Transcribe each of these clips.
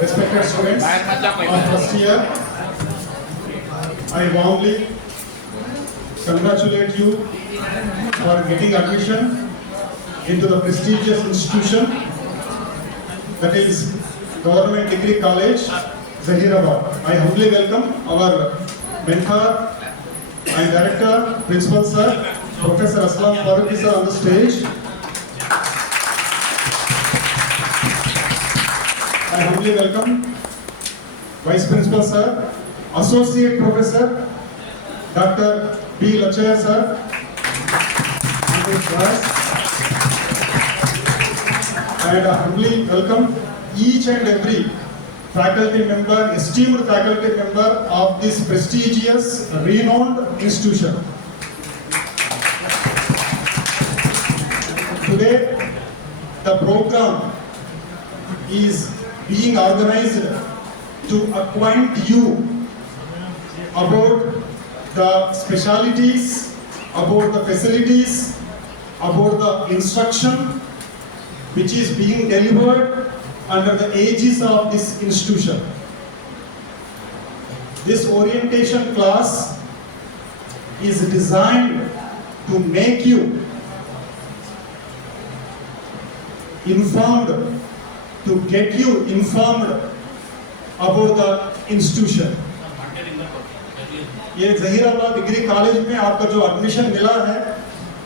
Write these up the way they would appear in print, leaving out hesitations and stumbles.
Respected students of first year, I warmly congratulate you for getting admission into the prestigious institution that is Government Degree College, Zahirabad. I humbly welcome our mentor and director, principal sir, Professor Aslam Farooqi sir on the stage. I humbly welcome Vice Principal Sir, Associate Professor Dr. B. Lachaya Sir, and I humbly welcome each and every faculty member, esteemed faculty member of this prestigious, renowned institution. Today, the program is being organized to acquaint you about the specialities, about the facilities, about the instruction which is being delivered under the aegis of this institution. This orientation class is designed to make you informed, to get you informed about the institution. ये Zaheerabad degree college में आपका जो admission मिला है,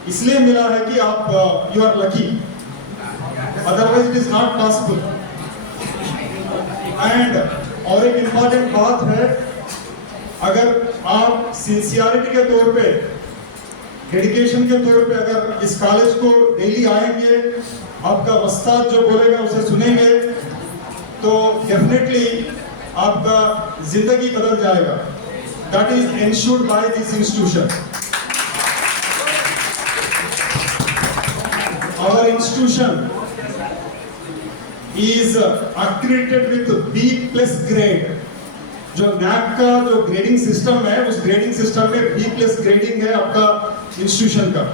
इसलिए मिला है कि आप you are lucky, otherwise it is not possible. And और एक इम्पॉर्टेंट बात है, अगर आप सिंसियरिटी के तौर पे, डेडिकेशन के तौर पे अगर इस कॉलेज को डेली आएंगे, आपका उस्ताद जो बोलेगा उसे सुनेंगे, तो डेफिनेटली आपका जिंदगी बदल जाएगा. That is ensured by this institution. Our institution is accredited with B+ grade. जो NAAC का जो ग्रेडिंग सिस्टम है, उस ग्रेडिंग सिस्टम में B+ ग्रेडिंग है आपका इंस्टीट्यूशन का.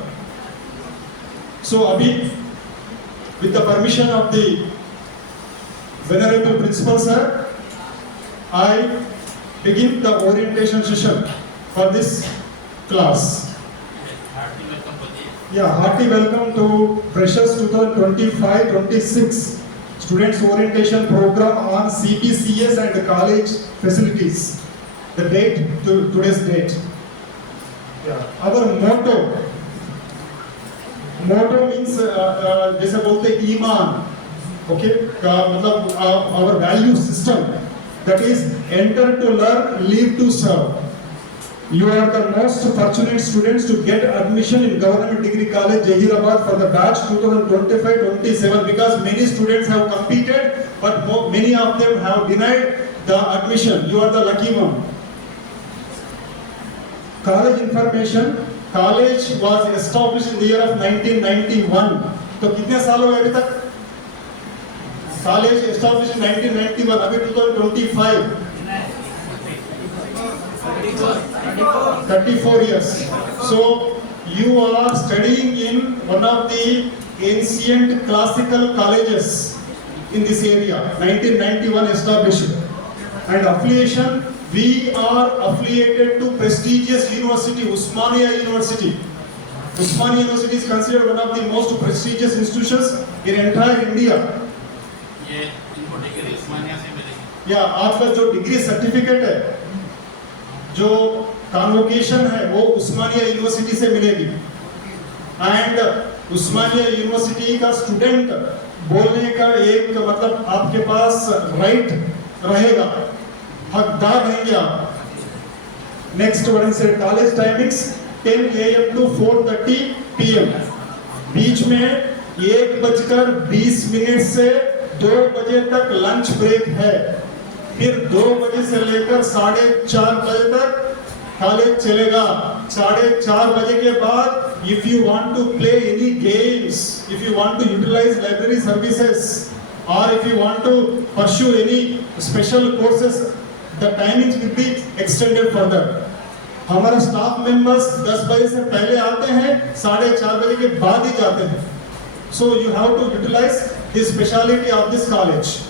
So अभी with the permission of the venerable principal sir, I begin the orientation session for this class. Yeah, hearty welcome to Freshers 2025-26 Students Orientation Program on CBCS and college facilities. The date to today's date. Yeah. Our motto means जैसे बोलते ईमान, okay? मतलब our value system. That is, enter to learn, live to serve. You are the most fortunate students to get admission in Government Degree College, Zahirabad for the batch 2025-27 because many students have competed, but many of them have denied the admission. You are the lucky one. College information. College was established in the year of 1991. तो कितने साल हो गए अभी तक? College established in 1991, अभी 2025, 34 years. So you are studying in one of the ancient classical colleges in this area, 1991 established. And affiliation, we are affiliated to prestigious university, Usmania University. Usmania University is considered one of the most prestigious institutions in entire India. ये इनको degree उस्मानिया से मिलेगी. या आपका जो degree certificate है, जो convocation है, वो उस्मानिया यूनिवर्सिटी से मिलेगी. एंड उस्मानिया यूनिवर्सिटी का स्टूडेंट बोलने का एक मतलब आपके पास राइट रहेगा, हकदार रहेंगे आप. नेक्स्ट वन से college timings 10 AM to 4:30 PM. बीच में 1:20 से 2 बजे तक लंच ब्रेक है. फिर 2 बजे से लेकर 4:30 बजे तक कॉलेज चलेगा. 4:30 बजे के बाद if you want to play any games, if you want to utilize library services, और if you want to pursue any special courses, the timings will be extended further. हमारा स्टाफ मेंबर्स 10 बजे से पहले आते हैं, 4:30 बजे के बाद ही जाते हैं. So you have to utilize the speciality of this college.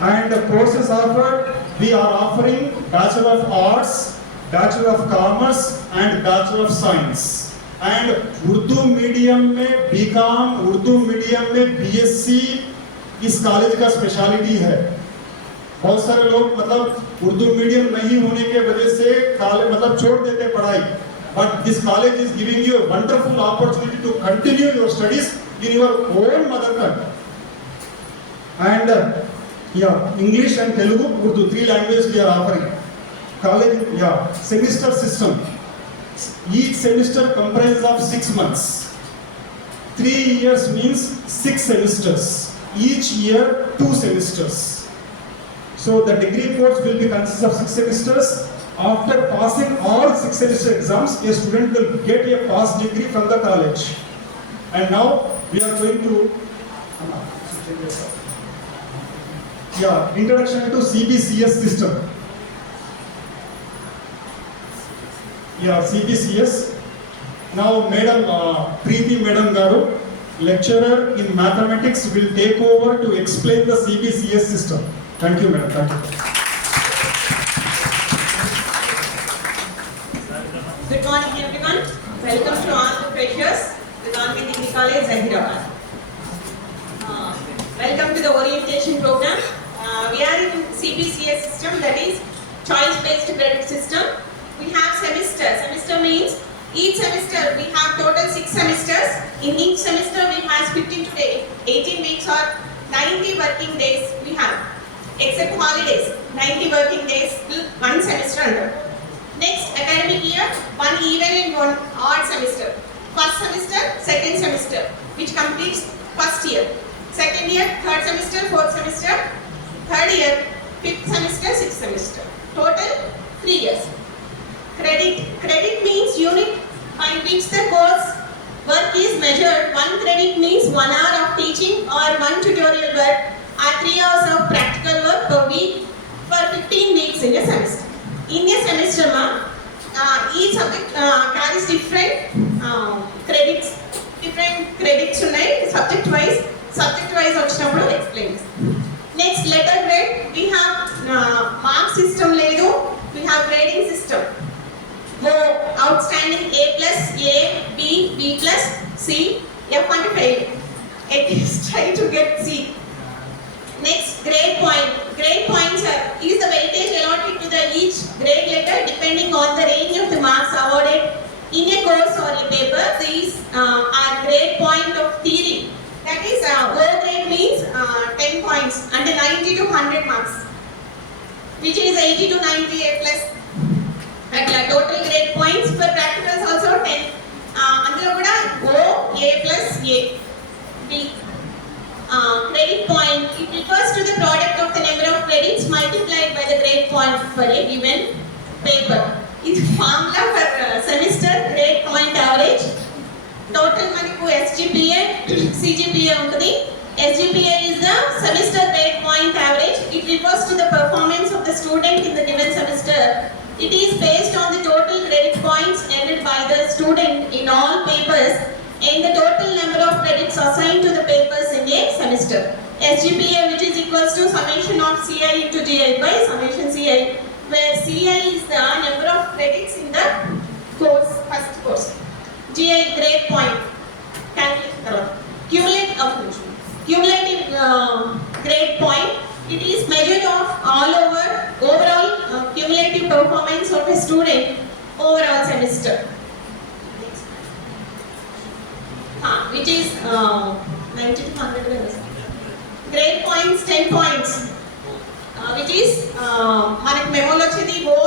And the courses offered, we are offering Bachelor of Arts, Bachelor of Commerce and Bachelor of Science. And Urdu medium में BCom, उर्दू मीडियम में BSc इस college का speciality है. बहुत सारे लोग मतलब Urdu medium नहीं होने के वजह से मतलब छोड़ देते पढ़ाई. But this college is giving you a wonderful opportunity to continue your studies in your own mother tongue. And English and Telugu, Urdu, 3 languages we are offering. College, semester system. Each semester comprises of 6 months. 3 years means 6 semesters. Each year 2 semesters. So the degree course will be consist of 6 semesters. After passing all 6 semester exams, a student will get a pass degree from the college. And now we are going to introduction to CBCS system. CBCS. Now Madam Preeti Madam Garu, lecturer in mathematics, will take over to explain the CBCS system. Thank you, Madam. Thank you. Good morning, everyone. Welcome to all the freshers to Gandhi Degree College, Hyderabad. Welcome to the orientation program. We are in CBCS system, that is choice-based credit system. We have semesters. Semester means each semester we have total 6 semesters. In each semester we have 15 to 18 weeks or 90 working days we have. Except holidays, 90 working days till 1 semester under. Next academic year, 1 even and 1 odd semester. First semester, second semester, which completes first year. Second year, third semester, fourth semester. Third year, fifth semester, sixth semester. Total 3 years. Credit means unit by which the course work is measured. 1 credit means 1 hour of teaching or 1 tutorial work or 3 hours of practical work per week for 15 weeks in a semester. In a semester, each subject carries different credits. Different credits ఉన్నాయి subject wise వచ్చినప్పుడు explain. Next, letter grade. We have mark system లేదు. We have grading system. Outstanding A plus, A, B, B plus, C, F and fail. At least try to get C. Next, grade point. Grade points is the weightage allotted to the each grade letter depending on the range of the marks awarded in a course or a paper. These are grade point of theory. That is, O grade means 10 points and 90 to 100 marks, which is 80 to 90 A plus. Total grade points for practicals also 10. అందులో కూడా O, A plus A, B. Credit point, it refers to the product of the number of credits multiplied by the grade point for a given paper. It's formula for semester grade point average. Total మనకు SGPA, CGPA ఉంటుంది. SGPA is the semester grade point average. It refers to the performance of the student in the given semester. It is based on the total credit points earned by the student in all papers and the total number of credits assigned to the papers in a semester. SGPA, which is equals to summation of CI into GI by summation CI, where CI is the number of credits in the course, first course. GI grade point, cumulative grade point. It is measured of overall cumulative performance of a student overall semester. Which is 90 to 100. Grade points 10 points, which is మనకి మెమోలో వచ్చేది O,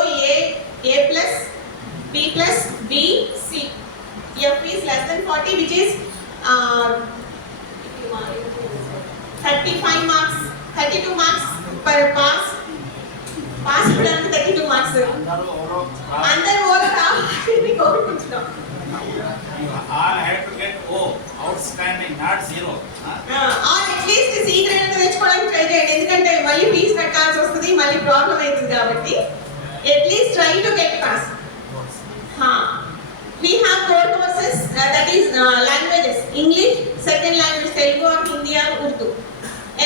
A plus, B plus, B, C. F is less than 40, which is 35 marks, 32 marks per pass. Pass చేయడానికి 32 marks. అందరూ over కావాలి కోరుకుంటున్నాం. All have to get O, outstanding, not 0. Or at least C grade తెచ్చుకోవడానికి try చేయండి, ఎందుకంటే మళ్ళీ fee కట్టాల్సి వస్తుంది, మళ్ళీ ప్రాబ్లం అవుతుంది కాబట్టి at least try to get pass. We have core courses that is languages, English, second language Telugu or Hindi or Urdu.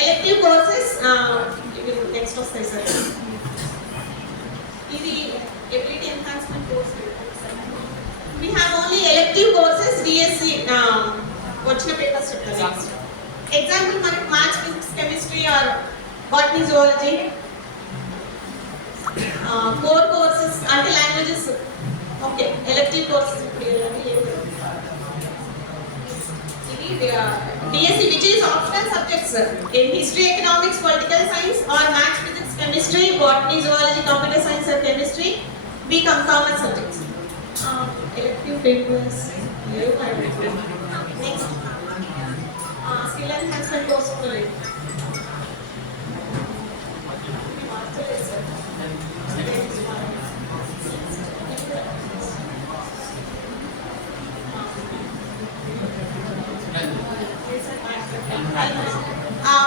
Elective courses, next వస్తాయి సార్. ఇది ability enhancement course. We have only elective courses, DSC వచ్చిన papers చెప్తాను. Example మనకి maths, physics, chemistry or botany, zoology. Core courses అంటే languages. Okay, elective courses ఇప్పుడు ఇది DSC which is optional subjects in history, economics, political science or maths, physics, chemistry, botany, zoology, computer science or chemistry BCom common subjects. Elective papers next skill enhancement course ఉన్నాయి.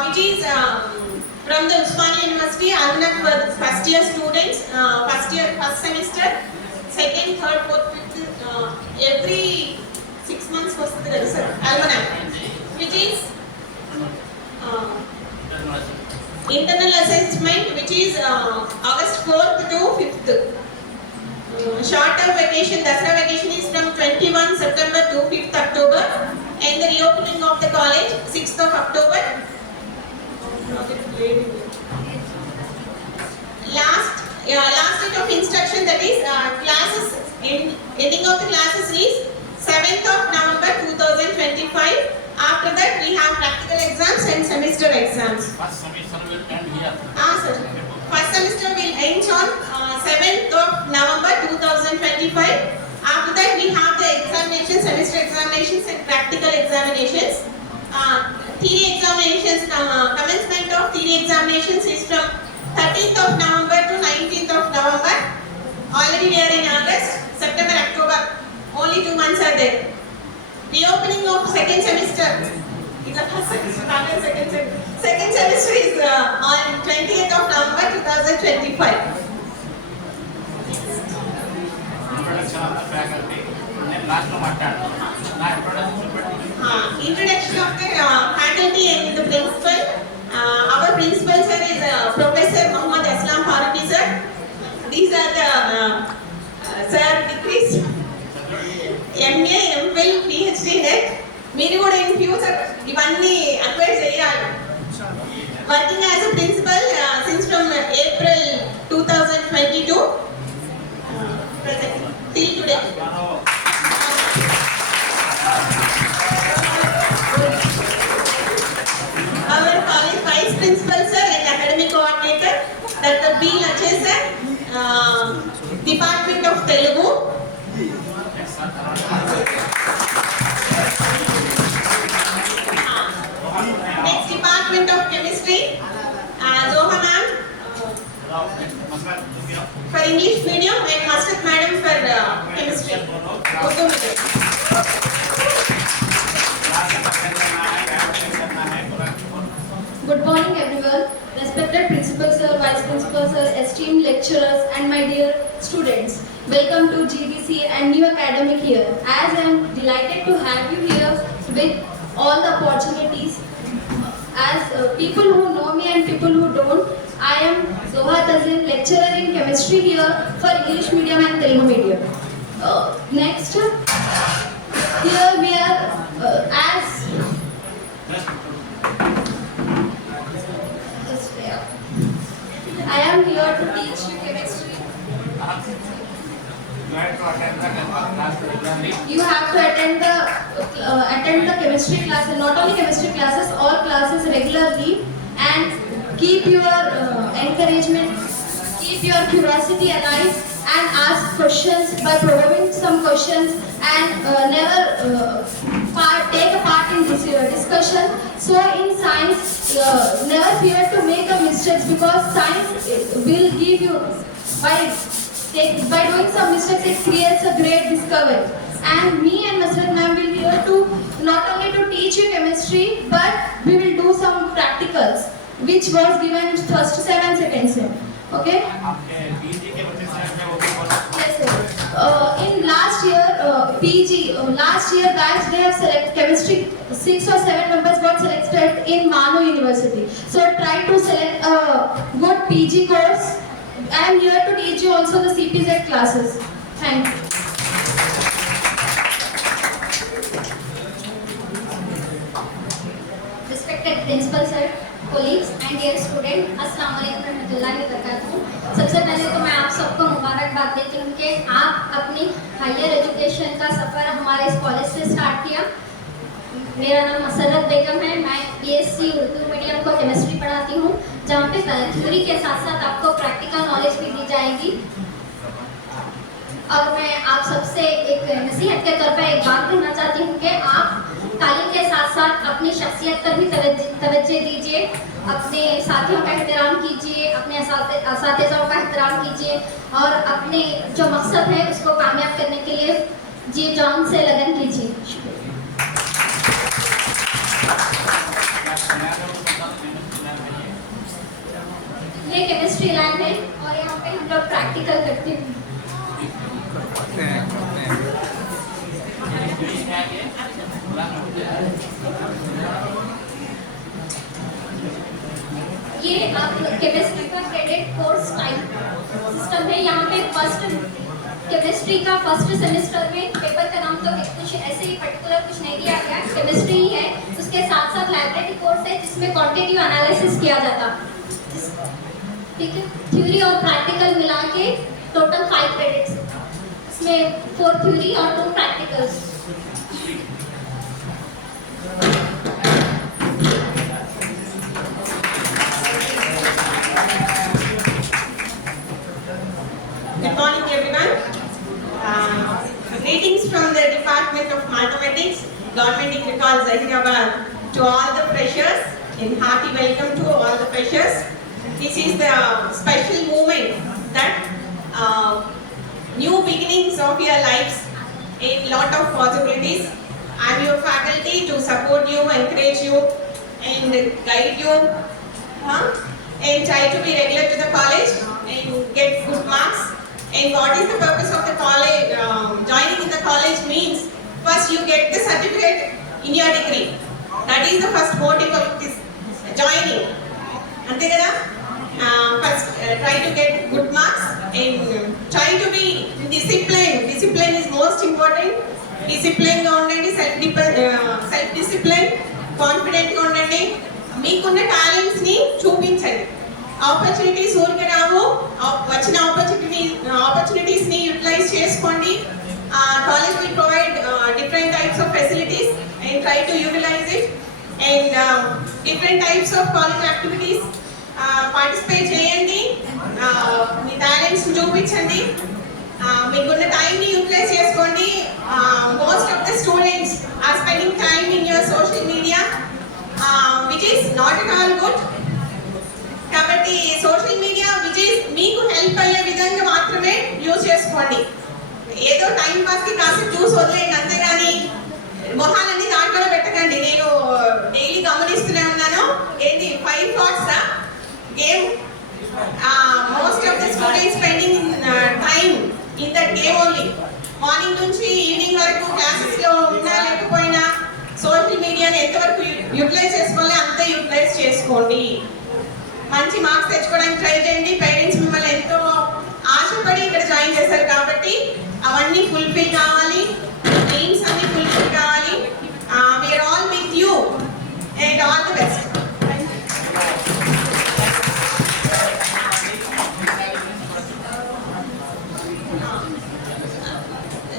Which is from the Usmania University, Almanac for first year students, first semester, second, third, fourth, fifth, every 6 months was the sir, Almanac, which is internal assessment, which is August 4th to 5th. Short-term vacation, Dasara vacation is from 21 September to 5th October, and the reopening of the college 6th of October. Last date of instruction, that is classes ending of the classes is 7th of November 2025. After that we have practical exams and semester exams. First semester will end here. Sir. First semester will end on 7th of November 2025. After that we have the examinations, semester examinations and practical examinations. Theory examinations, commencement of theory examinations is from 13th of November to 19th of November. Already we are in August, September, October. Only 2 months are there. Reopening of second semester. Second semester is on 20th of November 2025. Introduction of the faculty. Then last లో మాట్లాడు. నా introduction చెప్పండి. Introduction of the faculty and the principal. Our principal sir is Professor Muhammad Aslam Faruqi sir. These are the sir degrees. MA, MPhil, PhD net. మీరు కూడా in future ఇవన్నీ acquire చేయాలి. Working as a principal since from April 2022 present till today. Our college vice principal sir and academic coordinator Dr. B. Lachesh sir, Department of Telugu. Next, Department of Chemistry, Zoha ma'am for English medium and Mustard madam for chemistry. Urdu medium. Good morning everyone, respected principal sir, vice principal sir, esteemed lecturers and my dear students. Welcome to GBC and new academic year. As I am delighted to have you here with all the opportunities. As people who know me and people who don't, I am Zoha Tazim, lecturer in chemistry here for English medium and Telugu medium. Next, here we are as I am here to teach you chemistry. You have to attend the class regularly. You have to attend the chemistry classes, not only chemistry classes, all classes regularly, and keep your encouragement, keep your curiosity alive, and ask questions by probing some questions, and never take a part in this discussion. So in science, never fear to make a mistakes, because science will give you by doing some mistakes, it creates a great discovery. And me and Masrat ma'am will be here to not only to teach you chemistry, but we will do some practicals which was given first sem and second sem. Okay. आपके PG के बच्चे select है वो भी बोलो. Yes, sir. In last year, PG, last year batch, they have selected chemistry. 6 or 7 members got selected in Manu University. So try to select a good PG course. I am here to teach you also the CPZ classes. Thank you. Respected principal sir, colleagues and dear student, अस्सलाम वालेकुम रहमतुल्लाहि व बरकातहू। सबसे पहले तो मैं आप सबको मुबारकबाद देती हूँ कि आप अपनी हायर एजुकेशन का सफ़र हमारे इस कॉलेज से स्टार्ट किया। मेरा नाम मसरत बेगम है, मैं BSc उर्दू मीडियम को केमिस्ट्री पढ़ाती हूँ, जहाँ पे थ्योरी के साथ साथ आपको प्रैक्टिकल नॉलेज भी दी जाएगी। और मैं आप सबसे एक नसीहत के तौर पर एक बात कहना चाहती हूँ कि आप तालीम के साथ साथ अपनी शख्सियत पर भी तवज्जो दीजिए, अपने साथियों का एहतराम कीजिए, अपने असातिज़ाओं का एहतराम कीजिए और अपने जो मकसद है उसको कामयाब करने के लिए जी जान से लगन कीजिए। शुक्रिया। ये केमिस्ट्री लैब है और यहाँ पे हम लोग प्रैक्टिकल करते हैं। ये आप केमिस्ट्री का क्रेडिट कोर्स टाइप सिस्टम है। यहाँ पे केमिस्ट्री का फर्स्ट सेमेस्टर में पेपर का नाम तो कुछ ऐसे ही पर्टिकुलर कुछ नहीं दिया गया, केमिस्ट्री ही है। उसके साथ साथ लाइब्रेरी कोर्स है जिसमें क्वांटिटेटिव एनालिसिस किया जाता, ठीक है। थ्योरी और प्रैक्टिकल मिला के टोटल 5 क्रेडिट्स, इसमें 4 थ्योरी और 2 practicals. Good morning, everyone. Greetings from the Department of Mathematics, Government Degree College, Hyderabad, to all the freshers, and hearty welcome to all the freshers. This is the special moment that new beginnings of your lives, a lot of possibilities. I am your faculty to support you, encourage you, and guide you, and try to be regular to the college and get good marks. And what is the purpose of the college? Joining in the college means first you get the certificate in your degree. That is the first motive of this joining. Ante kada? First try to get good marks and try to be disciplined. Discipline is most important. Discipline ga undandi, self discipline, confident ga undandi. మీకున్న talents ని చూపించండి. Opportunities ఊరికే రావు, వచ్చిన opportunities ని utilize చేసుకోండి. College will provide different types of facilities and try to utilize it and different types of college activities participate చేయండి. మీ talents చూపించండి. మీకున్న టైంని యూటిలైజ్ చేసుకోండి. Most of the students are spending time in your social media which is not at all good. కాబట్టి social media which is మీకు help అయ్యే విధంగా మాత్రమే యూజ్ చేసుకోండి. ఏదో టైం పాస్ కి కాసేపు చూసి వదిలేయండి, అంతేగాని మొహాలన్నీ దాంట్లో పెట్టకండి. నేను డైలీ గమనిస్తూనే ఉన్నాను. ఏంటి 5 thoughts game. Most of the students spending time in that game only. Morning నుంచి ఈవినింగ్ వరకు క్లాసెస్ లో ఉన్నా లేకపోయినా సోషల్ మీడియాని ఎంతవరకు యూటిలైజ్ చేసుకోవాలి అంతే యూటిలైజ్ చేసుకోండి. మంచి మార్క్స్ తెచ్చుకోవడానికి ట్రై చేయండి. పేరెంట్స్ మిమ్మల్ని ఎంతో ఆశపడి ఇక్కడ జాయిన్ చేశారు కాబట్టి అవన్నీ ఫుల్ఫిల్ కావాలి, డ్రీమ్స్ అన్ని ఫుల్ఫిల్ కావాలి. We are all with you and all the best.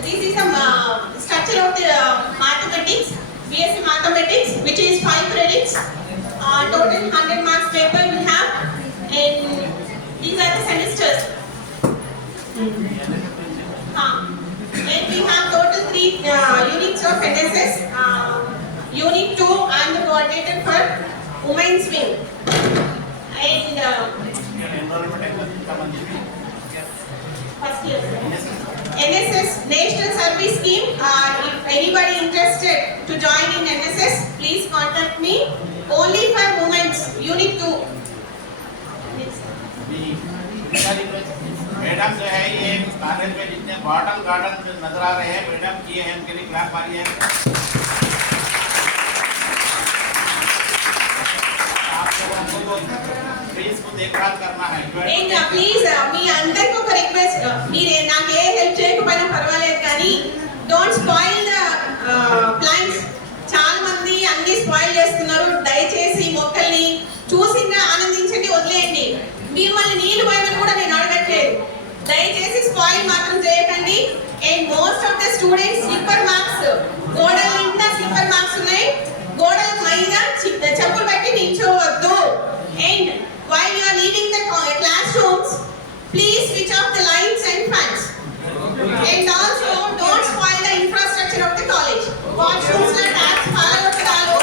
This is the structure of the mathematics. BSc Mathematics, which is 5 credits. Total 100 marks paper we have, and these are the semesters. And we have total 3 units of NSS. Unit 2, I am the coordinator for Women's Wing. And first year. NSS National Service Scheme. If anybody interested to join in NSS, please contact me. Only for women's Unit 2. Madam जो है ये college में जितने bottle garden नजर आ रहे हैं madam किए हैं उनके लिए क्लास मारिए आपको प्लीज को देखभाल करना है ఇంకా ప్లీజ్ మీ అందరికీ ఒక రిక్వెస్ట్, మీరే నాకు ఏ హెల్ప్ చేయకపోయినా పర్వాలేదు కానీ డోంట్ స్పాయిల్ ద ప్లాంట్స్. చాలా మంది అన్ని స్పాయిల్ చేస్తున్నారు. దయచేసి మొక్కల్ని చూసింగా ఆనందించండి, వదిలేయండి. మిమ్మల్ని నీళ్లు పోయమని కూడా నేను అడగట్లేదు. దయచేసి స్పాయిల్ మాత్రం చేయకండి. And most of the students slipper marks, గోడల నిండా స్లిప్పర్ మార్క్స్ ఉన్నాయి. గోడల పైన చెప్పులు పెట్టి నిల్చోవద్దు. And while you are leaving the classrooms, please switch off the lights and fans. And also don't spoil the infrastructure of the college. Washrooms la taps palagottalu,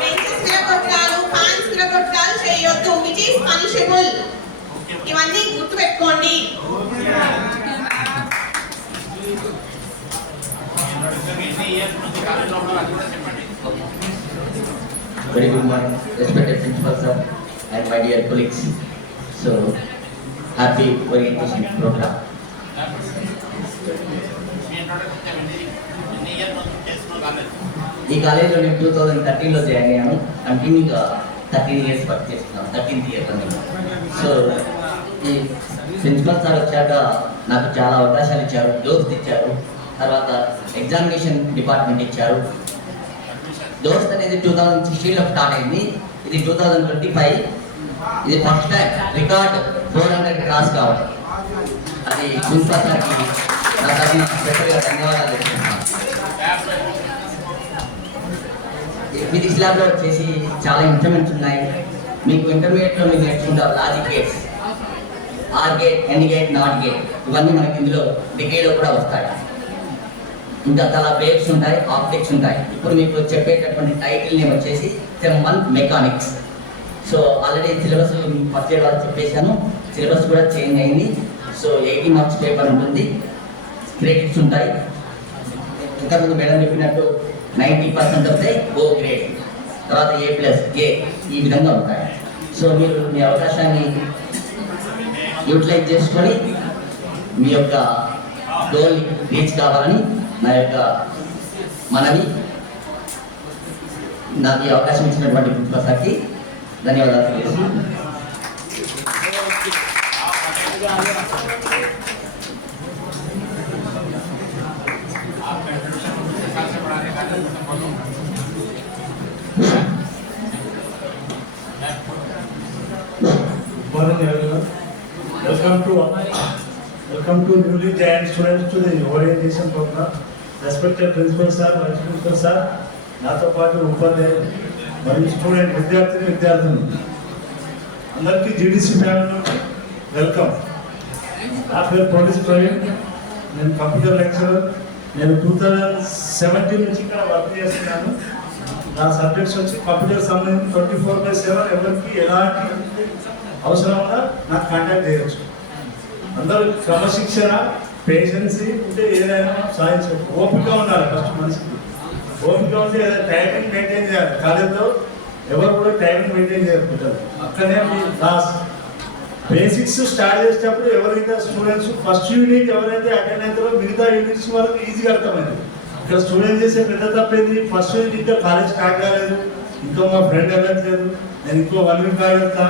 benches viragottalu, fans viragottalu cheyoddu, which is punishable. ఇవన్నీ గుర్తు పెట్టుకోండి. Very good morning, respected principal sir and my dear colleagues. So, happy orientation program. ఈ కాలేజీలో నేను 2013లో join అయ్యాను. కంటిన్యూగా 13 years work చేస్తున్నాను, 13th year running. So ఈ ప్రిన్సిపల్ సార్ వచ్చాక నాకు చాలా అవకాశాలు ఇచ్చారు, దోస్త్ ఇచ్చారు, తర్వాత ఎగ్జామినేషన్ డిపార్ట్మెంట్ ఇచ్చారు. దోస్త్ అనేది 2016లో స్టార్ట్ అయింది, ఇది 2025. ఇది ఫస్ట్ టైం రికార్డ్ 400 క్రాస్ కావడం. అది ప్రిన్సిపల్ సార్కి నా తరఫున స్పెషల్గా ధన్యవాదాలు చెప్తున్నాను. ఫిజిక్స్ ల్యాబ్లో వచ్చేసి చాలా ఇన్స్ట్రుమెంట్స్ ఉన్నాయి. మీకు ఇంటర్మీడియట్లో మీకు నేర్చుకుంటారు logic gates, or gate, and gate, not gate, ఇవన్నీ మనకి ఇందులో డిగ్రీలో కూడా వస్తాయి. ఇంకా చాలా బేబ్స్ ఉంటాయి, ఆప్టిక్స్ ఉంటాయి. ఇప్పుడు మీకు చెప్పేటటువంటి టైటిల్ నేమ్ వచ్చేసి sem 1 mechanics. So already syllabus first year వరకు చెప్పేశాను, సిలబస్ కూడా చేంజ్ అయింది. సో 80 మార్క్స్ పేపర్ ఉంటుంది, క్రెడిట్స్ ఉంటాయి. ఇంతకుముందు మేడం చెప్పినట్టు 90% వస్తే ఓ గ్రేడ్, తర్వాత A+, A ఈ విధంగా ఉంటాయి. సో మీరు మీ అవకాశాన్ని యూటిలైజ్ చేసుకొని మీ యొక్క గోల్ రీచ్ కావాలని నా యొక్క మనవి. నాకు ఈ అవకాశం ఇచ్చినటువంటి ప్రిన్సిపల్ సార్కి ధన్యవాదాలు తెలియజేస్తున్నాను. Morning everyone. Welcome to newly joined students to the orientation program. Respected principal sir, vice principal sir, నాతో పాటు ఉపాధ్యాయులు మరియు స్టూడెంట్ విద్యార్థులు అందరికీ జీడీసీ ఫ్యామిలీ వెల్కమ్. నా పేరు పోలీస్ ప్రవీణ్, నేను కంప్యూటర్ లెక్చరర్. నేను 2017 నుంచి ఇక్కడ వర్క్ చేస్తున్నాను. నా సబ్జెక్ట్స్ వచ్చి కంప్యూటర్ సంబంధించి 24/7 ఎవరికి ఎలాంటి అవసరం ఉన్నా నాకు కాంటాక్ట్ చేయవచ్చు. అందరూ క్రమశిక్షణ, పేషెన్సీ ఉంటే ఏదైనా సాధించవచ్చు. ఓపిక ఉండాలి ఫస్ట్ మనిషికి. ఓపిక ఉంటే టైమింగ్ మెయింటైన్ చేయాలి. కాలేజ్లో ఎవరు కూడా టైమింగ్ మెయింటైన్ చేయకపోతారు, అక్కడనే మీ లాస్. బేసిక్స్ స్టార్ట్ చేసేటప్పుడు ఎవరైతే స్టూడెంట్స్ ఫస్ట్ యూనిట్ ఎవరైతే అటెండ్ అవుతారో మిగతా యూనిట్స్ వరకు ఈజీగా అర్థమైంది. ఇక్కడ స్టూడెంట్ చేసే పెద్ద తప్పేంది, ఫస్ట్ యూనిట్ ఇంకా కాలేజ్ స్టార్ట్ కాలేదు, ఇంకో మా ఫ్రెండ్ వెళ్ళట్లేదు, నేను ఇంకో 1 వీక్ ఆగేస్తా,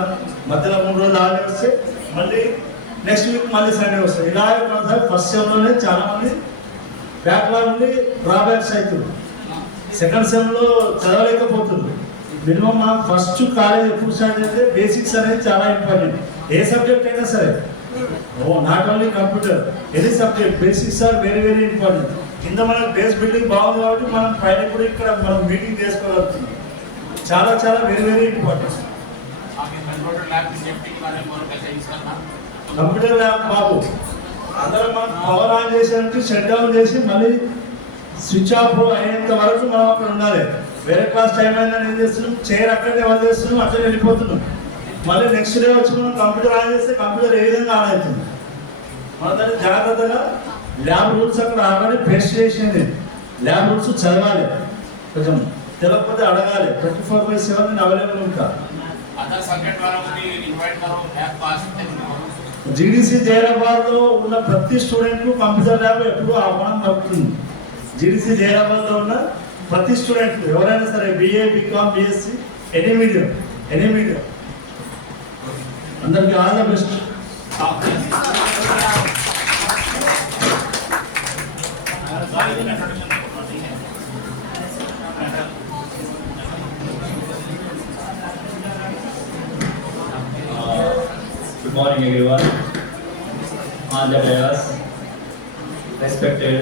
మధ్యలో 3 రోజులు ఆగి వస్తే మళ్ళీ నెక్స్ట్ వీక్ మళ్ళీ సండే వస్తాయి. ఇలాగే కొనసాగి ఫస్ట్ సెమ్లోనే చాలా మంది బ్యాక్లాగ్ నుండి డ్రాబ్యాక్స్ అవుతుంది. సెకండ్ సెమ్లో చదవలేకపోతుంది. మినిమం మాకు ఫస్ట్ కాలేజ్ ఎప్పుడు స్టార్ట్ చేస్తే బేసిక్స్ అనేది చాలా ఇంపార్టెంట్. ఏ సబ్జెక్ట్ అయినా సరే, not only computer, any subject basics are very very important. కింద మనకు బేస్ బిల్డింగ్ బాగుంది కాబట్టి మనం పైన కూడా ఇక్కడ మనం మీటింగ్ చేసుకోగలుగుతున్నాం. చాలా చాలా very very important. Computer lab బాబు అందరం మనం పవర్ ఆన్ చేసేందుకు షట్ డౌన్ చేసి మళ్ళీ స్విచ్ ఆఫ్ అయ్యేంత వరకు మనం అక్కడ ఉండాలి. వేరే క్లాస్ టైం అయిందని ఏం చేస్తున్నాం, చైర్ అక్కడే వదిలేస్తున్నాం, అక్కడే వెళ్ళిపోతున్నాం. మళ్ళీ నెక్స్ట్ డే వచ్చి మనం కంప్యూటర్ ఆన్ చేస్తే కంప్యూటర్ ఏ విధంగా ఆన్ అవుతుంది. మన దాన్ని జాగ్రత్తగా ల్యాబ్ రూల్స్ అక్కడ ఆల్రెడీ పేస్ట్ చేసింది. ల్యాబ్ రూల్స్ చదవాలి, కొంచెం తెలియకపోతే అడగాలి. 24/7 అవైలబుల్ ఉంటా. अदर सब्जेक्ट वालों को भी इनवाइट करो, लैब को आ सकते हैं। జీడీసీ జైరాబాద్ లో ఉన్న ప్రతి స్టూడెంట్ కు కంప్యూటర్ ల్యాబ్ ఎప్పుడూ ఆహ్వానం పలుకుతుంది. జీడీసీ జైరాబాద్ లో ఉన్న ప్రతి స్టూడెంట్ ఎవరైనా సరే BA, B Com, B Sc, any medium అందరికి all the best. Good morning, everyone. On the dais, respected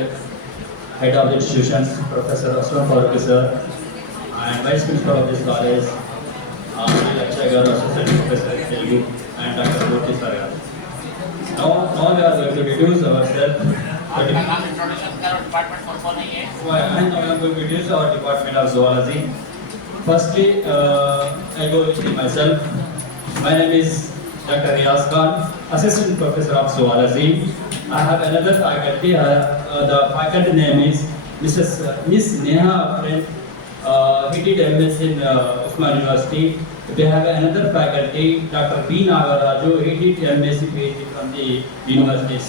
head of the institutions, Professor Aslam Farooqi sir, and vice principal of this college, Chagar, Associate Professor Telugu, and Dr. Murthy sir. Now we are going to introduce ourselves. आपका नाम introduction करो, department कौन नहीं है? And now I am going to introduce our department of zoology. Firstly, I go introduce myself. My name is Dr. Riyaz Khan, Assistant Professor of Zoology. I have another faculty. The faculty name is Miss Neha Friend. He did MS in Usman University. We have another faculty, Dr. B. Nagaraju. He did MSc PhD from the universities.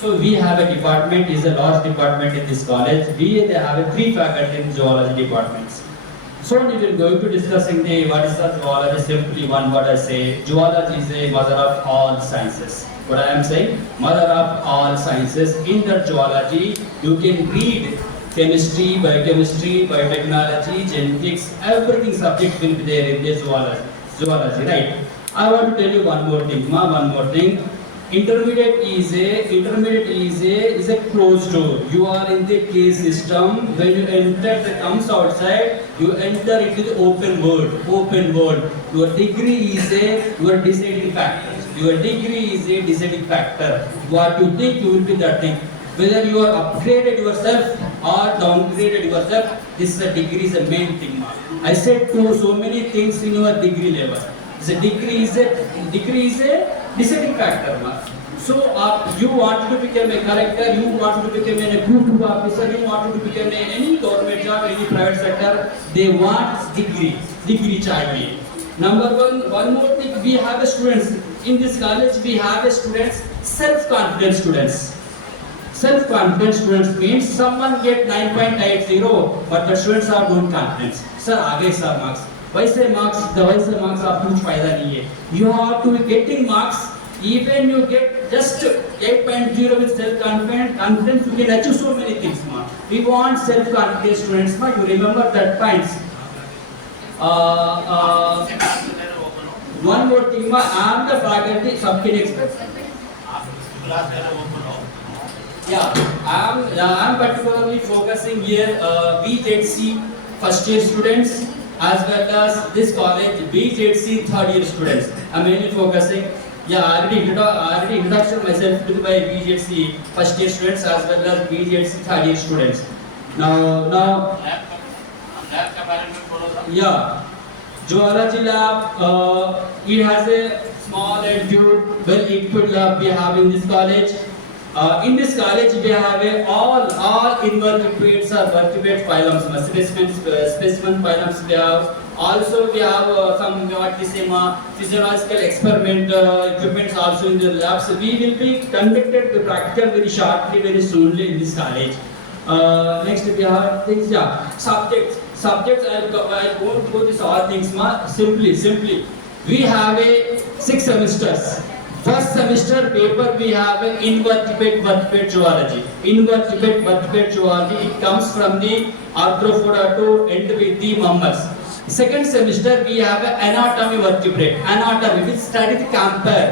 So we have a department, is a large department in this college. We have 3 faculty in zoology departments. So we will going to discussing the what is the zoology. Simply one word I say, zoology is a mother of all sciences. What I am saying, mother of all sciences. In the zoology, you can read chemistry, biochemistry, biotechnology, genetics, everything subject will be there in the zoology, right? I want to tell you one more thing. Intermediate is a closed door. You are in the case system. When you enter, the comes outside. You enter into the open world. Your degree is your deciding factor. What you think, you will be that thing. Whether you are upgraded yourself or downgraded yourself, this degree is the main thing. I said so many things in your degree level. The degree is a deciding factor. So you want to become a collector, you want to become a group officer, you want to become any government job, any private sector, they want degree चाहिए. Number one more thing, we have students in this college. We have students, self-confident students. Self-confident students means someone get 9.80, but the students are not confident. Sir, आगे sir marks. वैसे marks आप कुछ फायदा नहीं है. You have to be getting marks. Even you get just 8.0 with self-confidence, you can achieve so many things. We want self-confident students. You remember that points. One more thing, I am the faculty subject expert. Yeah, I am particularly focusing here BZC first year students as well as this college BZC third year students. I am mainly focusing. Yeah, I already introduced myself to my BZC first year students as well as BZC third year students. Now. Lab के बारे में बोलो sir. Yeah, zoology lab. It has a small and good, well-equipped lab we have in this college. In this college, we have all invertebrates or vertebrate phylums, specimen phylums we have. Also, we have some physiological experiment equipments also in the labs. We will be conducted the practical very shortly, very soonly in this college. Next, we have things. Yeah, subjects. I won't go this all things. Simply. We have 6 semesters. First semester paper we have invertebrate zoology. Invertebrate zoology, it comes from the arthropoda to end with the mammals. Second semester we have anatomy vertebrate. Anatomy, which study the compare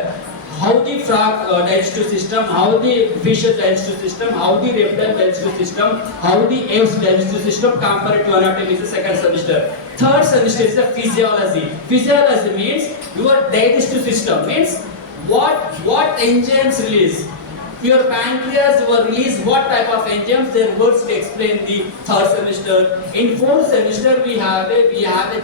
how the frog digestive system, how the fish digestive system, how the reptile digestive system, how the apes digestive system compared to anatomy is the second semester. Third semester is the physiology. Physiology means your digestive system, means what enzymes release. Your pancreas will release what type of enzymes. Their words to explain the third semester. In fourth semester we have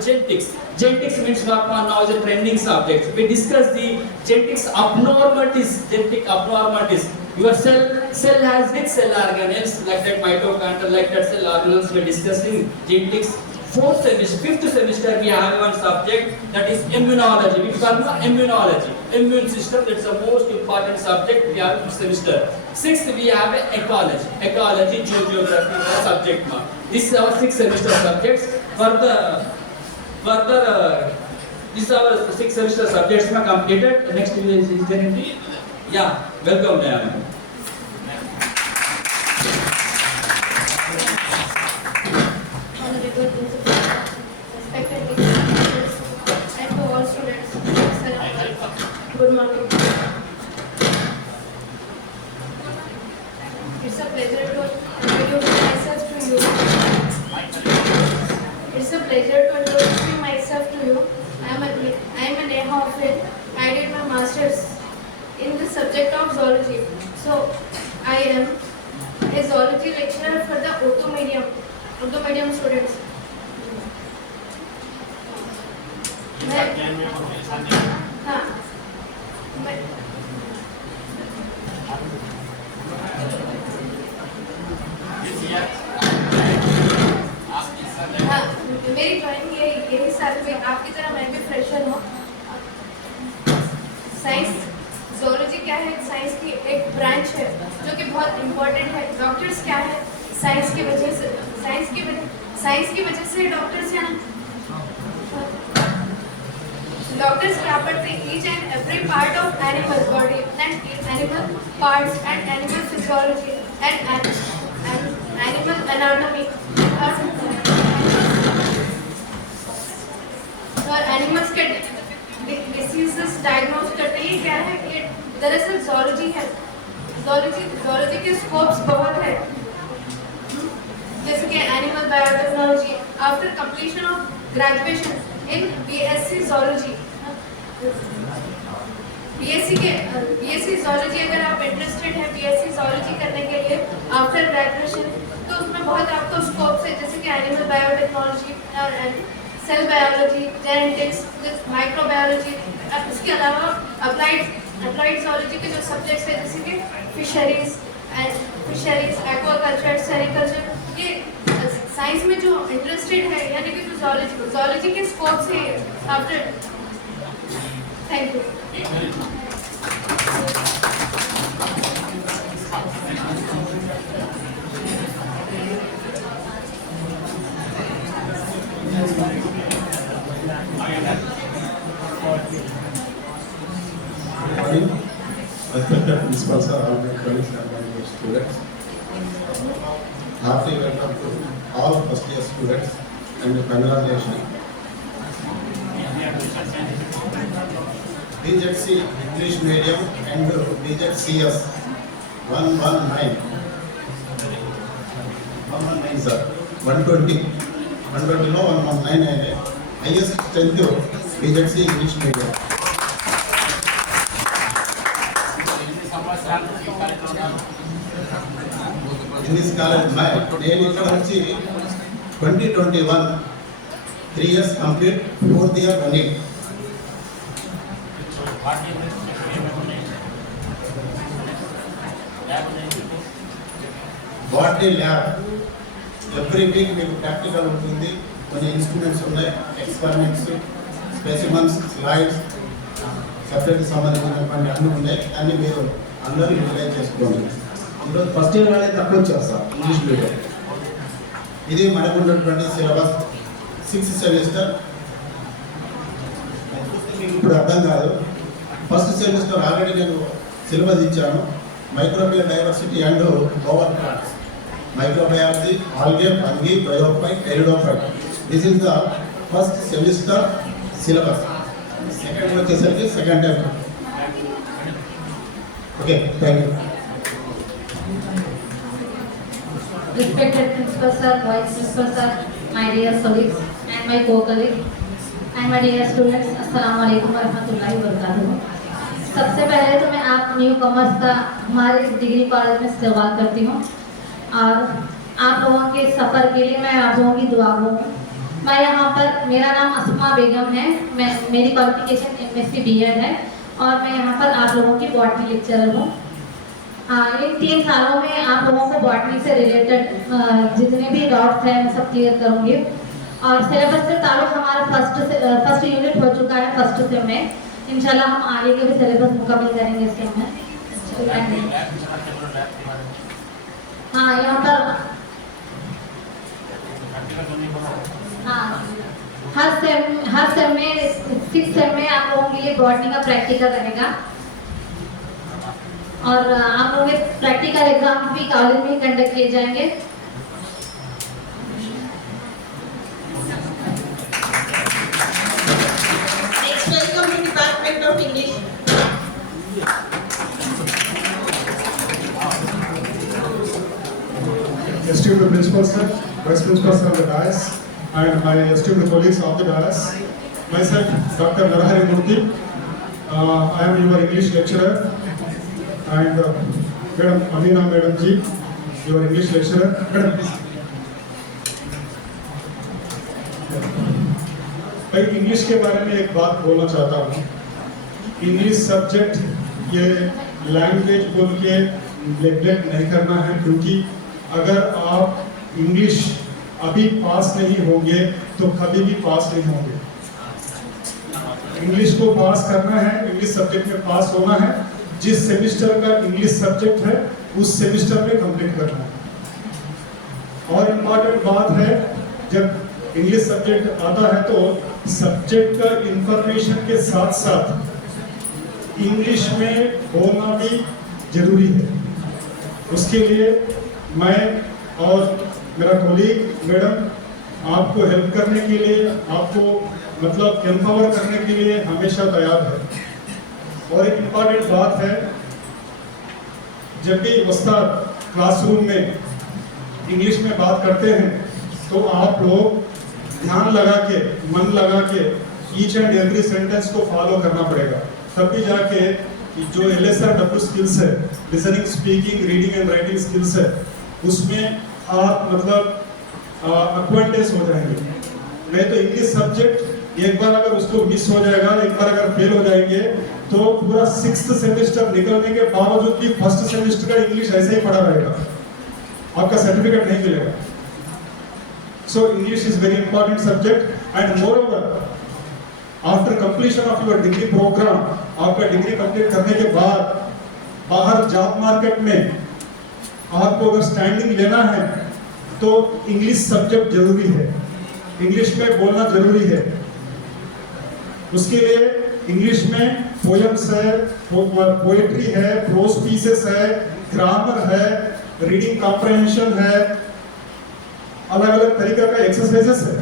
genetics. Genetics means what now is a trending subject. We discuss the genetics abnormalities. Your cell has which cell organelles, like that mitochondria, like that cell organelles. We are discussing genetics. fifth semester we have one subject that is immunology. We call it immunology, immune system. That's the most important subject we have this semester. Sixth we have ecology, geography subject. This is our sixth semester subjects. Further, this is our sixth semester subjects completed. Next is identity. Yeah, welcome Diana. Honorable Principal, respected teachers, and to all students, Assalamu alaikum. Good morning. It's a pleasure to introduce myself to you. It's a pleasure to introduce myself to you. I am a Neha Ofil. I did my master's in the subject of zoology. So I am a zoology lecturer for the Urdu medium students. हाँ मेरी drawing यही साल में आपकी तरह मैं भी fresher हूँ. साइंस zoology क्या है? साइंस की एक ब्रांच है जो कि बहुत इम्पोर्टेंट है. डॉक्टर्स क्या है? साइंस की वजह से डॉक्टर्स हैं. डॉक्टर्स क्या पढ़ते हैं? Each and every part of animal body and animal parts and animal physiology and animal anatomy और एनिमल्स के डिसीजेस डायग्नोज करते हैं. क्या है? ये दरअसल zoology है. zoology के स्कोप्स बहुत है, जैसे कि animal biotechnology. After completion of graduation in BSc zoology, BSc zoology अगर आप इंटरेस्टेड हैं BSc zoology करने के लिए आफ्टर ग्रेजुएशन, तो उसमें बहुत आपको स्कोप्स है, जैसे कि एनिमल बायोटेक्नोलॉजी और सेल बायोलॉजी, जेनेटिक्स, माइक्रोबायोलॉजी. इसके अलावा अप्लाइड zoology के जो सब्जेक्ट्स हैं जैसे कि फिशरीज, एक्वाकल्चर, सेरिकल्चर, ये साइंस में जो इंटरेस्टेड है, यानी कि जो zoology के स्कोप्स हैं after. Thank you. Good morning, respected principal sir, all my colleagues and my students. Hearty welcome to all first year students and congratulations. BZC English medium and BZCS 119 sir, 120 no 119 है. highest strength BZC English medium. In this college, నేను ఇక్కడ వచ్చి 2021 3 years complete, 4th year running. Botany lab every week మీకు practical ఉంటుంది. కొన్ని instruments ఉన్నాయి, experiments, specimens, slides, subject సంబంధించినటువంటి అన్నీ ఉన్నాయి. అన్నీ మీరు అందరూ యూటిలైజ్ చేసుకోండి. ఈరోజు ఫస్ట్ ఇయర్ అనేది తక్కువ వచ్చేస్తాం ఇంగ్లీష్ మీడియం. ఇది మనకు ఉన్నటువంటి సిలబస్ 6th సెమిస్టర్. మీకు ఇప్పుడు అర్థం కాదు. ఫస్ట్ సెమిస్టర్ ఆల్రెడీ నేను సిలబస్ ఇచ్చాను. Microbial diversity and over plants, microbiology, algae, fungi, bryophyte, pteridophyte. This is the first semester syllabus. Second వచ్చేసరికి second time. Okay, thank you. Respected Principal Sir, Vice Principal Sir, my dear colleagues and my co-colleagues and my dear students, Assalamu alaikum warahmatullahi wabarakatuh. सबसे पहले तो मैं आप new commerce का हमारे degree college में इस्तेमाल करती हूँ और आप लोगों के सफ़र के लिए मैं आप लोगों की दुआ हूँ. मैं यहाँ पर, मेरा नाम अस्मा बेगम है, मेरी क्वालिफिकेशन MSc B.Ed है और मैं यहाँ पर आप लोगों की बॉटनी लेक्चरर हूँ. इन 3 सालों में आप लोगों को बॉटनी से रिलेटेड जितने भी डाउट्स हैं मैं सब क्लियर करूँगी. और सिलेबस से ताल्लुक हमारा फर्स्ट यूनिट हो चुका है फर्स्ट सेम में। इंशाल्लाह हम आगे के भी सिलेबस मुकम्मल करेंगे इस सेम में। हाँ, यहाँ पर हाँ हर सेम में 6 सेम में आप लोगों के लिए बॉटनी का प्रैक्टिकल रहेगा और आप लोगों के प्रैक्टिकल एग्जाम भी कॉलेज में कंडक्ट किए जाएंगे। Next, welcome to Department of English. Esteemed Principal Sir, Vice Principal Sir of the dais, and my esteemed colleagues of the dais, myself, Dr. Narahari Murthy, I am your English lecturer, and Madam Amina Madam Ji, your English lecturer. Madam, please. भाई English के बारे में एक बात बोलना चाहता हूँ। English subject ये लैंग्वेज बोल के नेग्लेक्ट नहीं करना है, क्योंकि अगर आप इंग्लिश अभी पास नहीं होंगे तो कभी भी पास नहीं होंगे। इंग्लिश को पास करना है, इंग्लिश सब्जेक्ट में पास होना है। जिस सेमिस्टर का इंग्लिश सब्जेक्ट है उस सेमिस्टर में कंप्लीट करना है। और इम्पॉर्टेंट बात है, जब इंग्लिश सब्जेक्ट आता है तो सब्जेक्ट का इंफॉर्मेशन के साथ साथ इंग्लिश में बोलना भी जरूरी है। उसके लिए मैं और मेरा कोलीग मैडम आपको हेल्प करने के लिए, आपको मतलब एम्पावर करने के लिए हमेशा तैयार है। और एक इम्पॉर्टेंट बात है, जब भी उस्ताद क्लासरूम में इंग्लिश में बात करते हैं तो आप लोग ध्यान लगा के, मन लगा के ईच एंड एवरी सेंटेंस को फॉलो करना पड़ेगा, तभी जाके जो LSR स्किल्स है, listening, speaking, reading and writing skills है, उसमें आप मतलब अक्वाइंटेंस हो जाएंगे। नहीं तो इंग्लिश सब्जेक्ट एक बार अगर उसको मिस हो जाएगा, एक बार अगर फेल हो जाएंगे तो पूरा 6th सेमेस्टर निकलने के बावजूद भी फर्स्ट सेमेस्टर का इंग्लिश ऐसे ही पड़ा रहेगा, आपका सर्टिफिकेट नहीं मिलेगा। So English is very important subject, and moreover, after completion of your degree program, आपका डिग्री कंप्लीट करने के बाद बाहर जॉब मार्केट में आपको अगर स्टैंडिंग लेना है तो इंग्लिश सब्जेक्ट जरूरी है, इंग्लिश में बोलना जरूरी है। उसके लिए इंग्लिश में पोएम्स है, पोएट्री है, प्रोज पीसेस है, ग्रामर है, रीडिंग कॉम्प्रहेंशन है, अलग अलग तरीके का एक्सरसाइजेस है।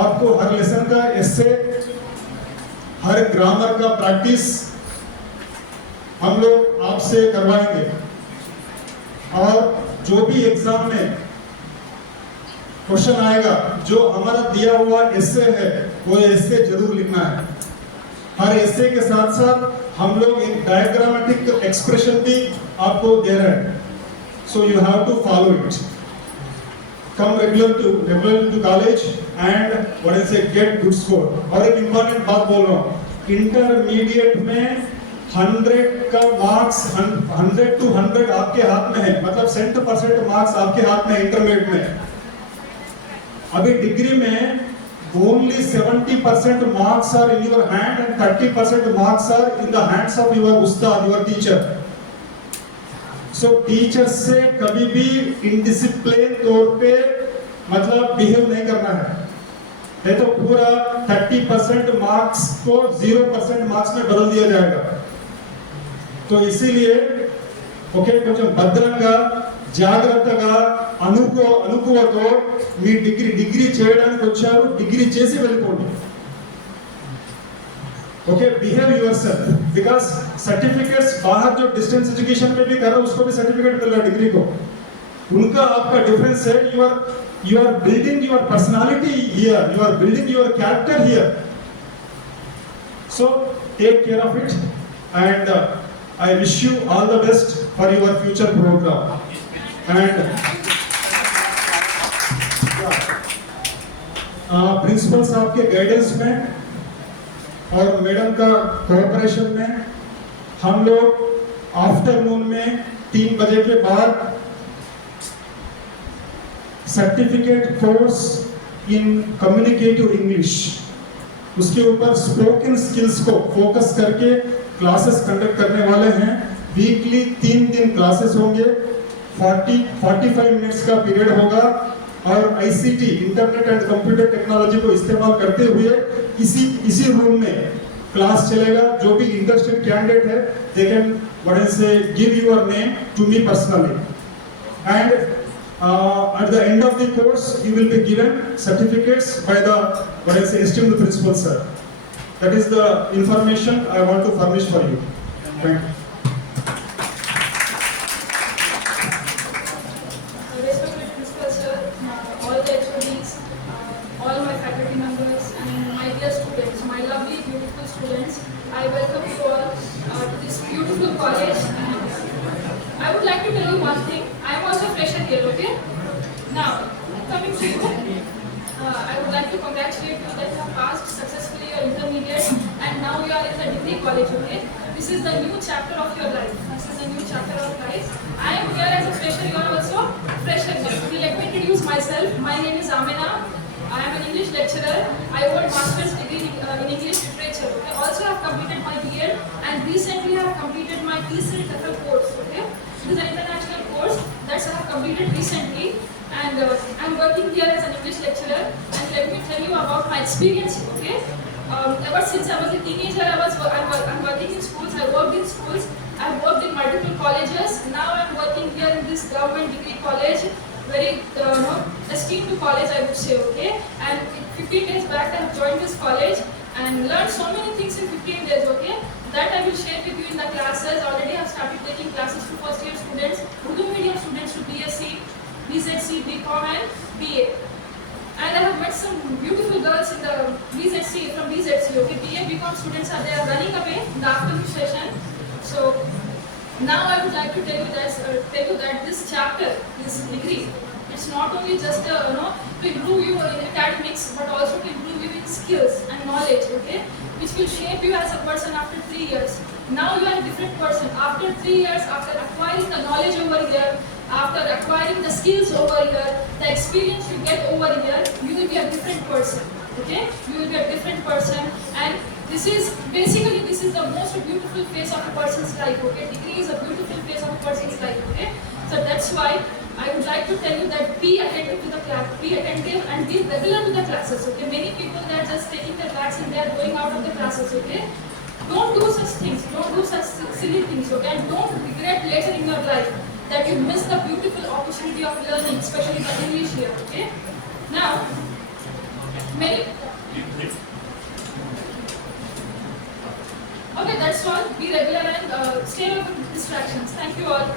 आपको हर लेसन का एस्से, हर ग्रामर का प्रैक्टिस हम लोग आपसे करवाएंगे। और जो भी एग्जाम में क्वेश्चन आएगा, जो हमारा दिया हुआ एस्से है वो एस्से जरूर लिखना है। हर एस्से के साथ साथ हम लोग एक डायग्रामेटिक एक्सप्रेशन भी आपको दे रहे हैं, so you have to follow it. Come regular to college and what I say get good score। और एक इम्पोर्टेंट बात बोल रहा हूँ, इंटरमीडिएट में 100 का मार्क्स 100 to 100 आपके हाथ में है, मतलब 100% मार्क्स आपके हाथ में इंटरमीडिएट में। अभी डिग्री में only 70% marks are in your hand and 30% marks are in the hands of your ustad, your teacher। So teacher से कभी भी इनडिसिप्लिन तौर पे मतलब बिहेव नहीं करना है, नहीं तो पूरा 30% मार्क्स को 0% मार्क्स में बदल दिया जाएगा। तो इसीलिए ఓకే, కొంచెం భద్రంగా జాగ్రత్తగా అనుకువతో మీ డిగ్రీ చేయడానికి వచ్చారు, డిగ్రీ చేసి వెళ్ళిపోండి। Okay, behave yourself, because certificates बाहर जो डिस्टेंस एजुकेशन में भी कर रहे हैं उसको भी सर्टिफिकेट मिल रहा है डिग्री को, उनका आपका डिफरेंस है। You are building your personality here, you are building your character here. So take care of it and I wish you all the best for your future programme. एंड principal साहब के guidance में और madam का cooperation में हम लोग afternoon में 3 बजे के बाद certificate course in communicative English, उसके ऊपर स्पोकन स्किल्स को फोकस करके क्लासेस कंडक्ट करने वाले हैं। वीकली 3 दिन क्लासेस होंगे, 45 मिनट्स का पीरियड होगा और ICT internet and computer technology को इस्तेमाल करते हुए इसी रूम में क्लास चलेगा। जो भी इंटरेस्टेड कैंडिडेट है, they can what I say give your name to me personally and at the end of the course you will be given certificates by the what I say esteemed principal sir. That is the information I want to furnish for you. Thank you. Respected principal sir, all the HODs, all my faculty members and my dear students, my lovely beautiful students, I welcome you all to this beautiful college. I would like to tell you one thing. I am also a fresher here, okay? Now, coming to you, I would like to congratulate you that you have passed successfully your intermediate and now you are in the degree college, okay? This is the new chapter of your life. This is the new chapter of life. I am here as a fresher, you are also fresher. Okay, let me introduce myself. My name is Amina. I am an English lecturer. I hold master's degree in English literature. Okay? Also, I have completed my B.Ed and recently I have completed my TESOL TOEFL course. Okay, it is an international course that I have completed recently, and I am working here as an English lecturer. And let me tell you about my experience. Okay, ever since I was a teenager, I'm working in schools. I worked in schools. I worked in multiple colleges. Now I am working here in this government degree college. Very esteemed college, I would say, okay? And 15 days back I have joined this college and learned so many things in 15 days, okay? That I will share with you in the classes. Already I have started taking classes to first year students, Urdu medium students to BSc, BZC, BCom and BA. And I have met some beautiful girls in the BZC, from BZC, okay? BA, BCom students are there running away in the afternoon session. So, now I would like to tell you that this chapter, this degree, it's not only just to improve you in academics, but also to improve you in skills and knowledge, okay, which will shape you as a person after 3 years. Now you are a different person. After 3 years, after acquiring the knowledge over here, after acquiring the skills over here, the experience you get over here, you will be a different person, okay? You will be a different person, and this is the most beautiful phase of a person's life, okay? Degree is a beautiful phase of a person's life, okay? So that's why I would like to tell you that be attentive to the class, be attentive and be regular to the classes, okay? Many people, they are just taking the class and they are going out of the classes, okay? Don't do such things, don't do such silly things, okay? And don't regret later in your life that you missed the beautiful opportunity of learning, especially the English here, okay? Now, okay, that's all. Be regular and stay away from distractions. Thank you all.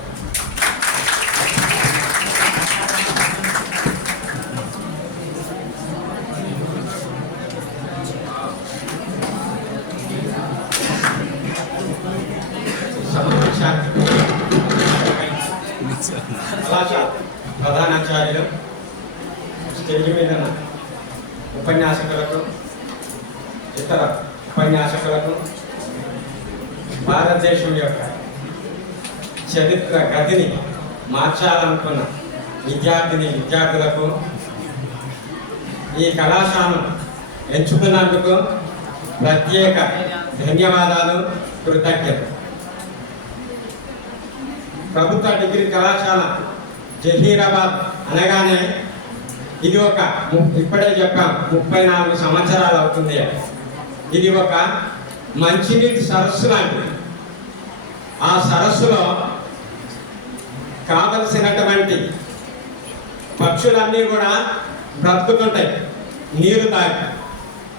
కళాశాల ప్రధానాచార్యులు, stage మీద ఉపన్యాసకులకు, ఇతర ఉపన్యాసకులకు, భారతదేశం యొక్క చరిత్ర గతిని మార్చాలనుకున్న విద్యార్థులకు ఈ కళాశాలను ఎంచుకున్నందుకు ప్రత్యేక ధన్యవాదాలు, కృతజ్ఞతలు. ప్రభుత్వ డిగ్రీ కళాశాల జహీరాబాద్ అనగానే ఇది ఇప్పుడే చెప్పాం 34 సంవత్సరాలు అవుతుంది. ఇది ఒక మంచినీటి సరస్సు లాంటిది. ఆ సరస్సులో కావలసినటువంటి పక్షులన్నీ కూడా బ్రతుకుతుంటాయి నీరు తాగి.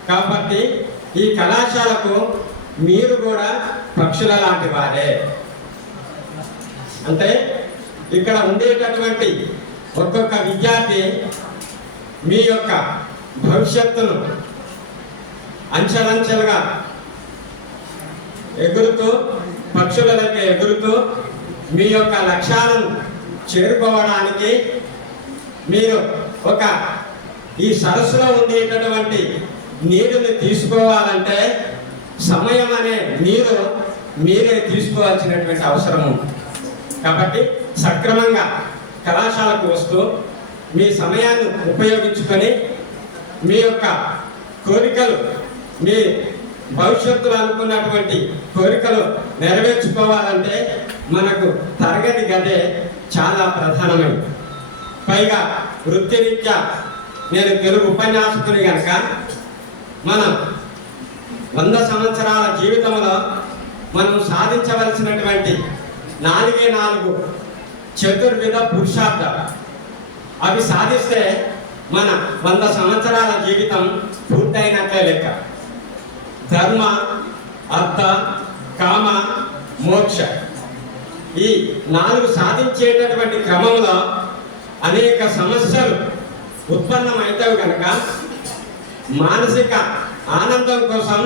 కాబట్టి ఈ కళాశాలకు మీరు కూడా పక్షుల లాంటి వారే. అంటే ఇక్కడ ఉండేటటువంటి ఒక్కొక్క విద్యార్థి మీ యొక్క భవిష్యత్తును అంచెలంచెలుగా ఎగురుతూ, పక్షుల లెక్క ఎగురుతూ మీ యొక్క లక్ష్యాలను చేరుకోవడానికి మీరు ఈ సరస్సులో ఉండేటటువంటి నీరుని తీసుకోవాలంటే సమయం అనే నీరు మీరే తీసుకోవాల్సినటువంటి అవసరం ఉంది. కాబట్టి సక్రమంగా కళాశాలకు వస్తూ మీ సమయాన్ని ఉపయోగించుకొని మీ యొక్క కోరికలు, మీ భవిష్యత్తులో అనుకున్నటువంటి కోరికలు నెరవేర్చుకోవాలంటే మనకు తరగతి గదే చాలా ప్రధానమైనది. పైగా వృత్తిరీత్యా నేను తెలుగు ఉపన్యాసకుని కనుక మనం 100 సంవత్సరాల జీవితంలో మనం సాధించవలసినటువంటి 4 చతుర్విధ పురుషార్థాలు అవి సాధిస్తే మన 100 సంవత్సరాల జీవితం పూర్తయినట్లే లెక్క. ధర్మ, అర్థ, కామ, మోక్ష ఈ 4 సాధించేటటువంటి క్రమంలో అనేక సమస్యలు ఉత్పన్నమవుతాయి కనుక మానసిక ఆనందం కోసం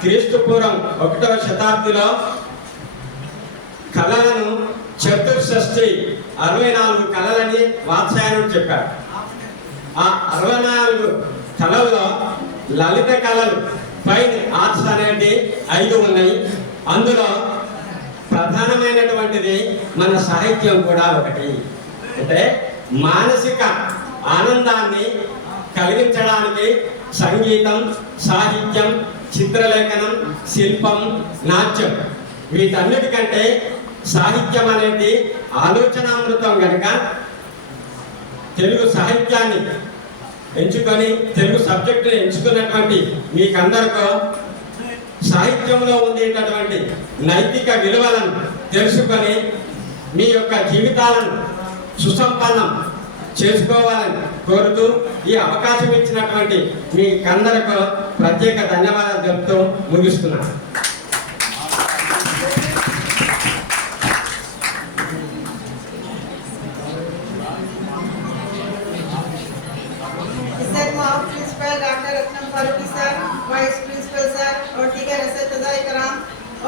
క్రీస్తుపూర్వం 1వ శతాబ్దిలో కళలను చతుర్షష్ఠి 64 కళలని వాత్సాయనుడు చెప్పారు. ఆ 64 కళల్లో లలిత కళలు ఫైన్ ఆర్ట్స్ అనేది 5 ఉన్నాయి. అందులో ప్రధానమైనటువంటిది మన సాహిత్యం కూడా ఒకటి. అంటే మానసిక ఆనందాన్ని కలిగించడానికి సంగీతం, సాహిత్యం, చిత్రలేఖనం, శిల్పం, నాట్యం వీటన్నిటికంటే సాహిత్యం అనేది ఆలోచనామృతం కనుక తెలుగు సాహిత్యాన్ని ఎంచుకొని తెలుగు సబ్జెక్టుని ఎంచుకున్నటువంటి మీకందరికీ సాహిత్యంలో ఉండేటటువంటి నైతిక విలువలను తెలుసుకొని మీ యొక్క జీవితాలను సుసంపన్నం చేసుకోవాలని కోరుతూ ఈ అవకాశం ఇచ్చినటువంటి మీకందరికీ ప్రత్యేక ధన్యవాదాలు చెప్తూ ముగిస్తున్నాను. Principal doctor Ratnam Farooqui sir, vice principal sir और दीगर असतिज़ाए कराम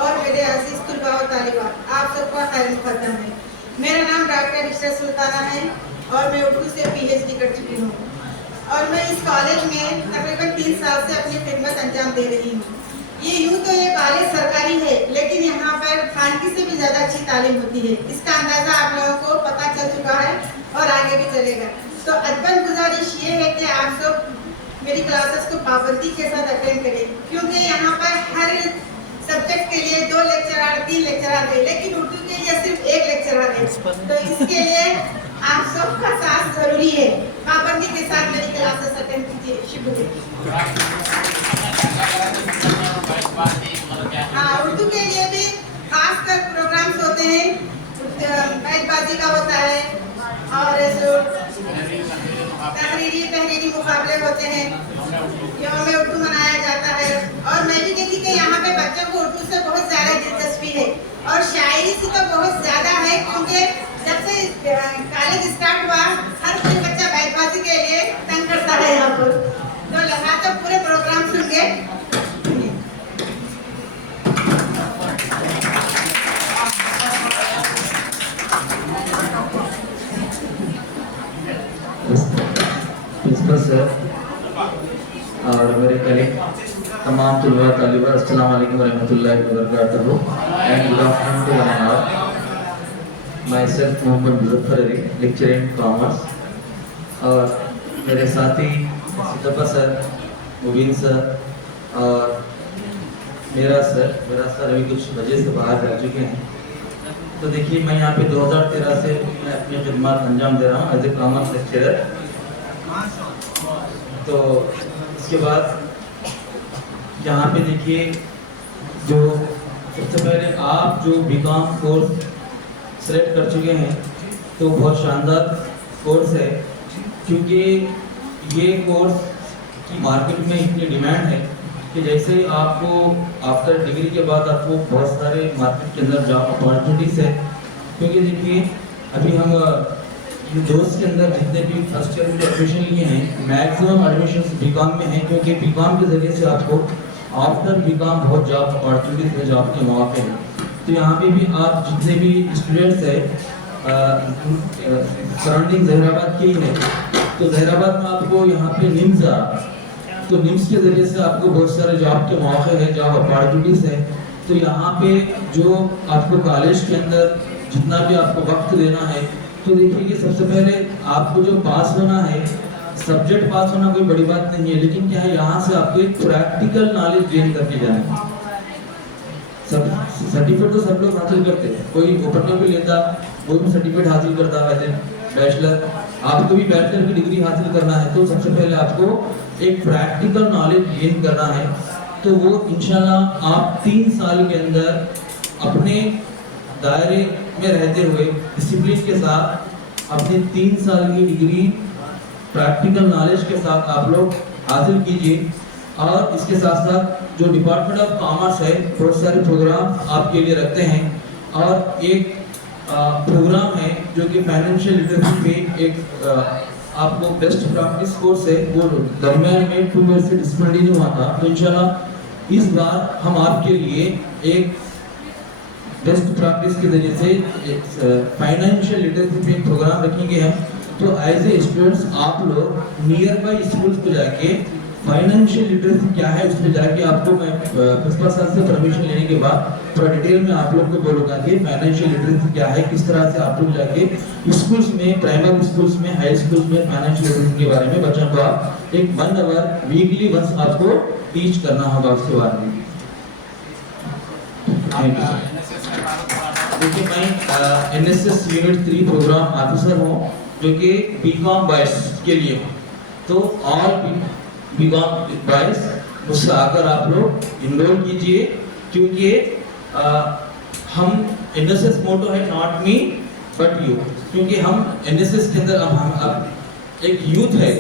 और मेरे अजीज तुलबा और तालिबात, आप सबका खैर मुकद्दम है। मेरा नाम डॉक्टर इशरत सुल्ताना है और मैं उर्दू से PhD कर चुकी हूँ और मैं इस कॉलेज में तकरीबन 3 साल से अपनी खिदमत अंजाम दे रही हूँ। ये यूँ तो ये कॉलेज सरकारी है, लेकिन यहाँ पर खानगी से भी ज़्यादा अच्छी तालीम होती है। इसका अंदाज़ा आप लोगों को पता चल चुका है और आगे भी चलेगा। तो अदबन गुजारिश ये है कि आप सब मेरी क्लासेस को पाबंदी के साथ अटेंड करें, क्योंकि यहाँ पर हर सब्जेक्ट के लिए 2 लेक्चरर 3 लेक्चरर है, लेकिन उर्दू के लिए सिर्फ 1 लेक्चरर है। तो इसके लिए आप सबका साथ जरूरी है। पाबंदी के साथ मेरी क्लासेस अटेंड कीजिए। शुक्रिया। हाँ, उर्दू के लिए भी खासकर प्रोग्राम्स होते हैं, बैतबाजी का होता है और तहरीरी मुकाबले होते हैं, यौम उर्दू मनाया जाता है। और मैं भी देखी कि यहाँ पे बच्चों को उर्दू से बहुत ज़्यादा दिलचस्पी है और शायरी से तो बहुत ज़्यादा है, क्योंकि जब से कॉलेज स्टार्ट हुआ हर कोई बच्चा बैतबाजी के लिए तंग करता है यहाँ पर। तो लिहाजा पूरे प्रोग्राम सुनिए। प्रिंसिपल सर और मेरे कलीग तमाम तुलबा तालिबा, अस्सलाम वालेकुम रहमतुल्लाहि व बरकातहू and good afternoon to one and all. Myself Mohammed Muzaffar Ali, lecture in commerce, और मेरे साथी सितफा सर, मुबीन सर और मेरा सर अभी कुछ वजह से बाहर जा चुके हैं। तो देखिए, मैं यहाँ पे 2013 से मैं अपनी खिदमत अंजाम दे रहा हूँ एज ए कॉमर्स लेक्चरर। तो इसके बाद यहाँ पे देखिए, जो सबसे पहले आप जो बीकॉम कोर्स सेलेक्ट कर चुके हैं तो बहुत शानदार कोर्स है, क्योंकि ये कोर्स की मार्केट में इतनी डिमांड है कि जैसे आपको आफ्टर डिग्री के बाद आपको बहुत सारे मार्केट के अंदर जॉब अपॉर्चुनिटीज है। क्योंकि देखिए, अभी हम दोस्त के अंदर जितने भी फर्स्ट ईयर में एडमिशन लिए हैं, मैक्सिमम एडमिशन बीकॉम में हैं, क्योंकि बीकॉम के जरिए से आपको आफ्टर बीकॉम बहुत जॉब अपॉर्चुनिटीज है, जॉब के मौके हैं। तो यहाँ पे भी आप जितने भी स्टूडेंट्स हैं सराउंडिंग जहीराबाद के ही है, तो जहीराबाद में आपको यहाँ पे निम्स आ, तो निम्स के जरिए से आपको बहुत सारे जॉब के मौके हैं, जॉब अपॉर्चुनिटीज है। तो यहाँ पे जो आपको कॉलेज के अंदर जितना भी आपको वक्त देना है, तो देखिए कि सबसे पहले आपको जो पास होना है सब्जेक्ट पास होना कोई बड़ी बात नहीं है, लेकिन क्या है यहाँ से आपको एक प्रैक्टिकल नॉलेज गेन करके जाना है। सब सर्टिफिकेट तो सब लोग हासिल करते हैं, कोई ओपन में भी लेता, कोई भी सर्टिफिकेट हासिल करता है, बैचलर, आपको भी बैचलर की डिग्री हासिल करना है तो सबसे पहले आपको एक प्रैक्टिकल नॉलेज गेन करना है। तो वो इंशाल्लाह आप 3 साल के अंदर अपने दायरे में रहते हुए डिसिप्लिन के साथ अपनी 3 साल की डिग्री प्रैक्टिकल नॉलेज के साथ आप लोग हासिल कीजिए। और इसके साथ साथ जो डिपार्टमेंट ऑफ कॉमर्स है बहुत सारे प्रोग्राम आपके लिए रखते हैं, और एक प्रोग्राम है जो कि फाइनेंशियल लिटरेसी पे एक आपको बेस्ट प्रैक्टिस कोर्स है, वो दरमियान में 2 ईयर से डिस्कंटिन्यू हुआ था। तो इंशाल्लाह इस बार हम आपके लिए एक बेस्ट प्रैक्टिस के जरिए से फाइनेंशियल लिटरेसी पे प्रोग्राम रखेंगे हम। तो एज ए स्टूडेंट्स आप लोग नियर बाई स्कूल्स को जाके फाइनेंशियल लिटरेसी क्या है उस पर जाके आपको मैं प्रिंसिपल सर से परमिशन लेने के बाद थोड़ा डिटेल में आप लोग को बोलूँगा कि फाइनेंशियल लिटरेसी क्या है, किस तरह से आप लोग जाके स्कूल्स में, प्राइमरी स्कूल्स में, हाई स्कूल्स में फाइनेंशियल लिटरेसी के बारे में बच्चों को आप एक 1 आवर वीकली वंस आपको टीच करना होगा उसके बारे में। देखिए मैं एनएसएस यूनिट 3 प्रोग्राम ऑफिसर हूँ जो कि बीकॉम बॉयज के लिए, तो ऑल बीकॉम बॉयज उससे आकर आप लोग इनरोल कीजिए, क्योंकि हम एनएसएस मोटो है नॉट मी बट यू, क्योंकि हम एनएसएस के अंदर अब एक यूथ है,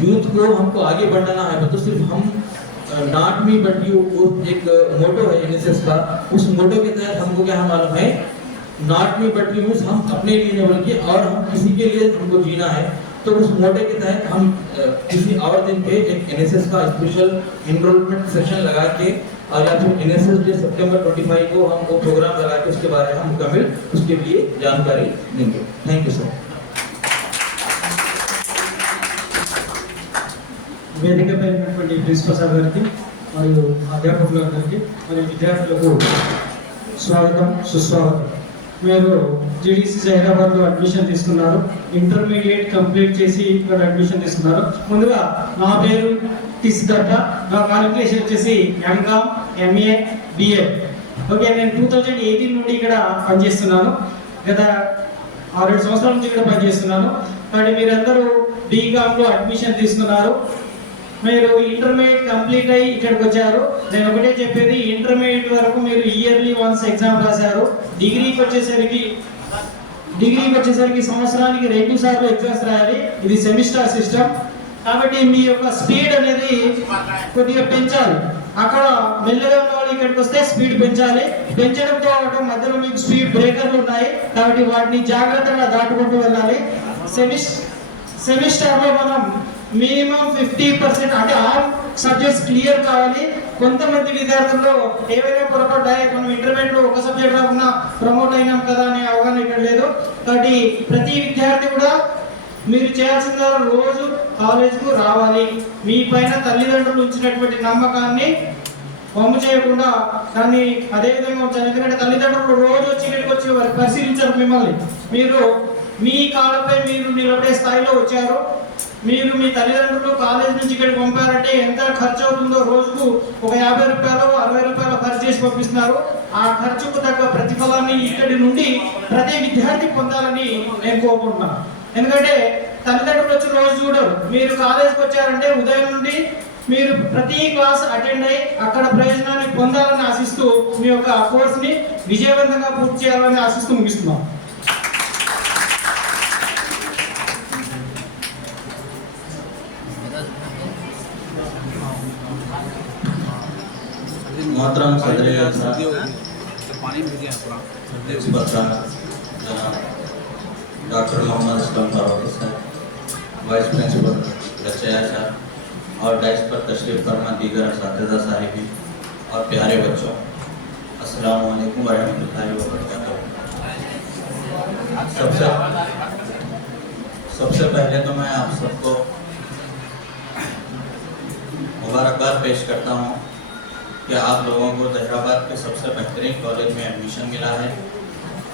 यूथ को हमको आगे बढ़ाना है, तो सिर्फ हम नॉट मी बट यू एक मोटो है एनएसएस का, उस मोटो के तहत हमको क्या मालूम है, not me but you means हम अपने लिए नहीं बल्कि और हम किसी के लिए हमको जीना है। तो उस मोटे के तहत हम किसी और दिन पे एक एनएसएस का स्पेशल एनरोलमेंट सेशन लगा के, और या फिर एनएसएस डे सितंबर 25 को हम वो प्रोग्राम लगा के उसके बारे में हम मुकम्मल उसके लिए जानकारी देंगे। Thank you sir. వేదికపై ఉన్నటువంటి ప్రిన్సిపల్ సార్ గారికి మరియు అధ్యాపకులందరికీ మరియు విద్యార్థులకు స్వాగతం సుస్వాగతం। మీరు జీడీసీ హైదరాబాద్లో అడ్మిషన్ తీసుకున్నారు, ఇంటర్మీడియట్ కంప్లీట్ చేసి ఇక్కడ అడ్మిషన్ తీసుకున్నారు। ముందుగా నా పేరు టిస్ గడ్డ, నా క్వాలిఫికేషన్ వచ్చేసి ఎంకామ్, ఎంఏ, బిఏ। ఓకే, నేను 2018 నుండి ఇక్కడ పనిచేస్తున్నాను, గత 6-7 సంవత్సరాల నుంచి ఇక్కడ పనిచేస్తున్నాను। కాబట్టి మీరందరూ బీకామ్లో అడ్మిషన్ తీసుకున్నారు, మీరు ఇంటర్మీడియట్ కంప్లీట్ అయ్యి ఇక్కడికి వచ్చారు। నేను ఒకటే చెప్పేది, ఇంటర్మీడియట్ వరకు మీరు ఇయర్లీ వన్స్ ఎగ్జామ్ రాశారు, డిగ్రీకి వచ్చేసరికి సంవత్సరానికి 2 సార్లు ఎగ్జామ్స్ రాయాలి, ఇది సెమిస్టర్ సిస్టమ్। కాబట్టి మీ యొక్క స్పీడ్ అనేది కొద్దిగా పెంచాలి, అక్కడ మెల్లగా ఉన్న వాళ్ళు ఇక్కడికి వస్తే స్పీడ్ పెంచాలి, పెంచడంతో పాటు మధ్యలో మీకు స్పీడ్ బ్రేకర్లు ఉన్నాయి కాబట్టి వాటిని జాగ్రత్తగా దాటుకుంటూ వెళ్ళాలి। సెమిస్టర్లో మనం మినిమం 50% అంటే ఆల్ సబ్జెక్ట్స్ క్లియర్ కావాలి। కొంతమంది విద్యార్థుల్లో ఏవైనా పొరపాటు మనం ఇంటర్మీడియట్లో ఒక సబ్జెక్ట్ రాకుండా ప్రమోట్ అయినాం కదా అనే అవగాహన ఇక్కడ లేదు। కాబట్టి ప్రతి విద్యార్థి కూడా మీరు చేయాల్సిన రోజు కాలేజ్కు రావాలి, మీ పైన తల్లిదండ్రులు ఉంచినటువంటి నమ్మకాన్ని వమ్ము చేయకుండా దాన్ని అదే విధంగా ఉంచాలి। ఎందుకంటే తల్లిదండ్రులు రోజు వచ్చి ఇక్కడికి వచ్చి వారు పరిశీలించారు మిమ్మల్ని, మీరు మీ కాళ్ళపై మీరు నిలబడే స్థాయిలో వచ్చారు। మీరు మీ తల్లిదండ్రులు కాలేజ్ నుంచి ఇక్కడికి పంపారంటే ఎంత ఖర్చు అవుతుందో రోజుకు ఒక 50 రూపాయలు 60 రూపాయలు ఖర్చు చేసి పంపిస్తున్నారు, ఆ ఖర్చుకు తగ్గ ప్రతిఫలాన్ని ఇక్కడి నుండి ప్రతి విద్యార్థి పొందాలని నేను కోరుకుంటున్నాను। ఎందుకంటే తల్లిదండ్రులు వచ్చి రోజు చూడరు, మీరు కాలేజ్కి వచ్చారంటే ఉదయం నుండి మీరు ప్రతి క్లాస్ అటెండ్ అయ్యి అక్కడ ప్రయోజనాన్ని పొందాలని ఆశిస్తూ మీ యొక్క కోర్సుని విజయవంతంగా పూర్తి చేయాలని ఆశిస్తూ ముగిస్తున్నాం। मोहतरम सदर डॉक्टर मोहम्मद असलम फारूकी साहब, वाइस प्रिंसिपल रचया साहब और डाइस पर तशरीफ फरमा दीगर असातिज़ा साहिबी और प्यारे बच्चों, अस्सलाम वालेकुम वरहमतुल्लाहि वबरकातुहू। सबसे पहले तो मैं आप सबको मुबारकबाद पेश करता हूँ कि आप लोगों को जहराबाद के सबसे बेहतरीन कॉलेज में एडमिशन मिला है,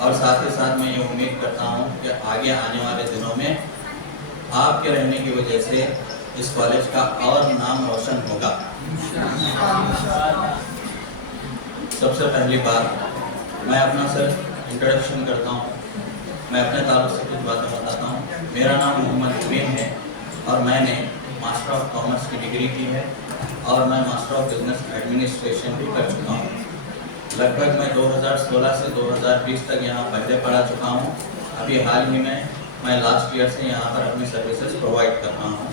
और साथ ही साथ मैं ये उम्मीद करता हूँ कि आगे आने वाले दिनों में आपके रहने की वजह से इस कॉलेज का और नाम रोशन होगा। सबसे पहली बात मैं अपना सिर्फ इंट्रोडक्शन करता हूँ, मैं अपने ताल्लुक से कुछ बातें बताता हूँ। मेरा नाम मोहम्मद अमीन है और मैंने मास्टर ऑफ कॉमर्स की डिग्री की है और मैं मास्टर ऑफ बिजनेस एडमिनिस्ट्रेशन भी कर चुका हूँ। लगभग मैं 2016 से 2020 तक यहाँ पहले पढ़ा चुका हूँ। अभी हाल ही में मैं लास्ट ईयर से यहाँ पर अपनी सर्विसेज प्रोवाइड कर रहा हूँ,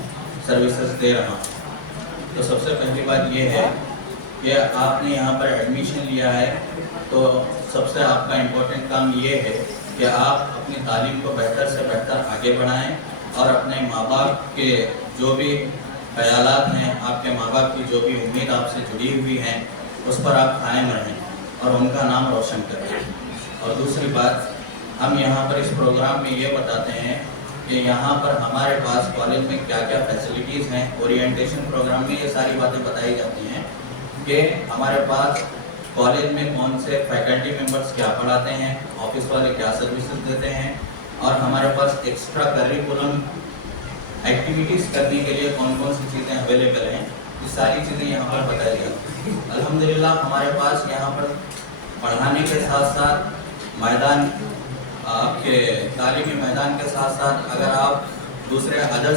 सर्विसेज दे रहा हूँ। तो सबसे पहली बात ये है कि आपने यहाँ पर एडमिशन लिया है तो सबसे आपका इम्पोर्टेंट काम ये है कि आप अपनी तालीम को बेहतर से बेहतर आगे बढ़ाएं और अपने माँ बाप के जो भी ख्यालात हैं, आपके माँ बाप की जो भी उम्मीद आपसे जुड़ी हुई हैं, उस पर आप कायम रहें और उनका नाम रोशन करें। और दूसरी बात, हम यहाँ पर इस प्रोग्राम में ये बताते हैं कि यहाँ पर हमारे पास कॉलेज में क्या क्या फैसिलिटीज़ हैं। ओरिएंटेशन प्रोग्राम में ये सारी बातें बताई जाती हैं कि हमारे पास कॉलेज में कौन से फैकल्टी मेंबर्स क्या पढ़ाते हैं, ऑफिस वाले क्या सर्विसेज देते हैं और हमारे पास एक्स्ट्रा करिकुलम एक्टिविटीज़ करने के लिए कौन कौन सी चीज़ें अवेलेबल हैं, ये सारी चीज़ें यहाँ पर बताई जाती हैं। अल्हम्दुलिल्लाह हमारे पास यहाँ पर पढ़ाने के साथ साथ मैदान, आपके तालीमी मैदान के साथ साथ अगर आप दूसरे अदर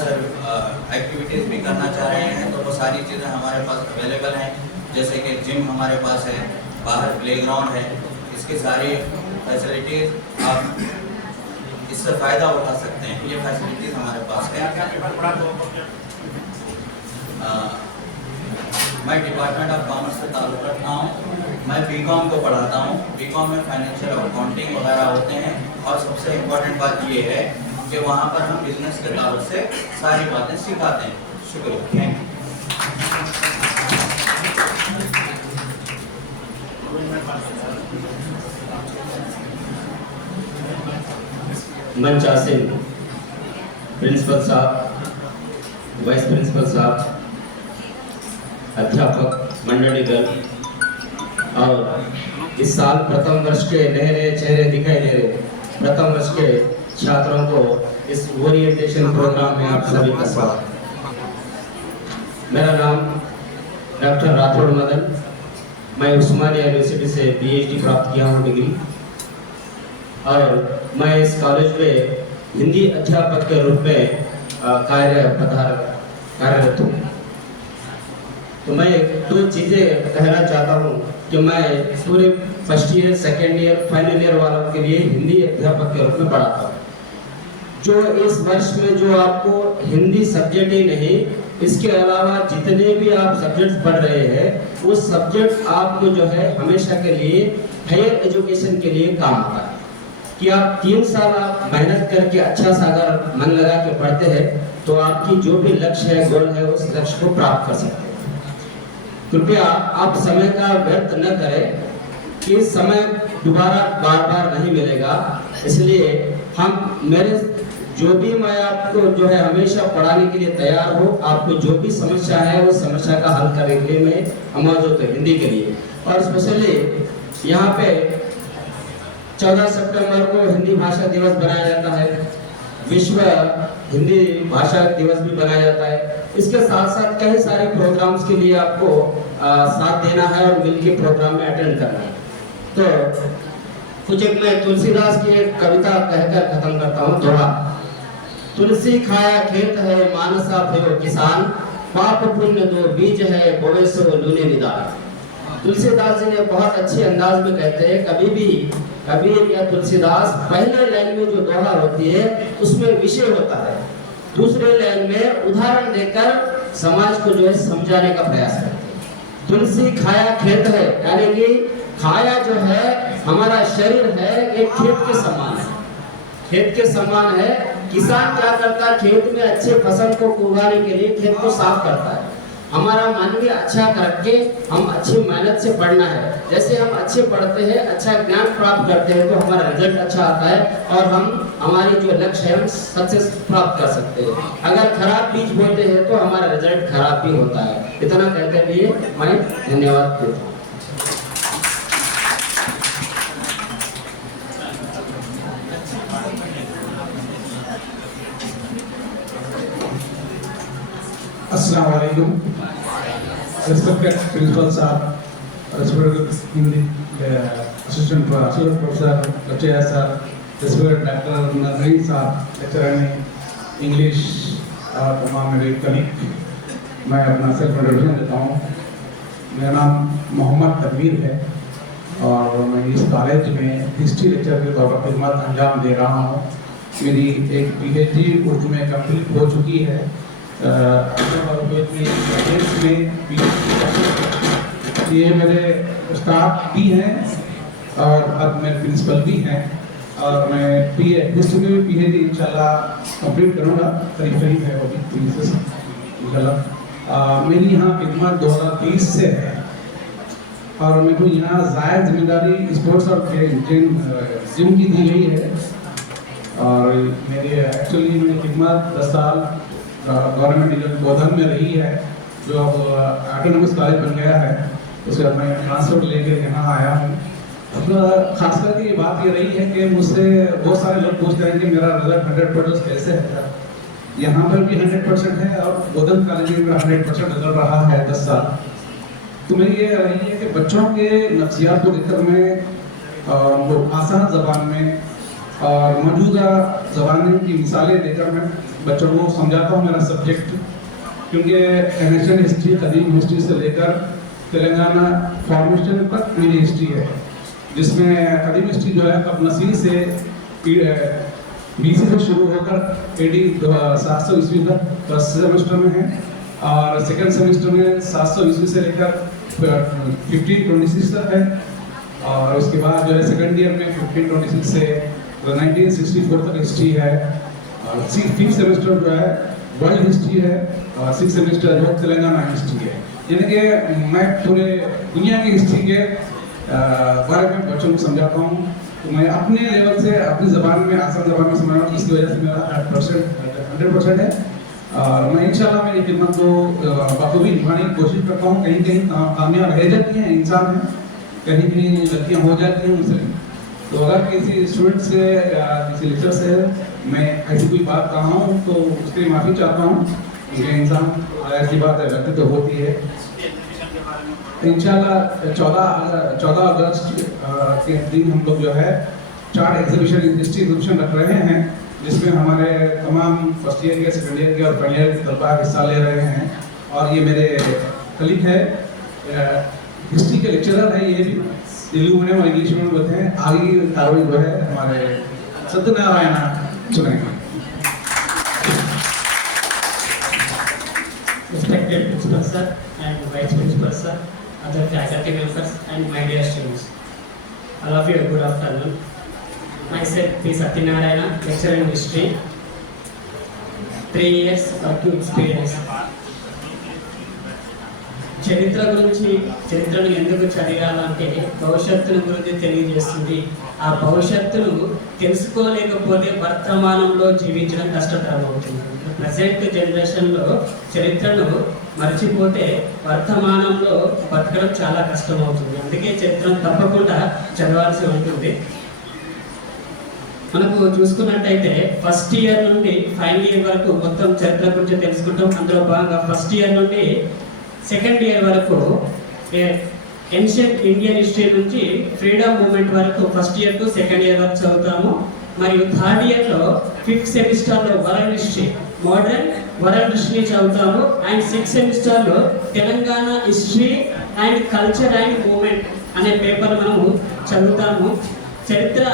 एक्टिविटीज़ भी करना चाह रहे हैं तो वो सारी चीज़ें हमारे पास अवेलेबल हैं। जैसे कि जिम हमारे पास है, बाहर प्लेग्राउंड है, इसकी सारी फैसिलिटीज़ आप इससे फ़ायदा उठा सकते हैं। ये फैसिलिटीज़ हमारे पास है। मैं डिपार्टमेंट ऑफ कॉमर्स से ताल्लुक़ रखता हूँ। मैं बीकॉम को पढ़ाता हूँ। बीकॉम में फाइनेंशियल अकाउंटिंग वगैरह होते हैं और सबसे इम्पोर्टेंट बात ये है कि वहाँ पर हम बिजनेस के ताल्लुक़ से सारी बातें सिखाते हैं। शुक्रिया, थैंक यू। मंच आसिम, प्रिंसिपल साहब, वाइस प्रिंसिपल साहब, अध्यापक मंडलीगण और इस साल प्रथम वर्ष के नए नए चेहरे दिखाई दे रहे प्रथम वर्ष के छात्रों को इस ओरिएंटेशन प्रोग्राम में आप सभी का स्वागत। मेरा नाम डॉक्टर राठौड़ मदन, मैं उस्मानिया यूनिवर्सिटी से PhD प्राप्त किया हूँ डिग्री और मैं इस कॉलेज में हिंदी अध्यापक के रूप में कार्यरत हूँ। तो मैं दो चीज़ें कहना चाहता हूँ कि मैं पूरे first year, second year, final year वालों के लिए हिंदी अध्यापक के रूप में पढ़ाता हूँ। जो इस वर्ष में जो आपको हिंदी सब्जेक्ट ही नहीं, इसके अलावा जितने भी आप सब्जेक्ट पढ़ रहे हैं वो सब्जेक्ट आपको जो है हमेशा के लिए हायर एजुकेशन के लिए काम आता है कि आप 3 साल आप मेहनत करके अच्छा सा अगर मन लगा के पढ़ते हैं तो आपकी जो भी लक्ष्य है, गोल है, उस लक्ष्य को प्राप्त कर सकते हैं। कृपया आप समय का व्यर्थ न करें कि समय दोबारा बार बार नहीं मिलेगा। इसलिए हम जो भी मैं आपको जो है हमेशा पढ़ाने के लिए तैयार हो। आपको जो भी समस्या है वो समस्या का हल करने के लिए मैं मौजूद हूँ हिंदी के लिए। और स्पेशली यहाँ पे 14 सितंबर को हिंदी भाषा दिवस बनाया जाता है, विश्व हिंदी भाषा दिवस भी बनाया जाता है। इसके साथ साथ कई सारे प्रोग्राम्स के लिए आपको साथ देना है और मिलके प्रोग्राम में अटेंड करना है। तो कुछ एक मैं तुलसीदास की एक कविता कहकर खत्म करता हूँ। दोहा, तुलसी खाया खेत है मानसा भयो किसान, पाप पुण्य दो बीज है बोवे सो लूने निदान। तुलसीदास जी ने बहुत अच्छे अंदाज में कहते हैं, कभी भी कबीर या तुलसीदास पहले लाइन में जो दोहा होती है उसमें विषय होता है, दूसरे लाइन में उदाहरण देकर समाज को जो है समझाने का प्रयास करते हैं। तुलसी खाया खेत है, यानी कि खाया जो है हमारा शरीर है एक खेत के समान है, खेत के समान है। किसान क्या करता है, खेत में अच्छे फसल को उगाने के लिए खेत को साफ करता है। हमारा मन भी अच्छा करके हम अच्छी मेहनत से पढ़ना है। जैसे हम अच्छे पढ़ते हैं, अच्छा ज्ञान प्राप्त करते हैं तो हमारा रिजल्ट अच्छा आता है और हम हमारी जो लक्ष्य है हम सक्सेस प्राप्त कर सकते हैं। अगर खराब बीज बोते हैं तो हमारा रिजल्ट खराब भी होता है। इतना कहते हुए मैं धन्यवाद देता हूँ। Assalamu alaikum. Respected Principal Sir, respected Assistant Professor, Lecturer Sir, respected Dr. Nazreen Sir, lecturer in English और तमाम मेरे कलीग, मैं अपना सेल्फ इंट्रोडक्शन देता हूँ। मेरा नाम मोहम्मद तनवीर है और मैं इस कॉलेज में हिस्ट्री लेक्चर के तौर पर खिदमत अंजाम दे रहा हूँ। मेरी एक पीएचडी उर्दू में कंप्लीट हो चुकी है। ये मेरे उस्ताद भी हैं और अब मेरे प्रिंसिपल भी हैं और मैं हिस्ट्री में भी पीएचडी इंशाल्लाह कंप्लीट करूँगा। करीब है वो भी इंशाल्लाह। मेरी यहाँ खिदमत 2030 से है और मेरे को यहाँ ज़ायद जिम्मेदारी स्पोर्ट्स और जिम की दी गई है और मेरी एक्चुअली मेरी खिदमत 10 साल गवर्नमेंट इंजीनियर गोधन में रही है जो अब ऑटोनोमस कॉलेज बन गया है। उसके बाद मैं ट्रांसफर लेकर यहाँ आया हूँ। खासकर की बात ये रही है कि मुझसे बहुत सारे लोग पूछते हैं कि मेरा रिजल्ट 100% कैसे है। यहाँ पर भी 100% है और गोधन कॉलेज में मेरा 100% रिजल्ट रहा है 10 साल। तो मेरी ये रही है कि बच्चों के नफ्सियात को लेकर मैं वो आसान ज़बान में और मौजूदा ज़बान की मिसालें देकर मैं बच्चों को समझाता हूँ मेरा सब्जेक्ट, क्योंकि एशियन हिस्ट्री कदीम हिस्ट्री से लेकर तेलंगाना फॉर्मेशन तक मेरी हिस्ट्री है, जिसमें कदीम हिस्ट्री जो है कब नसीर से BC से शुरू होकर AD 700 ईस्वी तक फर्स्ट सेमेस्टर में है और सेकेंड सेमेस्टर में 700 ईस्वी से लेकर 1526 तक है और उसके बाद जो है सेकेंड ईयर में 1526 से 1964 तक हिस्ट्री है और 5th सेमेस्टर जो है वर्ल्ड हिस्ट्री है और 6th सेमेस्टर जो तेलंगाना हिस्ट्री है। यानी कि मैं पूरे दुनिया की हिस्ट्री के बारे में बच्चों को समझाता हूँ। तो मैं अपने लेवल से अपनी ज़बान में आसान ज़बान में समझा रहा हूँ, इसकी वजह से मेरा 100% है और मैं इंशाल्लाह मेरी खिदमत को बखूबी निभाने की कोशिश करता हूँ। कहीं कहीं कामयाब रह जाती हैं, इंसान हैं, कहीं कहीं गलतियाँ हो जाती हैं मुझसे। तो अगर किसी स्टूडेंट से या किसी लेक्चर से मैं ऐसी कोई बात कहा हूँ तो उसके माफ़ी चाहता हूँ, क्योंकि इंसान ऐसी बात है गलती तो होती है। इंशाल्लाह 14 अगस्त के दिन हम लोग जो है चार्ट एग्जीबिशन हिस्ट्री एग्जीबिशन रख रहे हैं, जिसमें हमारे तमाम फर्स्ट ईयर के, सेकेंड ईयर के और फाइनल ईयर के तलबा हिस्सा ले रहे हैं और ये मेरे कलीग है हिस्ट्री के लेक्चरर है, ये भी तेलुगु में और इंग्लिश में बोलते हैं। आगे की कार्रवाई जो है हमारे सत्यनारायण चुनेंगे। Respected Principal Sir and Vice Principal Sir, other faculty members and my dear students. All of you, good afternoon. Myself P. Satyanarayana, lecturer in history. 3 years working experience. చరిత్ర గురించి, చరిత్రను ఎందుకు చదివాలంటే భవిష్యత్తును గురించి తెలియజేస్తుంది. ఆ భవిష్యత్తును తెలుసుకోలేకపోతే వర్తమానంలో జీవించడం కష్టతరం అవుతుంది. ప్రజెంట్ జనరేషన్లో చరిత్రను మర్చిపోతే వర్తమానంలో బతకడం చాలా కష్టం అవుతుంది. అందుకే చరిత్రను తప్పకుండా చదవాల్సి ఉంటుంది. మనకు చూసుకున్నట్టయితే ఫస్ట్ ఇయర్ నుండి ఫైనల్ ఇయర్ వరకు మొత్తం చరిత్ర గురించి తెలుసుకుంటాం. అందులో భాగంగా ఫస్ట్ ఇయర్ నుండి సెకండ్ ఇయర్ వరకు ఏన్షియంట్ ఇండియన్ హిస్టరీ నుంచి ఫ్రీడమ్ మూవ్మెంట్ వరకు first year to second year వరకు చదువుతాము. మరియు థర్డ్ ఇయర్లో 5th సెమిస్టర్లో world history, modern world history చదువుతాము. అండ్ 6th సెమిస్టర్లో Telangana history and culture and movement అనే పేపర్ మనము చదువుతాము. చరిత్ర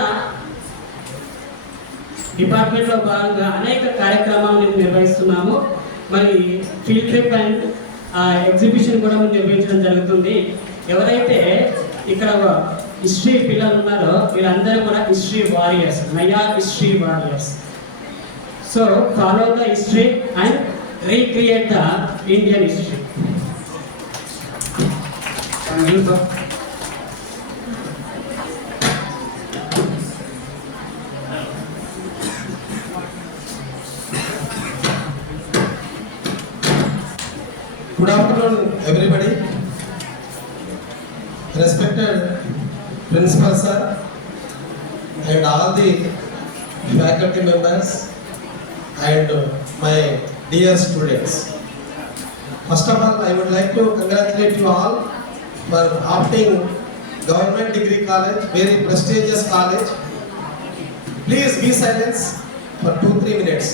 డిపార్ట్మెంట్లో భాగంగా అనేక కార్యక్రమాలను నిర్వహిస్తున్నాము. మరి ఫీల్డ్ ట్రిప్ అండ్ ఎగ్జిబిషన్ కూడా నిర్వహించడం జరుగుతుంది. ఎవరైతే ఇక్కడ హిస్టరీ పిల్లలు ఉన్నారో వీళ్ళందరూ కూడా హిస్టరీ వారియర్స్, నయా history warriors. So follow the history and recreate the Indian history. Good afternoon, everybody. Respected Principal Sir and all the faculty members and my dear students. First of all, I would like to congratulate you all for opting Government Degree College, very prestigious college. Please be silent for 2-3 minutes.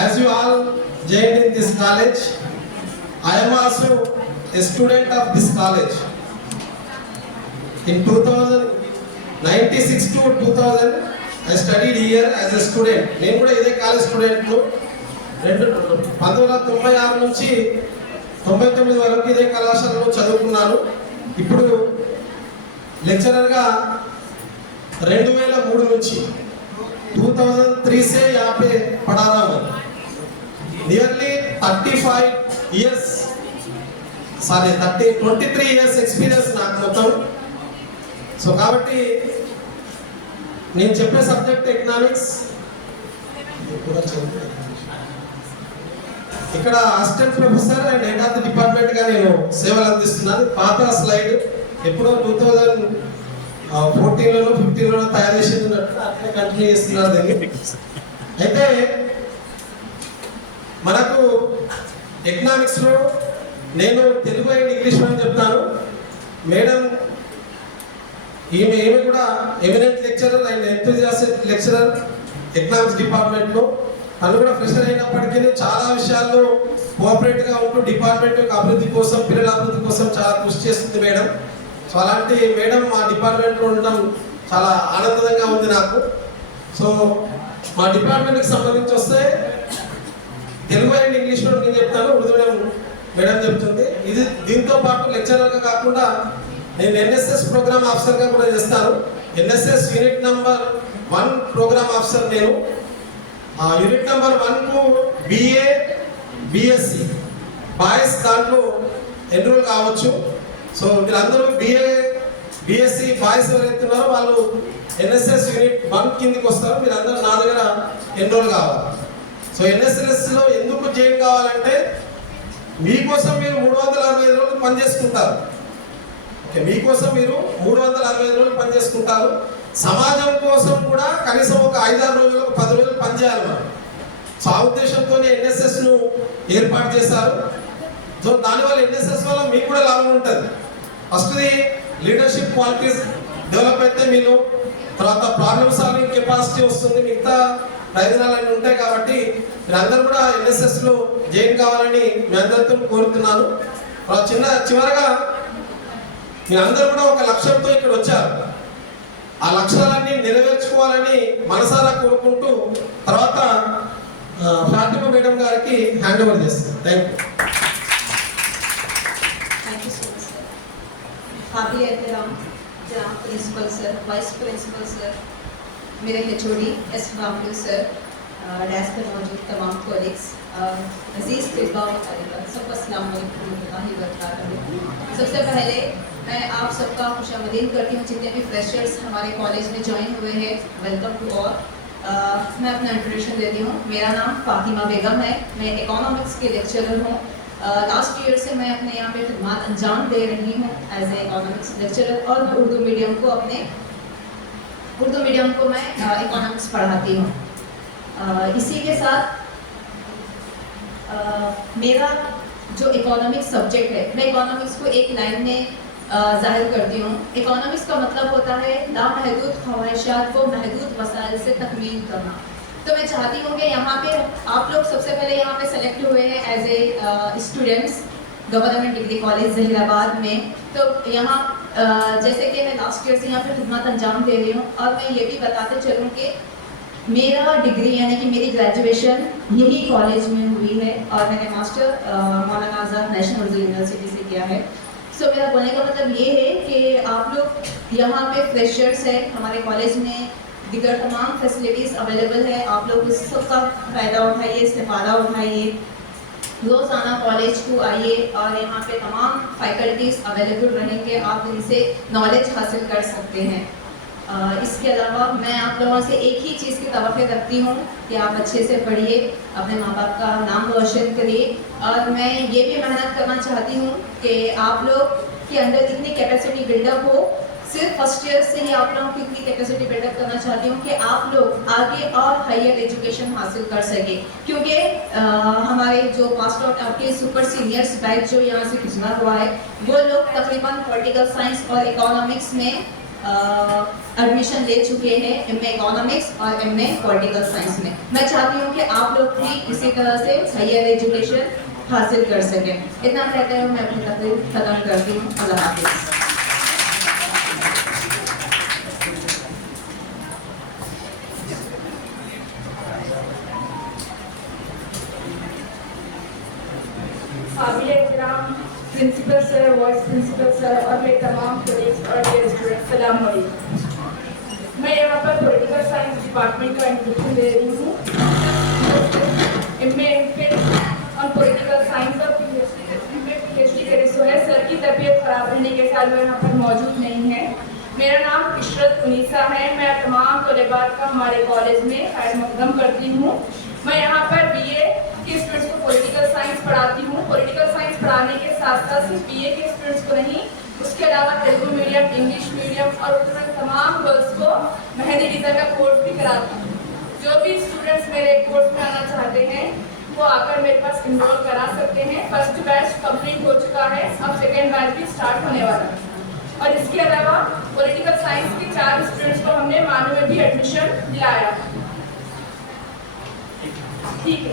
As you all joined in this college, I am also a student of this college. In 1996 to 2000, I studied here as a student. నేను కూడా ఇదే college student. 1996 నుంచి 99 వరకు ఇదే కళాశాలలో చదువుకున్నాను. ఇప్పుడు లెక్చరర్గా 2003 నుంచి 2003 से यहाँ पे पढ़ा रहा हूँ. Nearly 35 years, 23 years experience నాకు మొత్తం. సో కాబట్టి నేను చెప్పే సబ్జెక్ట్ ఎకనామిక్స్. ఇక్కడ assistant professor and head of the department గా నేను సేవలు అందిస్తున్నాను. పాత స్లైడ్ ఎప్పుడో 2014లోనో 15లోనో తయారు చేసి ఉన్నట్టు అట్లే కంటిన్యూ చేస్తున్నాను దీన్ని. అయితే మనకు ఎకనామిక్స్ లో నేను తెలుగు అండ్ ఇంగ్లీష్ అని చెప్తాను. మేడం ఈమె కూడా eminent lecturer and enthusiastic lecturer economics department లో. తను కూడా ఫ్రెషర్ అయినప్పటికీ చాలా విషయాల్లో కోఆపరేట్ గా ఉంటూ డిపార్ట్మెంట్ యొక్క అభివృద్ధి కోసం, పిల్లల అభివృద్ధి కోసం చాలా కృషి చేస్తుంది మేడం. సో అలాంటి మేడం మా డిపార్ట్మెంట్ లో ఉండడం చాలా ఆనందంగా ఉంది నాకు. సో మా డిపార్ట్మెంట్ కి సంబంధించి వస్తే తెలుగు అండ్ ఇంగ్లీష్ లో నేను చెప్తాను, ఉర్దూ మేడం చెప్తుంది. ఇది దీంతో పాటు లెక్చరర్ గా కాకుండా నేను ఎన్ఎస్ఎస్ ప్రోగ్రామ్ ఆఫీసర్ గా కూడా చేస్తాను. NSS unit number 1 programme officer నేను. యూనిట్ నెంబర్ 1 కు బిఏ, బిఎస్సి బాయ్స్ దాంట్లో ఎన్రోల్ కావచ్చు. సో మీరందరూ బిఏ, బిఎస్సి బాయ్స్ ఎవరైతే ఉన్నారో వాళ్ళు ఎన్ఎస్ఎస్ యూనిట్ 1 కిందకి వస్తారు. మీరందరూ నా దగ్గర ఎన్రోల్ కావాలి. సో ఎన్ఎస్ఎస్ లో ఎందుకు జాయిన్ కావాలంటే మీకోసం మీరు 365 రోజులు పనిచేసుకుంటారు. మీకోసం మీరు 365 రోజులు పనిచేసుకుంటారు. సమాజం కోసం కూడా కనీసం ఒక 5-6 రోజులు, 10 రోజులు పనిచేయాలి మనం. సో ఆ ఉద్దేశంతో ఎన్ఎస్ఎస్ ను ఏర్పాటు చేశారు. సో దానివల్ల ఎన్ఎస్ఎస్ వల్ల మీకు కూడా లాభం ఉంటుంది. ఫస్ట్ది లీడర్షిప్ క్వాలిటీస్ డెవలప్ అయితే మీలో, తర్వాత ప్రాబ్లమ్ సాల్వింగ్ కెపాసిటీ వస్తుంది, మిగతా ప్రయోజనాలన్నీ ఉంటాయి. కాబట్టి మీరందరూ కూడా ఎన్ఎస్ఎస్ లో జాయిన్ కావాలని మీ అందరితో కోరుతున్నాను. చివరగా మీరందరూ కూడా ఒక లక్ష్యంతో ఇక్కడ వచ్చారు. ఆ లక్ష్యాలన్నీ నెరవేర్చుకోవాలని మనసారా కోరుకుంటూ తర్వాత ఫాతిమా మేడం గారికి హ్యాండ్ ఓవర్ చేస్తాను. Thank you so much sir. काबिल एहतराम जनाब principal sir, vice principal sir, मेरे HOD S Ramdev sir, dais पर मौजूद तमाम कोलिग्स, अजीज तिब्बा व तालिबात, सबको अस्सलाम वालेकुम वरहमतुल्लाहि वबरकातुहू. सबसे पहले मैं आप सबका खुशामदीद करती हूँ. जितने भी फ्रेशर्स हमारे कॉलेज में ज्वाइन हुए हैं, वेलकम टू ऑल. मैं अपना इंट्रोडक्शन देती हूँ. मेरा नाम फातिमा बेगम है. मैं इकोनॉमिक्स के लेक्चरर हूँ. लास्ट ईयर से मैं अपने यहाँ पे खिदमत अंजाम दे रही हूँ एज ए इकोनॉमिक्स लेक्चरर. और मैं उर्दू मीडियम को मैं इकोनॉमिक्स पढ़ाती हूँ. इसी के साथ मेरा जो इकोनॉमिक्स सब्जेक्ट है, मैं इकोनॉमिक्स को एक लाइन में जाहिर करती हूँ. इकोनॉमिक्स का मतलब होता है लामहदूद ख्वाहिशात को महदूद वसाइल से तकमील करना. तो मैं चाहती हूँ कि यहाँ पे आप लोग सबसे पहले यहाँ पे सेलेक्ट हुए हैं as a students government degree college Zaheerabad में. तो यहाँ जैसे कि मैं लास्ट ईयर से यहाँ पे खिदमत अंजाम दे रही हूँ. और मैं ये भी बताते चलूँ कि मेरा डिग्री यानी कि मेरी ग्रेजुएशन यही कॉलेज में हुई है और मैंने मास्टर मौलाना आज़ाद नेशनल उर्दू यूनिवर्सिटी से किया है. सो मेरा बोलने का मतलब ये है कि आप लोग यहाँ पे फ्रेशर्स है, हमारे कॉलेज में दिगर तमाम फैसिलिटीज़ अवेलेबल है. आप लोग इस सब का फ़ायदा उठाइए, इस्तेफ़ादा उठाइए. रोज़ाना कॉलेज को आइए और यहाँ पे तमाम फैकल्टीज़ अवेलेबल रहेंगे. आप इनसे नॉलेज हासिल कर सकते हैं. इसके अलावा मैं आप लोगों से एक ही चीज़ की तवक्को रखती हूँ कि आप अच्छे से पढ़िए, अपने माँ बाप का नाम रोशन करिए. और मैं ये भी मेहनत करना चाहती हूँ कि आप लोग के अंदर इतनी कैपेसिटी बिल्डअप हो सिर्फ फर्स्ट ईयर से ही आप लोगों की इतनी कैपेसिटी बिल्डअप करना चाहती हूँ कि आप लोग आगे और हायर एजुकेशन हासिल कर सके, क्योंकि हमारे जो पास आउट आपके सुपर सीनियर्स बैच जो यहाँ से गुजरा हुआ है वो लोग तकरीबन पॉलिटिकल साइंस और इकोनॉमिक्स में एडमिशन ले चुके हैं, एमए इकोनॉमिक्स और एमए पॉलिटिकल साइंस में। मैं चाहती हूँ कि आप लोग भी इसी तरह से हायर एजुकेशन हासिल कर सकें। इतना कहते हुए मैं अपनी तकरीर खत्म करती हूँ। अल्लाह हाफिज़। काबिल एहतराम principal sir, vice principal sir और मेरे तमाम कोलीग्स और डियर स्टूडेंट्स, सलाम अलैकुम। मैं यहाँ पर पॉलिटिकल साइंस डिपार्टमेंट का इंट्रोडक्शन दे रही हूँ। एमए एमफिल और पॉलिटिकल साइंस और पीएचडी करे सो है। सर की तबीयत खराब रहने के साथ वो यहाँ पर मौजूद नहीं है। मेरा नाम इशरत उनीसा है। मैं तमाम तलेबात का हमारे कॉलेज में खैर मकदम करती हूँ। मैं यहाँ पर बीए के स्टूडेंट्स को पॉलिटिकल साइंस पढ़ाती हूँ। पॉलिटिकल साइंस पढ़ाने के साथ साथ सिर्फ बीए के स्टूडेंट्स को नहीं, उसके अलावा तेलुगु मीडियम, इंग्लिश मीडियम और उर्दू में तमाम गर्ल्स को मेहंदी डिज़ाइन का कोर्स भी कराती हूँ। जो भी स्टूडेंट्स मेरे कोर्स में आना चाहते हैं वो आकर मेरे पास इनरोल करा सकते हैं। फर्स्ट बैच कंप्लीट हो चुका है, अब सेकेंड बैच भी स्टार्ट होने वाला है। और इसके अलावा पॉलिटिकल साइंस के 4 स्टूडेंट्स को हमने मानू में भी एडमिशन दिलाया। ठीक है,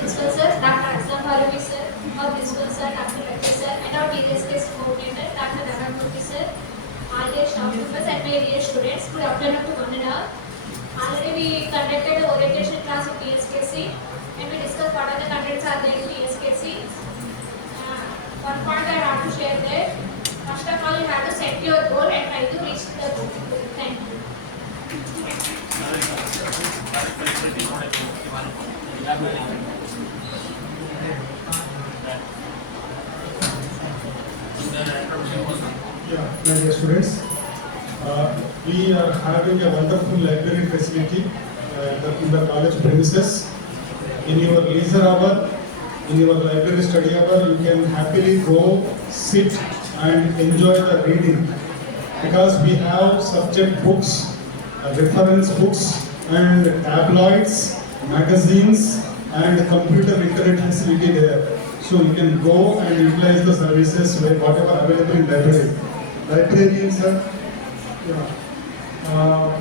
Principal sir, Dr. Aslam Faruqi sir, our principal sir, Dr. Rakhi sir, and our TSK coordinator, Dr. Dharan Murthy sir, all the staff members and my dear students, good afternoon to one and all. Already we conducted an orientation class of TSKC and we discussed what are the contents are there in TSKC. One point I have to share there. First of all, you have to set your goal and try to reach the goal. Thank you. Yeah, my dear students, we are having a wonderful library facility in the college premises. In your leisure hour, in your library study hour, you can happily go, sit and enjoy the reading, because we have subject books, reference books and tabloids, magazines and computer internet facility there. So you can go and utilize the services whatever available in library. Librarians are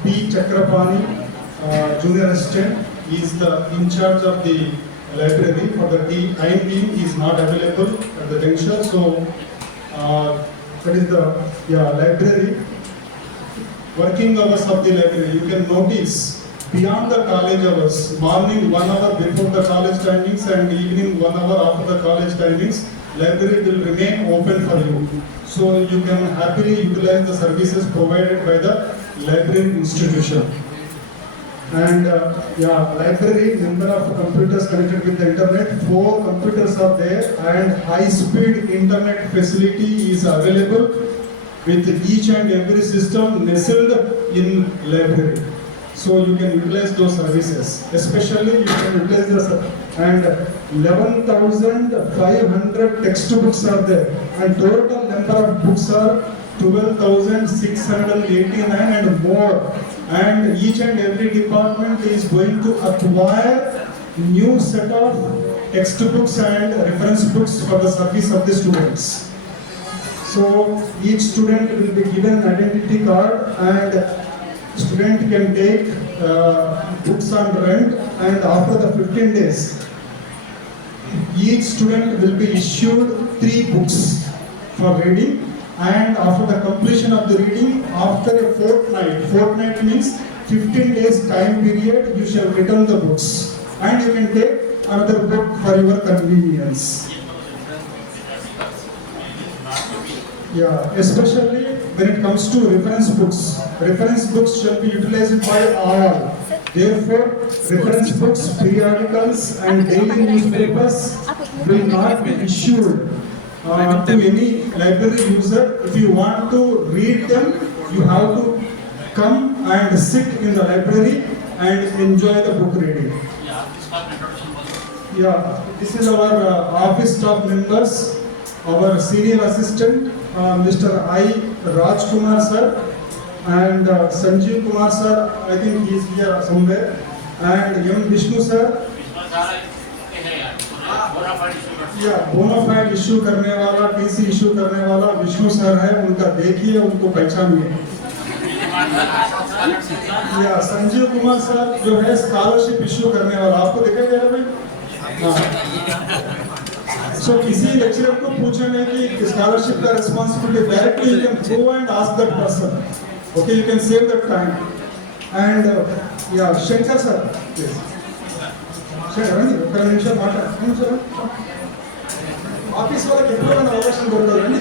P. Chakrapani, junior assistant, is the in charge of the library. For the time being, he is not available at the juncture. So that is the library. Working hours of the library, you can notice beyond the college hours, morning 1 hour before the college timings and evening 1 hour after the college timings, library will remain open for you. So you can happily utilize the services provided by the library institution. And library, number of computers connected with the internet, 4 computers are there and high-speed internet facility is available with each and every system nestled in library. So you can utilize those services. Especially you can utilize this, and 11,500 textbooks are there and total number of books are 12,689 and more. And each and every department is going to acquire new set of textbooks and reference books for the service of the students. So each student will be given an identity card and student can take books on rent, and after the 15 days each student will be issued 3 books for reading, and after the completion of the reading, after a fortnight means 15 days time period, you shall return the books and you can take another book for your convenience. Yeah, especially when it comes to reference books shall be utilized by all. Therefore, reference books, periodicals and daily newspapers will not be issued to any library user. If you want to read them, you have to come and sit in the library and enjoy the book reading. Yeah, this is our office staff members, our senior assistant, Mr. I. Rajkumar sir, and Sanjeev Kumar sir, I think he is here somewhere, and M. Vishnu sir. या bonafide issue करने वाला, TC issue करने वाला Vishnu sir है, उनका देखिए, उनको पहचानिए। या संजीव कुमार सर जो है स्कॉलरशिप इशू करने वाला, आपको दिखाई दे रहा है भाई? सो किसी लेक्चरर को पूछे नहीं कि स्कॉलरशिप का responsibility, directly you can go and ask that person, okay, you can save that time. And या शंकर सर प्लीज, ఒక నిమిషం మాట్లాడండి, ఆఫీస్ వాళ్ళకి ఎప్పుడైనా అవకాశం దొరకదండి.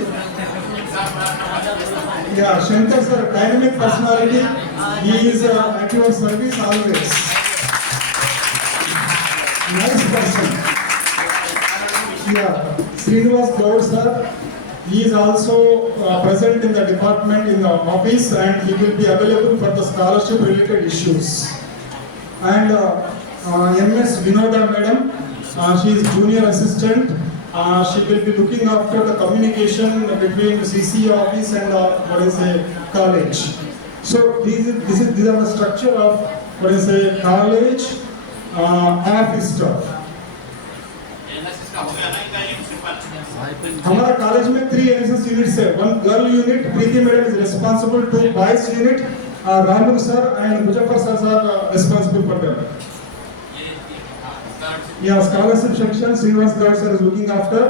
Yeah Shankar sir, dynamic personality, he is at your service always, nice person. Yeah Srinivas Goud sir, he is also present in the department, in the office, and he will be available for the scholarship related issues. And MS Vinoda madam, she is junior assistant. She will be looking after the communication between the CC office and college. So these are the structure of college office staff. हमारा college में 3 NSS units है, 1 girl unit, Preeti madam is responsible, 2 boys unit, Ramu sir and Muzaffar sir are responsible for them. Yeah, scholarship section, Srinivas Gaur sir is looking after.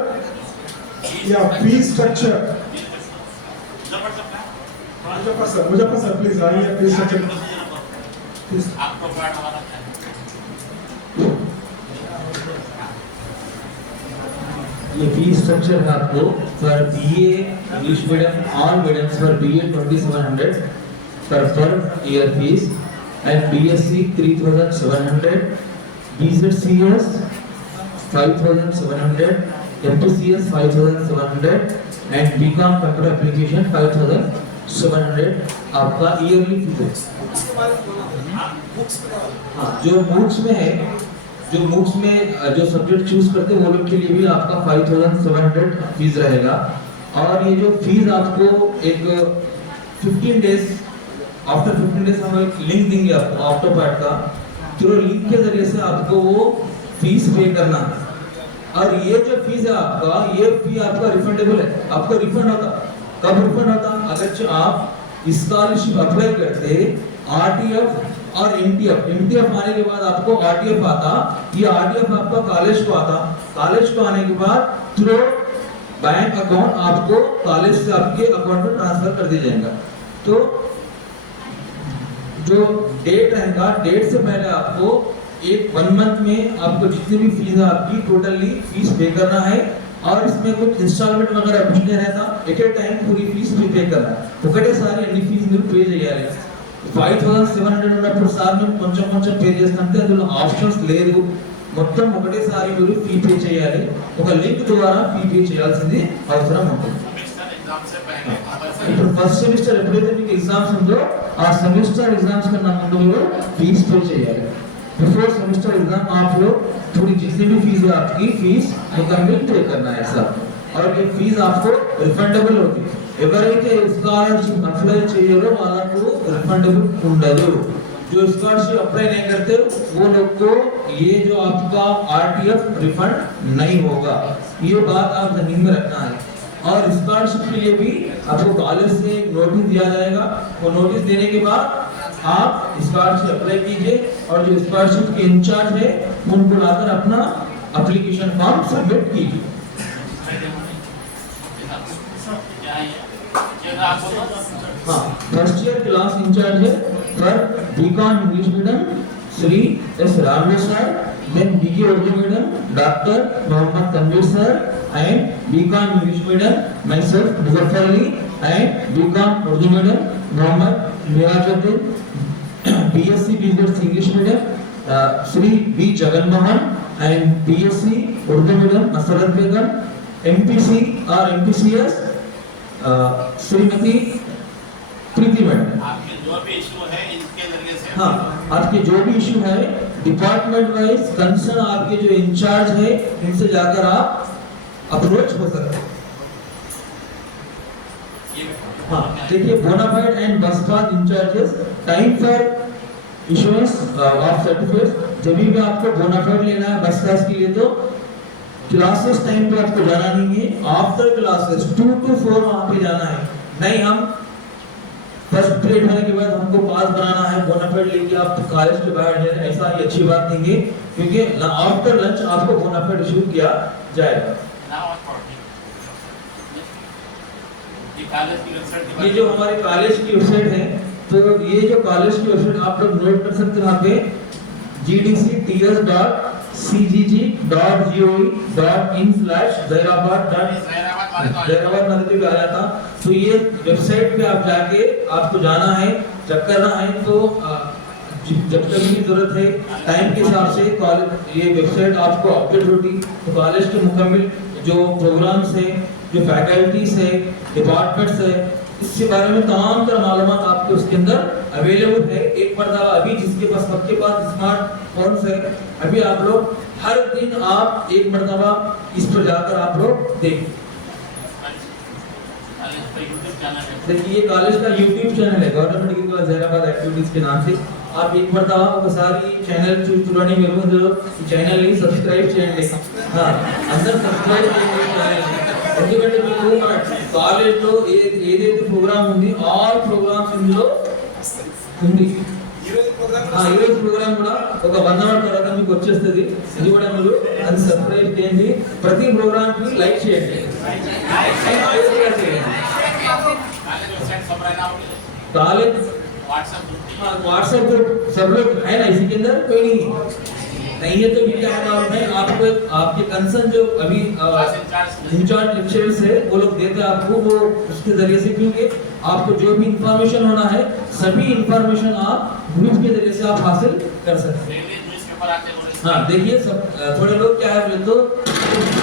Yeah, fee structure. Mujaffar sir, please, आइए fee structure. Please. ये फी structure है आपको for BA English medium, all mediums for BA 2700 per year fees, and BSc 3700, BZCS 5700, MPCS 5700 and BCom computer application 5700 आपका yearly fees है। हाँ, जो MOOCs में है, जो मूक्स में जो सब्जेक्ट चूज करते हैं वो लोग के लिए भी आपका 5700 फीस रहेगा। और ये जो फीस आपको एक 15 डेज, आफ्टर 15 डेज हम एक लिंक देंगे आपको ऑक्टोपैड का, जो लिंक के जरिए से आपको वो फीस पे करना है। और ये जो फीस है आपका, ये फी आपका रिफंडेबल है, आपको रिफंड होता। कब रिफंड होता? अगर आप स्कॉलरशिप अप्लाई करते आरटीएफ और एमटीएफ आने के बाद आपको आरटीएफ आता, ये आरटीएफ आपका कॉलेज को आता, कॉलेज को आने के बाद थ्रू बैंक अकाउंट आपको कॉलेज से आपके अकाउंट में ट्रांसफर कर दिया जाएगा। तो जो डेट रहेगा, डेट से पहले आपको 1 मंथ में आपको जितनी भी फीस है आपकी टोटली फीस पे करना है। और इसमें कुछ इंस्टॉलमेंट वगैरह कुछ नहीं रहता, एक टाइम पूरी फीस भी पे करना है। ఒకటే సారి అన్ని ఫీస్ మీరు పే చేయాలి। 5700 ఉన్నప్పుడు సార్ మేము కొంచెం కొంచెం పే చేస్తామంటే అందులో ఆప్షన్స్ లేదు, మొత్తం ఒకటేసారి మీరు ఫీ పే చేయాలి। ఒక లింక్ ద్వారా ఫీ పే చేయాల్సింది అవసరం ఉంటుంది। ఇప్పుడు ఫస్ట్ సెమిస్టర్ ఎప్పుడైతే మీకు ఎగ్జామ్స్ ఉందో ఆ సెమిస్టర్ ఎగ్जाम्स కన్నా ముందు మీరు फीस पे చేయాలి। बिफोर सेमेस्टर एग्जाम आप लोग थोड़ी जितनी भी फीस है आपकी फीस मुकम्मल पे करना है सब, और ये फीस आपको रिफंडेबल होती है। ఎవరైతే స్కాలర్షిప్ అప్లై చేయరో వాళ్ళకు रिफंडेबल ఉండదు। जो स्कॉलरशिप अप्लाई नहीं करते वो लोग को ये जो आपका आरटीएफ रिफंड नहीं होगा, ये बात आप ध्यान में रखना है। और स्कॉलरशिप के लिए भी आपको कॉलेज से नोटिस दिया जाएगा, वो नोटिस देने के बाद आप स्कॉलरशिप अप्लाई कीजिए और जो स्कॉलरशिप के इंचार्ज है उनको लाकर अपना एप्लीकेशन फॉर्म सबमिट कीजिए। हाँ, फर्स्ट ईयर क्लास इंचार्ज है for BCom English medium Shri S Ramdev sir, then BA Urdu medium doctor Mohammed Tanveer sir, and BCom English medium myself Muzaffar Ali, and BCom Urdu medium Mohammed Merajuddin, BSc business English medium Shri B Jagan Mohan, and BSc Urdu medium Masarat Begum, MPC और MPCS Shrimati प्रीति madam. जो भी issue है इनके जरिए से हाँ, आपके जो भी इशू है डिपार्टमेंट वाइज कंसर्न आपके जो इंचार्ज है इनसे जाकर आप अप्रोच हो सकते हैं। हाँ, देखिए bonafide and bus pass incharges time for issuance of certificate. जब भी आपको बोनाफाइड लेना है बस पास के लिए तो क्लासेस टाइम पे आपको जाना नहीं है, आफ्टर क्लासेस 2 to 4 वहां पे जाना है। नहीं हम फर्स्ट पीरियड होने के बाद हमको पास बनाना है बोनाफाइड लेके आप कॉलेज के बाहर जाए, ऐसा ही अच्छी बात नहीं है, क्योंकि आफ्टर लंच आपको बोनाफाइड इशू किया जाएगा। ये जो हमारे कॉलेज की वेबसाइट है, तो ये जो कॉलेज की वेबसाइट आप लोग नोट कर सकते हैं, वहाँ पे gdcts.cgg.in/Zairabad नदी पे आ जाता। तो ये वेबसाइट पे आप जाके आपको जाना है, चेक करना है, तो जब तक भी जरूरत है टाइम के हिसाब से कॉलेज ये वेबसाइट आपको अपडेट होगी। तो कॉलेज के मुकम्मल जो प्रोग्राम्स है, जो फैकल्टीज है, डिपार्टमेंट्स है, इसके बारे में तमाम तरह मालूमात आपको उसके अंदर अवेलेबल है। एक मरतबा अभी जिसके पास सबके पास स्मार्टफोन्स है, अभी आप लोग हर दिन आप एक मरतबा इस पर जाकर आप लोग देखें। देखिए ये कॉलेज का यूट्यूब चैनल है, गवर्नमेंट डिग्री कॉलेज ज़ैराबाद एक्टिविटीज के नाम से। आप एक मरतबा वो सारी चैनल चुरानी मेरे को चैनल ही सब्सक्राइब చేయండి। हाँ, अंदर सब्सक्राइब చేయండి। ఎందుకంటే మీకు కాలేజ్లో ఏదైతే ప్రోగ్రామ్ ఉంది ఆల్ ప్రోగ్రామ్స్ ఇందులో ఉంది। ఈరోజు ప్రోగ్రామ్ కూడా ఒక 1 అవర్ తర్వాత మీకు వచ్చేస్తుంది, ఇది కూడా మీరు అది సబ్స్క్రైబ్ చేయండి। ప్రతి ప్రోగ్రామ్ కి లైక్ చేయండి, कॉलेज व्हाट्सएप ग्रुप सब लोग है ना, इसी के अंदर कोई नहीं है तो भी क्या मालूम है आपको, आपके कंसर्न जो अभी इंचार्ज लेक्चरर्स है वो लोग देते हैं आपको, वो उसके जरिए से, क्योंकि आपको जो भी इंफॉर्मेशन होना है सभी इंफॉर्मेशन आप ग्रुप के जरिए से आप हासिल कर सकते हैं। हाँ देखिए सब थोड़े लोग क्या है बोले तो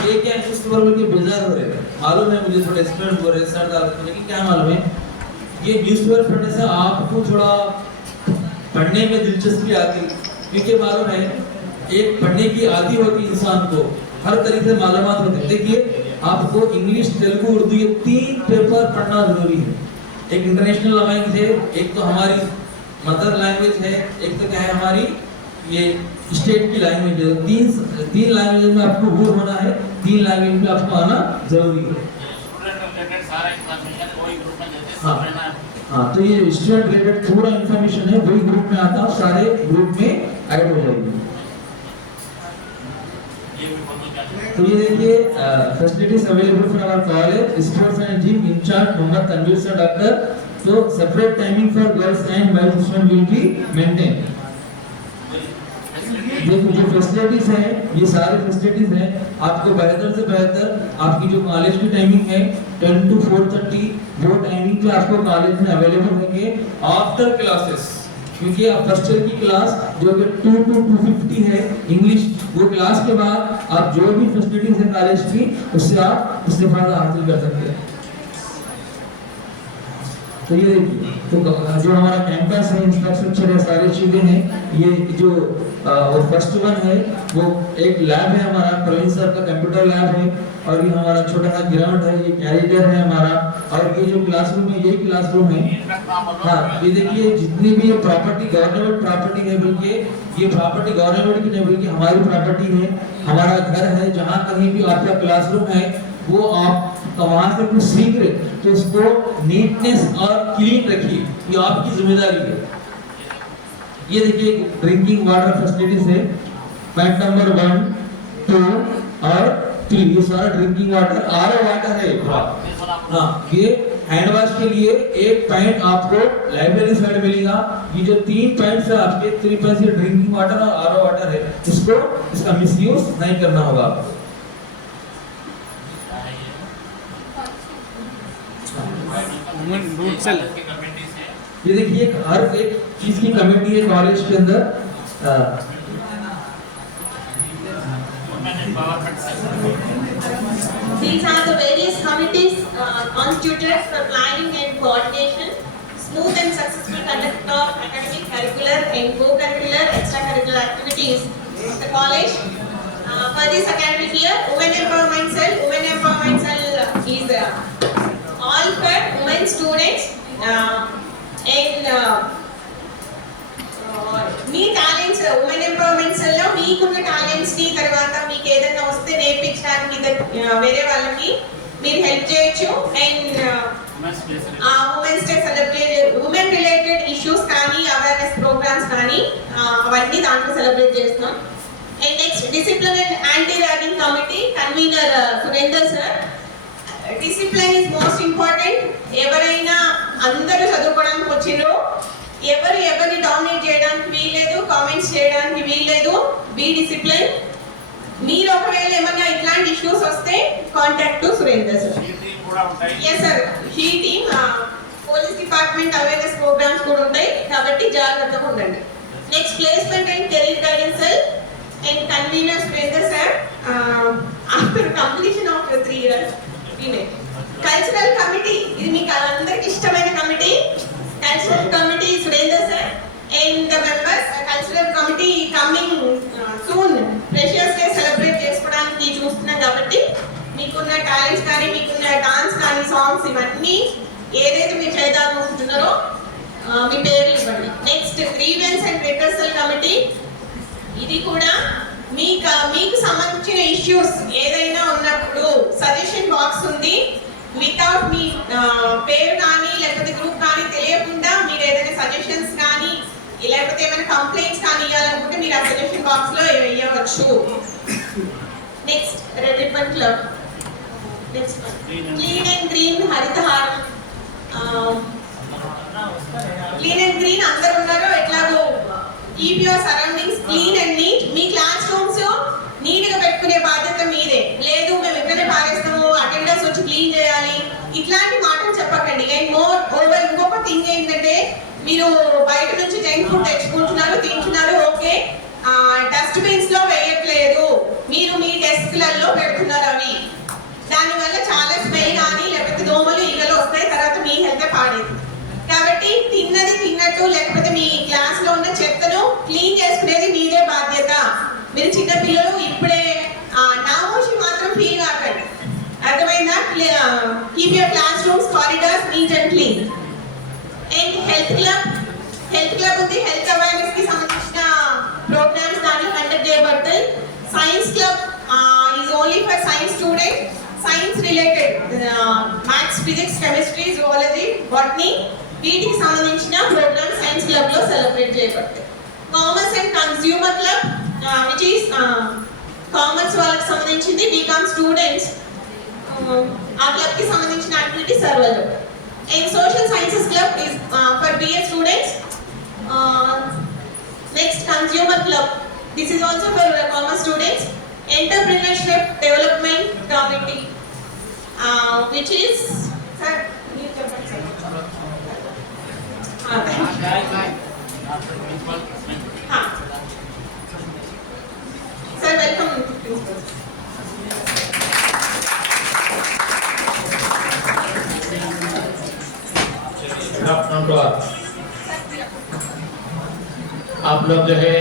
ये क्या है न्यूज़पेपर में बेजार हो रहे हैं, मालूम है मुझे, थोड़े स्टूडेंट हो रहे हैं सर, लेकिन क्या मालूम है ये न्यूज़पेपर पढ़ने से आपको थोड़ा पढ़ने में दिलचस्पी आती, क्योंकि मालूम है एक पढ़ने की आदि होती इंसान को, हर तरीके से मालूमात होते। देखिए आपको इंग्लिश, तेलुगु, उर्दू ये 3 पेपर पढ़ना जरूरी है। एक इंटरनेशनल लैंग्वेज है, एक तो हमारी मदर लैंग्वेज है, एक तो क्या है हमारी ये स्टेट की लैंग्वेज है। तीन लैंग्वेज में आपको गुड होना है, 3 लैंग्वेज में आपको आना जरूरी है। हाँ, तो ये स्टूडेंट रिलेटेड पूरा इंफॉर्मेशन है वही ग्रुप में आता है, सारे ग्रुप में ऐड हो जाएगी। तो ये देखिए facilities available for our college, sports and gym incharge Mohammed Tanveer sir doctor. तो separate timing for girls and boys student will be maintain. देखो जो फैसिलिटीज हैं, ये सारी फैसिलिटीज हैं, आपको बेहतर से बेहतर आपकी जो कॉलेज की टाइमिंग है 10 to 4:30 वो टाइमिंग पे आपको कॉलेज में अवेलेबल होंगे आफ्टर क्लासेस, क्योंकि आप फर्स्ट ईयर की क्लास जो कि 2 to 2:50 है इंग्लिश, वो क्लास के बाद आप जो भी फैसिलिटीज है कॉलेज की उससे आप इस्तेफादा हासिल कर सकते हैं। तो ये देखिए तो जो हमारा कैंपस है, इंफ्रास्ट्रक्चर है, सारी चीजें हैं। ये जो फर्स्ट वन है वो एक लैब है हमारा, प्रवीण सर का कंप्यूटर लैब है, और ये हमारा छोटा सा ग्राउंड है, ये कैरियर है हमारा, और ये जो क्लासरूम है यही क्लासरूम है। हाँ ये देखिए जितनी भी ये प्रॉपर्टी गवर्नमेंट प्रॉपर्टी है, बल्कि ये प्रॉपर्टी गवर्नमेंट की नहीं बल्कि हमारी प्रॉपर्टी है, हमारा घर है। जहाँ कहीं भी आपका क्लासरूम है वो आप वहाँ से कुछ सीख रहे तो उसको नीटनेस और क्लीन रखिए, ये आपकी जिम्मेदारी है। ये देखिए ड्रिंकिंग वाटर फैसिलिटीज है, पॉइंट नंबर 1, 2 और 3, ये सारा ड्रिंकिंग वाटर आरओ वाटर है। हाँ ये हैंड वॉश के लिए एक पॉइंट आपको लाइब्रेरी साइड मिलेगा। ये जो 3 पॉइंट्स है आपके 3 पॉइंट्स ड्रिंकिंग वाटर और आरओ वाटर है, इसका मिसयूज नहीं करना होगा आपको। ये देखिए हर एक चीज की कमेटी है कॉलेज के अंदर। These are the various committees constituted for planning and coordination. smooth and successful conduct of academic, curricular and co-curricular extracurricular activities of the college. For this academic year, Women Empowerment Cell is all for women students and me talents women empowerment cell లో మీకున్న talents ని తర్వాత మీకు ఏదైనా వస్తే నేర్పించడానికి వేరే వాళ్ళకి మీరు హెల్ప్ చేయొచ్చు. And women's day celebrate women related issues కానీ అవేర్నెస్ ప్రోగ్రామ్స్ కానీ అవన్నీ దాంట్లో సెలబ్రేట్ చేస్తాం. And next discipline and anti ragging committee convener Surender sir. Discipline is most important. ఎవరైనా అందరూ చదువుకోవడానికి వచ్చిండ్రు, ఎవరిని డామినేట్ చేయడానికి వీల్లేదు, కామెంట్స్ చేయడానికి వీల్లేదు. Be discipline. మీరు ఒకవేళ ఏమన్నా ఇట్లాంటి ఇష్యూస్ వస్తే contact to Surender sir. Yes sir, she team police department awareness programmes కూడా ఉంటాయి కాబట్టి జాగ్రత్తగా ఉండండి. Next placement and career guidance cell and convener Surender sir. After completion of 3 years cultural committee, ఇది మీకు అందరికి ఇష్టమైన committee. Cultural committee Surendra sir and the members. Cultural committee coming soon. Precious Day celebrate చేసుకోవడానికి చూస్తున్నాం కాబట్టి మీకున్న టాలెంట్స్ కానీ మీకున్న డాన్స్ కానీ సాంగ్స్ ఇవన్నీ ఏదైతే మీరు చేయాలనుకుంటున్నారో మీ పేర్లు ఇవ్వండి. Next grievance and redressal committee. ఇది కూడా మీకు సంబంధించిన ఇష్యూస్ ఏదైనా ఉన్నప్పుడు సజెషన్ బాక్స్ ఉంది. వితౌట్ మీ పేరు కానీ లేకపోతే గ్రూప్ కానీ తెలియకుండా మీరు ఏదైనా సజెషన్స్ కానీ లేకపోతే ఏమైనా కంప్లైంట్స్ కానీ ఇవ్వాలనుకుంటే మీరు ఆ సజెషన్ బాక్స్ లో ఇవ్వవచ్చు. Next red ribbon club. Next clean and green Harithaharam. Clean and green అందరు ఉన్నారు ఎట్లాగో. Keep your surroundings clean and neat. మీ క్లాస్ రూమ్స్ నీట్ గా పెట్టుకునే బాధ్యత మీదే. లేదు మేము ఎక్కడనే పారేస్తాము, అటెండర్స్ వచ్చి క్లీన్ చేయాలి, ఇట్లాంటి మాటలు చెప్పకండి. అండ్ మోర్ ఓవర్ ఇంకొక థింగ్ ఏంటంటే మీరు బయట నుంచి జంక్ ఫుడ్ తెచ్చుకుంటున్నారు, తింటున్నారు, ఓకే, డస్ట్ బిన్స్ లో వేయట్లేదు, మీరు మీ డెస్క్లలో పెడుతున్నారు. అవి దానివల్ల చాలా స్మెల్ కానీ లేకపోతే దోమలు ఈగలు వస్తాయి, తర్వాత మీ హెల్త్ పాడేది. కాబట్టి తిన్నది తిన్నట్టు లేకపోతే మీ క్లాస్ లో ఉన్న చెత్తను క్లీన్ చేసుకునేది మీదే బాధ్యత. మీరు చిన్న పిల్లలు ఇప్పుడే నామోషి మాత్రం ఫీల్ కాకండి, అర్థమైందా? Keep your classrooms corridors neat and clean. And health club ఉంది. హెల్త్ అవేర్నెస్ కి సంబంధించిన ప్రోగ్రామ్స్ దాంట్లో కండక్ట్ చేయబడతాయి. Science club is only for science student. Science related maths, physics, chemistry, zoology, botany వీటికి సంబంధించిన ప్రోగ్రామ్ సైన్స్ క్లబ్ లో celebrate చేయబడతాయి. Commerce and consumer club which is commerce వాళ్ళకి సంబంధించింది. బీకామ్ స్టూడెంట్స్ ఆ క్లబ్ కి సంబంధించిన యాక్టివిటీ సర్వర్. And social sciences club is for BA students. Next consumer club, this is also for commerce students. Entrepreneurship Development Committee which is sir sir welcome. Good afternoon to all. आप लोग जो है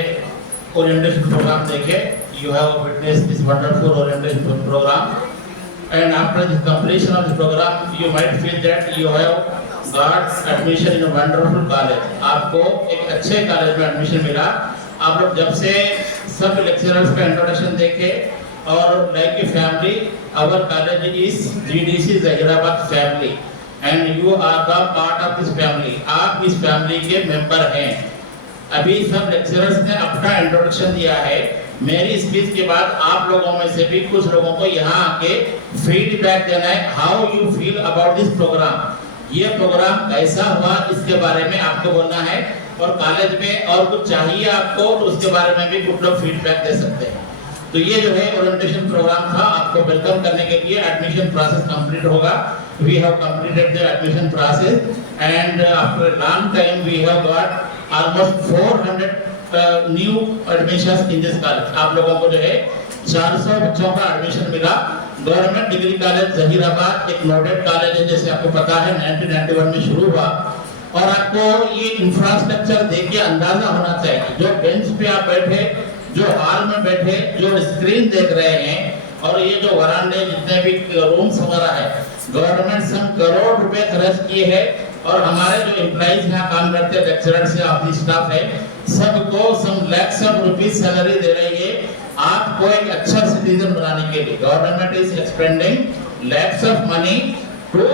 orientation programme देखे. You have witnessed this wonderful orientation program, and after the completion of the program, you might feel that you have got admission in a wonderful college. आपको एक अच्छे college में admission मिला. आप लोग जब से सब लेक्चरर्स का इंट्रोडक्शन देखे और like a family, our college is GDC Zaheerabad family, and you are the part of this family. आप इस फैमिली के मेंबर हैं. अभी सब लेक्चरर्स ने अपना इंट्रोडक्शन दिया है. मेरी स्पीच के बाद आप लोगों में से भी कुछ लोगों को यहाँ आके फीडबैक देना है. How you feel about this programme. ये प्रोग्राम कैसा हुआ इसके बारे में आपको बोलना है, और कॉलेज में और कुछ चाहिए आपको तो उसके बारे में भी कुछ लोग फीडबैक दे सकते हैं. तो ये जो है ओरिएंटेशन प्रोग्राम था. आपको वेलकम करने के लिए एडमिशन प्रोसेस कंप्लीट होगा. We have completed the admission process and after long time we have got almost 400 new admissions in this college. आप लोगों को जो है 400 बच्चों का एडमिशन मिला. गवर्नमेंट डिग्री कॉलेज जहीराबाद एक नोटेड कॉलेज है, जैसे आपको पता है 1991 में शुरू हुआ. और आपको ये इंफ्रास्ट्रक्चर देख के अंदाजा होना चाहिए, जो बेंच पे आप बैठे, जो हॉल में बैठे, जो स्क्रीन देख रहे हैं और ये जो वरांडे जितने भी रूम्स वगैरह है, गवर्नमेंट सम करोड़ रुपए खर्च किए हैं और हमारे जो एम्प्लॉइज यहाँ काम करते हैं, लेक्चरर्स है, ऑफिस स्टाफ है, सबको some lakhs of rupees salary दे रही है आपको एक अच्छा सिटीजन बनाने के लिए। Government is expending lakhs of money to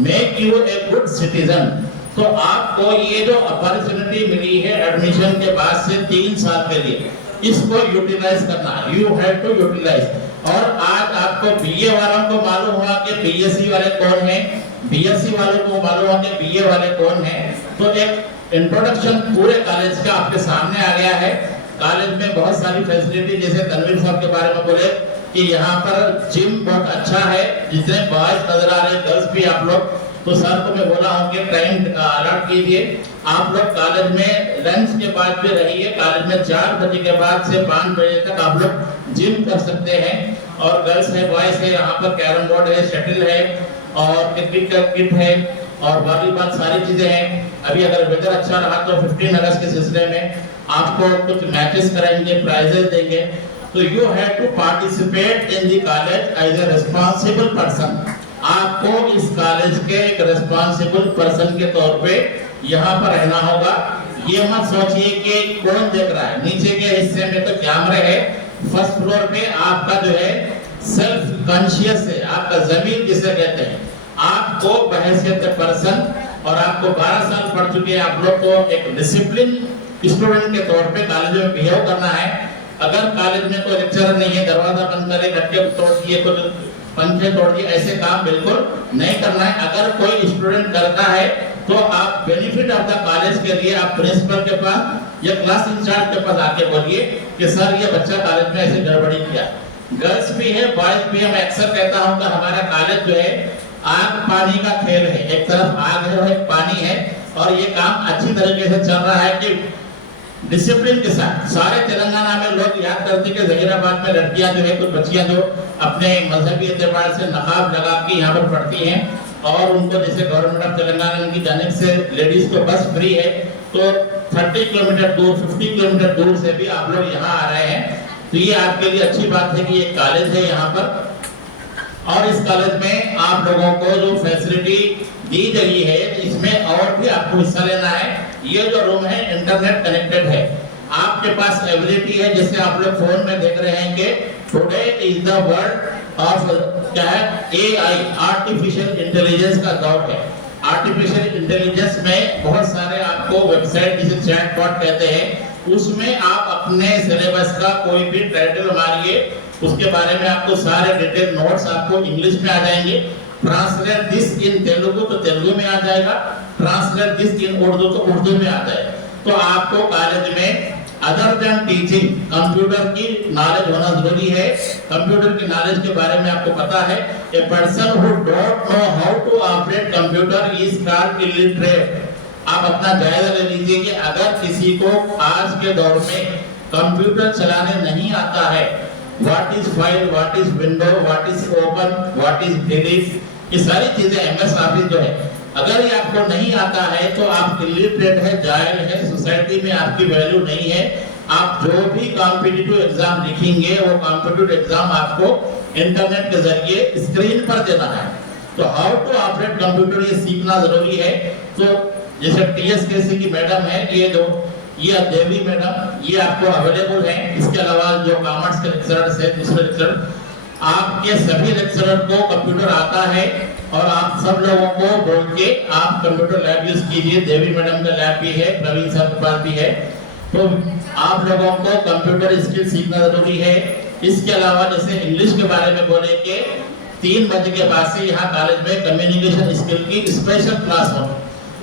make you a good citizen. तो आपको ये जो अपॉर्चुनिटी मिली है एडमिशन के बाद से 3 साल के लिए, इसको यूटिलाइज करना, यू हैव टू यूटिलाइज। और आज आपको बीए वालों को मालूम हुआ कि बीएससी वाले कौन हैं, बीएससी वालों को मालूम हुआ कि बीए वाले कौन हैं। तो एक इंट्रोडक्शन पूरे कॉलेज का आपके सामने आ गया है। कॉलेज में बहुत सारी फैसिलिटी, जैसे तनवीर साहब के बारे में बोले कि यहाँ पर जिम बहुत अच्छा है, जितने बॉयज नजर आ रहे हैं, गर्ल्स भी आप लोग, तो सर को मैं बोला हूँ कि टाइम अलॉट कीजिए। आप लोग कॉलेज में लंच के बाद भी रहिए, कॉलेज में 4 बजे के बाद से 5 बजे तक आप लोग जिम कर सकते हैं। और गर्ल्स है, बॉयज है, यहाँ पर कैरम बोर्ड है, शटल है और क्रिकेट का किट है और वॉलीबॉल, सारी चीजें हैं। अभी अगर वेदर अच्छा रहा तो 15 अगस्त के सिलसिले में आपको कुछ मैचेस कराएंगे, प्राइजेस देंगे। तो you have to participate in the college as a responsible person. आपको इस कॉलेज के एक रिस्पांसिबल पर्सन के तौर पे यहाँ पर रहना होगा। ये मत सोचिए कि कौन देख रहा है, नीचे के हिस्से में तो कैमरे है, फर्स्ट फ्लोर पे आपका जो है सेल्फ कॉन्शियस है, आपका जमीन जिसे कहते हैं, आपको बहैसियत पर्सन और आपको 12 साल पढ़ चुके हैं आप लोग को एक डिसिप्लिन स्टूडेंट के तौर पे कॉलेज में बिहेव करना है। अगर कॉलेज में कोई लेक्चरर नहीं है, दरवाजा बंद करे, गट्टे तोड़ दिए, कुछ पंखे तोड़ दिए, ऐसे काम बिल्कुल नहीं करना है। अगर कोई स्टूडेंट करता है तो आप बेनिफिट ऑफ द कॉलेज के लिए आप प्रिंसिपल के पास या क्लास इंचार्ज के पास आके बोलिए कि सर ये बच्चा कॉलेज में ऐसे गड़बड़ी किया। गर्ल्स भी है, बॉयज भी है। मैं अक्सर कहता हूँ कि हमारा कॉलेज जो है आग पानी का खेल है, एक तरफ आग है और एक पानी है, और ये काम अच्छी तरीके से चल रहा है कि डिसिप्लिन के साथ। सारे तेलंगाना में लोग याद करते कि जहीराबाद में लड़कियां जो है, कुछ बच्चियां जो अपने मजहबी एतबार से नकाब लगा के यहाँ पर पढ़ती हैं और उनको जैसे गवर्नमेंट ऑफ तेलंगाना की जानिब से लेडीज को बस फ्री है, तो 30 किलोमीटर दूर, 50 किलोमीटर दूर से भी आप लोग यहाँ आ रहे हैं। तो ये आपके लिए अच्छी बात है कि ये कॉलेज है यहाँ पर, और इस कॉलेज में आप लोगों को जो फैसिलिटी दी गई है इसमें और भी आपको हिस्सा लेना है। ये जो रूम है इंटरनेट कनेक्टेड है, आपके पास एबिलिटी है, जैसे आप लोग फोन में देख रहे हैं कि today is the world of क्या है, एआई, आर्टिफिशियल इंटेलिजेंस का दौर है। आर्टिफिशियल इंटेलिजेंस में बहुत सारे आपको वेबसाइट जिसे चैटबॉट कहते हैं, उसमें आप अपने सिलेबस का कोई भी टाइटल मारिए, उसके बारे में आपको सारे डिटेल नोट्स आपको इंग्लिश में आ जाएंगे। ट्रांसलेट दिस इन तेलुगु तो तेलुगु में आ जाएगा, ट्रांसलेट दिस इन उर्दू तो उर्दू में आ जाएगा। तो आपको कॉलेज में अदर देन टीचिंग कंप्यूटर की नॉलेज होना जरूरी है। कंप्यूटर की नॉलेज के बारे में आपको पता है, a person who don't know how to operate computer is called illiterate. आप अपना जायजा ले लीजिए कि अगर किसी को आज के दौर में कंप्यूटर चलाने नहीं आता है, what is file, what is window, what is open, what is delete, ये सारी चीजें एमएस ऑफिस जो है, अगर ये आपको नहीं आता है तो आप इलिटरेट है, जाहिल है, सोसाइटी में आपकी वैल्यू नहीं है। आप जो भी कॉम्पिटिटिव एग्जाम लिखेंगे वो कॉम्पिटिटिव एग्जाम आपको इंटरनेट के जरिए स्क्रीन पर देना है। तो हाउ टू ऑपरेट कंप्यूटर ये सीखना जरूरी है। तो जैसे टीएसकेसी की मैडम है, ये देवी मैडम, ये आपको अवेलेबल है। इसके अलावा जो कॉमर्स के लेक्चरर्स है, दूसरे लेक्चरर, आपके सभी लेक्चरर को कंप्यूटर आता है और आप सब लोगों को बोल के आप कंप्यूटर लैब यूज कीजिए। देवी मैडम का लैब भी है, प्रवीण सर के पास भी है। तो आप लोगों को कंप्यूटर स्किल सीखना जरूरी है। इसके अलावा जैसे इंग्लिश के बारे में बोले कि 3 बजे के बाद से यहाँ कॉलेज में कम्युनिकेशन स्किल की स्पेशल क्लास हो।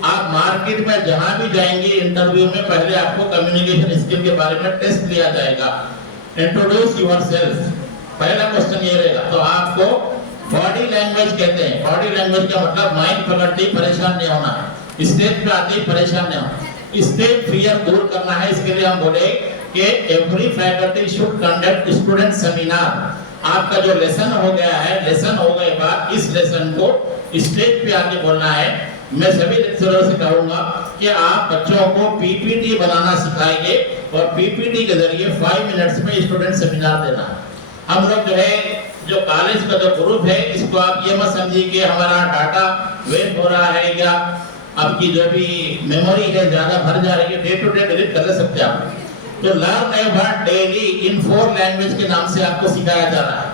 आप मार्केट में जहां भी जाएंगे इंटरव्यू में पहले आपको कम्युनिकेशन स्किल के बारे में टेस्ट लिया जाएगा। इंट्रोड्यूस योरसेल्फ, पहला क्वेश्चन ये रहेगा। तो आपको बॉडी लैंग्वेज कहते हैं, बॉडी लैंग्वेज का मतलब माइंड पकड़ते ही परेशान नहीं होना है, स्टेज पे आते ही परेशान नहीं होना, स्टेज फियर दूर करना है। इसके लिए हम बोले कि every faculty should conduct student seminar. आपका जो लेसन हो गया है, लेसन हो गए बाद इस लेसन को स्टेज पे आके बोलना है मैं सभी लेक्चरर से कहूंगा कि आप बच्चों को पीपीटी बनाना सिखाएंगे और पीपीटी के जरिए 5 मिनट्स में स्टूडेंट सेमिनार देना। हम लोग जो है जो कॉलेज का जो ग्रुप है इसको आप ये मत समझिए कि हमारा डाटा वेस्ट हो रहा है या आपकी जो भी मेमोरी है ज्यादा भर जा रही है, डे टू डे डिलीट कर सकते हैं आप। तो लर्न एवर डेली इन 4 लैंग्वेज के नाम से आपको सिखाया जा रहा है,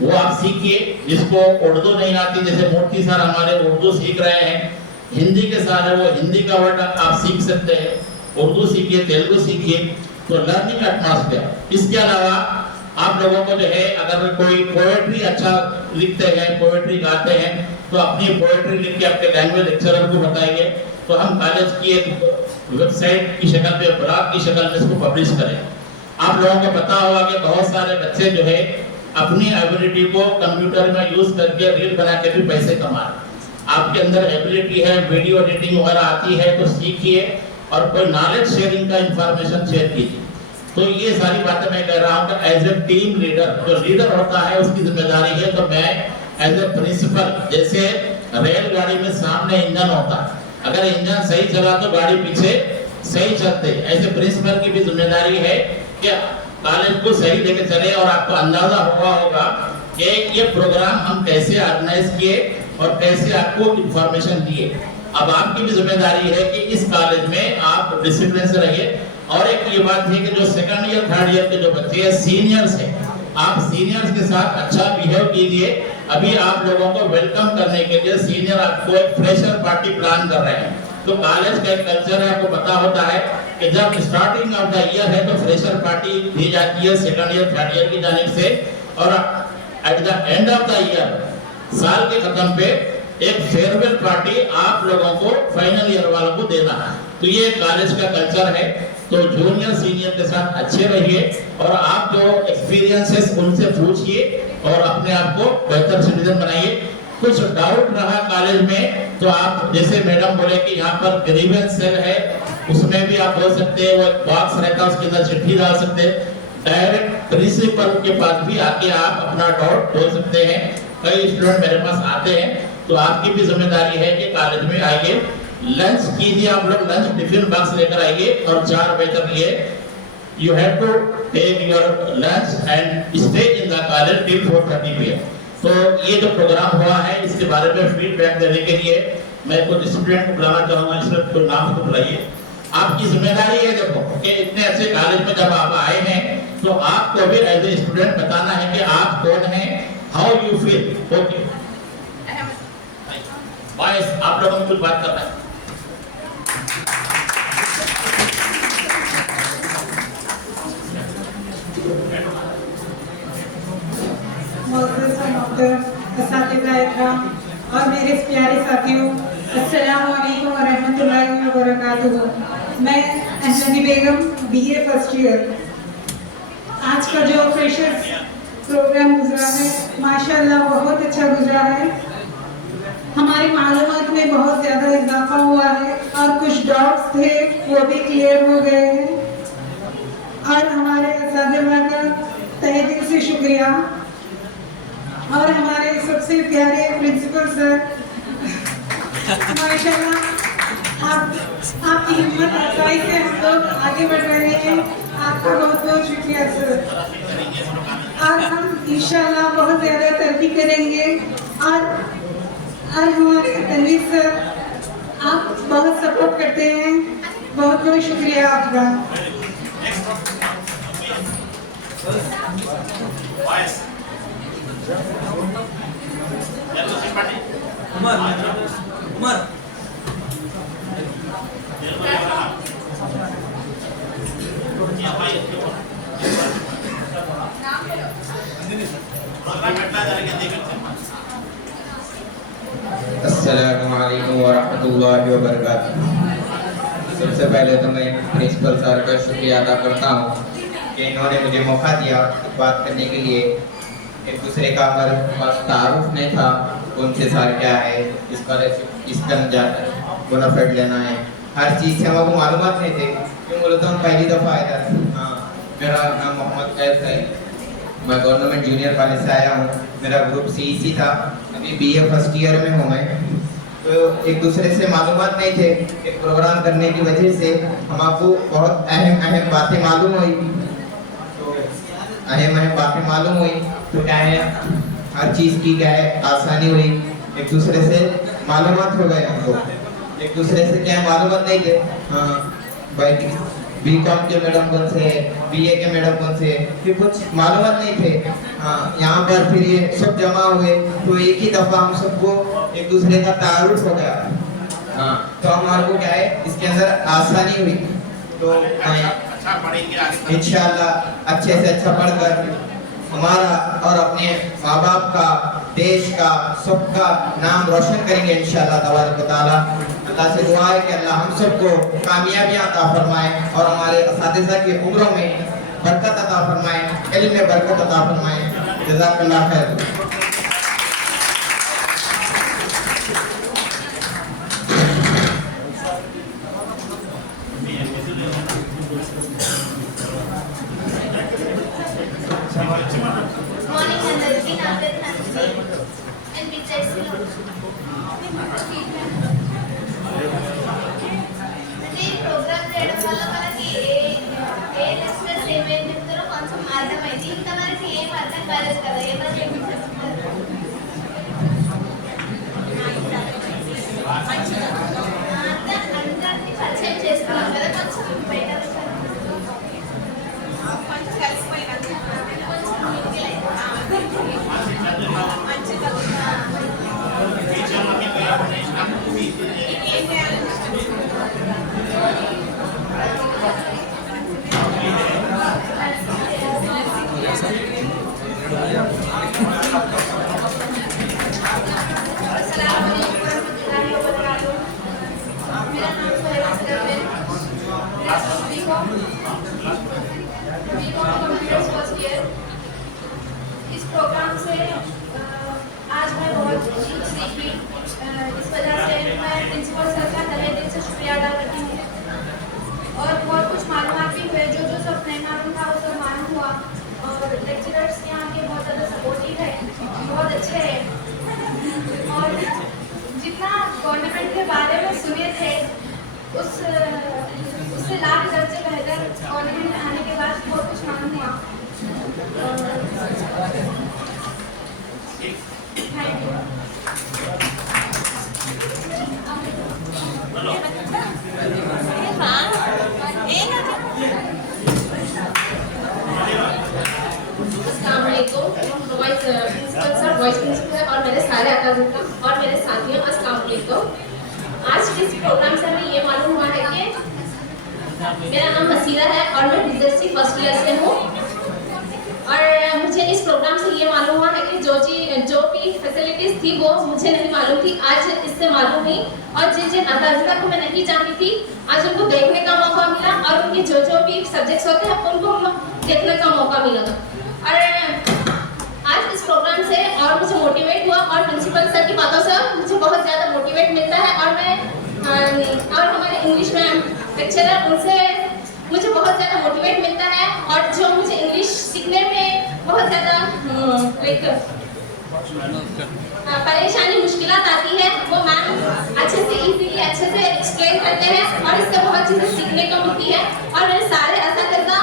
वो आप सीखिए। जिसको उर्दू नहीं आती, जैसे मूर्ति सर हमारे उर्दू सीख रहे हैं, हिंदी के साथ है वो हिंदी का वर्ड आप सीख सकते हैं, उर्दू सीखिए, तेलुगु सीखिए, तो लर्निंग एटमॉस्फेयर। इसके अलावा आप लोगों को जो है अगर कोई पोएट्री अच्छा लिखते हैं, पोएट्री गाते हैं, तो अपनी पोएट्री लिख के अपने लैंग्वेज लेक्चरर को बताइए, तो हम कॉलेज की एक वेबसाइट की शक्ल में, ब्लॉग की शक्ल में इसको पब्लिश करें। आप लोगों को पता होगा कि बहुत सारे बच्चे जो है अपनी एबिलिटी को कंप्यूटर में यूज करके रील बना के भी पैसे कमा रहे हैं। आपके अंदर एबिलिटी है, वीडियो एडिटिंग वगैरह आती है तो सीखिए और कोई नॉलेज शेयरिंग का इंफॉर्मेशन शेयर कीजिए। तो ये सारी बातें मैं कह रहा हूँ कि एज ए टीम लीडर, जो लीडर होता है उसकी जिम्मेदारी है। तो मैं एज ए प्रिंसिपल, जैसे रेलगाड़ी में सामने इंजन होता है, अगर इंजन सही चला तो गाड़ी पीछे सही चलते, ऐसे प्रिंसिपल की भी जिम्मेदारी है कि कॉलेज को सही लेके चले। और आपको अंदाजा हुआ होगा कि ये प्रोग्राम हम कैसे ऑर्गेनाइज किए और कैसे आपको इंफॉर्मेशन दिए। अब आपकी भी जिम्मेदारी है कि इस कॉलेज में आप डिसिप्लिन से रहिए। और एक ये बात है कि जो सेकंड ईयर थर्ड ईयर के जो बच्चे हैं, सीनियर्स हैं, आप सीनियर्स के साथ अच्छा बिहेव कीजिए। अभी आप लोगों को वेलकम करने के लिए सीनियर आपको एक फ्रेशर पार्टी प्लान कर रहे हैं। तो कॉलेज का एक कल्चर है, आपको पता होता है कि जब स्टार्टिंग ऑफ द ईयर है तो फ्रेशर पार्टी दी जाती है सेकंड ईयर थर्ड ईयर की जानिब से, और at the end of the year, साल के खत्म पे एक फेयरवेल पार्टी आप लोगों को फाइनल ईयर वालों को देना है। तो ये कॉलेज का कल्चर है। तो जूनियर सीनियर के साथ अच्छे रहिए और आप जो एक्सपीरियंसेस उनसे पूछिए और अपने आप को बेहतर सिटीजन बनाइए। कुछ डाउट रहा कॉलेज में तो आप, जैसे मैडम बोले कि यहाँ पर ग्रीवेंस सेल है, उसमें भी आप बोल सकते हैं, वो बॉक्स रहता है उसके अंदर चिट्ठी डाल सकते हैं। डायरेक्ट प्रिंसिपल के पास भी आके आप अपना डाउट बोल सकते हैं। कई स्टूडेंट मेरे पास आते हैं, तो आपकी भी जिम्मेदारी है कि कॉलेज में आइए, लंच कीजिए। आप लोग लंच टिफिन बॉक्स लेकर आइए और 4 बजे तक ये you have to take your lunch and stay in the college till 4:30 PM। तो ये जो प्रोग्राम हुआ है इसके बारे में फीडबैक देने के लिए मैं कुछ स्टूडेंट को बुलाना चाहूंगा। इसमें कोई नाम को बुलाइए। आपकी जिम्मेदारी है देखो कि इतने अच्छे कॉलेज में जब आप आए हैं तो आपको भी एज ए स्टूडेंट बताना है कि आप कौन हैं, how you feel. Okay boys, आप लोगों को कुछ बात करना है। और मेरे प्यारे साथियों, अस्सलाम वालेकुम व रहमतुल्लाहि व बरकातुहू। मैं अहमदी बेगम, BA फर्स्ट ईयर। आज का जो फ्रेशर्स प्रोग्राम गुजरा है माशाल्लाह बहुत अच्छा गुजरा है। हमारी मालूमात में बहुत ज़्यादा इजाफा हुआ है और कुछ डाउट्स थे वो भी क्लियर हो गए हैं। और हमारे असातिज़ा का तहे दिल से शुक्रिया। और हमारे सबसे प्यारे प्रिंसिपल सर, माशाल्लाह आपकी हिम्मत अफजाई से हम लोग आगे बढ़ रहे हैं। आपका बहुत बहुत शुक्रिया सर। और हम इंशाल्लाह बहुत ज़्यादा तरक्की करेंगे। और हमारे तनवीर सर, आप बहुत सपोर्ट करते हैं, बहुत बहुत शुक्रिया आपका। अस्सलामुअलैकुम वरहमतुल्लाहि वबरकातुहू। सबसे पहले तो मैं प्रिंसिपल सर का शुक्रिया अदा करता हूँ कि इन्होंने मुझे मौका दिया बात करने के लिए। एक दूसरे का हमारे पास तारुफ नहीं था, कौन से साल क्या है, इस कॉलेज इसका बोनाफाइड लेना है, हर चीज़ से हमको मालूमात नहीं थे। क्यों बोलता हूँ, पहली दफ़ा आया था। हाँ, मेरा नाम मोहम्मद कैफ है, मैं गवर्नमेंट जूनियर कॉलेज से आया हूँ। मेरा ग्रुप CEC था, अभी BA फर्स्ट ईयर में हूँ मैं। तो एक दूसरे से मालूमात नहीं थे। एक प्रोग्राम करने की वजह से हमको बहुत अहम बातें मालूम हुई। तो अहम बातें मालूम हुई तो क्या है, हर चीज़ की क्या है आसानी हुई। एक दूसरे से मालूमात हो गए हमको, एक दूसरे से क्या मालूमात नहीं थे। हाँ भाई बीकॉम के मैडम कौन से, बीए के मैडम कौन से, फिर कुछ मालूमात नहीं थे। हाँ यहाँ पर फिर ये सब जमा हुए तो एक ही दफ़ा हम सबको एक दूसरे का तारुफ हो गया। हाँ तो हमारे को क्या है इसके अंदर आसानी हुई। तो इंशाल्लाह अच्छे से अच्छा पढ़कर हमारा और अपने माँ बाप का, देश का, सबका नाम रोशन करेंगे इंशाल्लाह तबारक व तआला। अल्लाह से दुआ है कि अल्लाह हम सबको कामयाबियाँ अता फरमाए और हमारे असातिज़ा की उम्रों में बरकत अता फरमाए, इल्म में बरकत अता फरमाए। जज़ाकल्लाह खैर। Morning అందరికీ నా పేరు హన్సి అండ్ బిజెస్లో అంటే ఈ ప్రోగ్రామ్ చేయడం వల్ల మనకి ఏ లెసన్స్ ఏమేమి చెప్తారో కొంచెం అర్థమైంది. ఇంకా మనకి ఏం అర్థం కాలేదు కదా, ఏమైనా అందరినీ పరిచయం చేసుకున్నాం కదా, కొంచెం బయట इस प्रोग्राम से आज मैं बहुत कुछ सीखी। इस वजह से मैं प्रिंसिपल सर का तहे दिल से शुक्रिया अदा करती हूँ और बहुत कुछ मालूमात भी हुए। जो जो सब नहीं मालूम था वो सब मालूम हुआ और लेक्चरर्स यहाँ के बहुत ज़्यादा सपोर्टिव है, बहुत अच्छे हैं और जितना गवर्नमेंट के बारे में सुने थे उससे लाख दर्जे बेहतर गवर्नमेंट में आने के बाद बहुत कुछ मालूम हुआ। Thank you. Vice principal sir, vice principal और मेरे सारे अकादमिक और मेरे साथियों, अस्सलाम वालेकुम। आज के इस प्रोग्राम से हमें ये मालूम हुआ है कि मेरा नाम हसीरा है और मैं बीएससी फर्स्ट ईयर से हूँ और मुझे इस प्रोग्राम से ये मालूम हुआ है कि जो भी फैसिलिटीज़ थी वो मुझे नहीं मालूम थी, आज इससे मालूम हुई और जिन असातिज़ा को मैं नहीं जानती थी आज उनको देखने का मौका मिला और उनके जो भी सब्जेक्ट्स होते हैं उनको देखने का मौका मिला। और आज इस प्रोग्राम से और मुझे मोटिवेट हुआ और प्रिंसिपल सर की बातों से मुझे बहुत ज़्यादा मोटिवेट मिलता है और मैं और हमारे इंग्लिश में लेक्चरर उनसे मुझे बहुत ज़्यादा मोटिवेट मिलता है और जो मुझे इंग्लिश सीखने में बहुत ज़्यादा एक परेशानी मुश्किलात आती है वो मैम अच्छे से इजीली अच्छे से एक्सप्लेन करते हैं और इससे बहुत चीज़ें सीखने को मिलती है और मेरे सारे असातिज़ा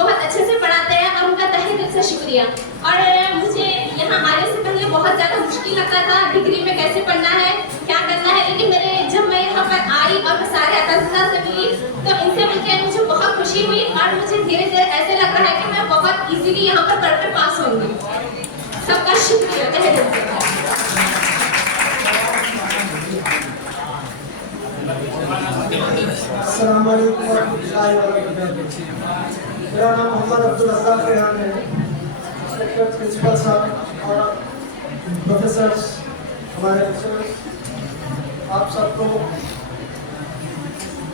बहुत अच्छे से पढ़ाते हैं और उनका तहे दिल से शुक्रिया। और मुझे यहाँ आने से पहले बहुत ज़्यादा मुश्किल लगता था डिग्री में कैसे पढ़ना है, क्या करना है, लेकिन जब मैं यहाँ पर आई और मैं सारे असातिज़ा से मिली तो इनसे मिलकर मुझे बहुत खुशी हुई और मुझे धीरे धीरे ऐसे लग रहा है कि मैं बहुत इजीली यहाँ पर पढ़कर पास होंगी। सबका शुक्रिया तहे दिल से। अस्सलाम वालेकुम वरहमतुल्लाहि वबरकातुहू। मेरा नाम मोहम्मद अब्दुल रज़्ज़ाक रेहान है। रिस्पेक्टेड प्रिंसिपल साहब और प्रोफेसर्स, हमारे लेक्चरर्स, आप सबको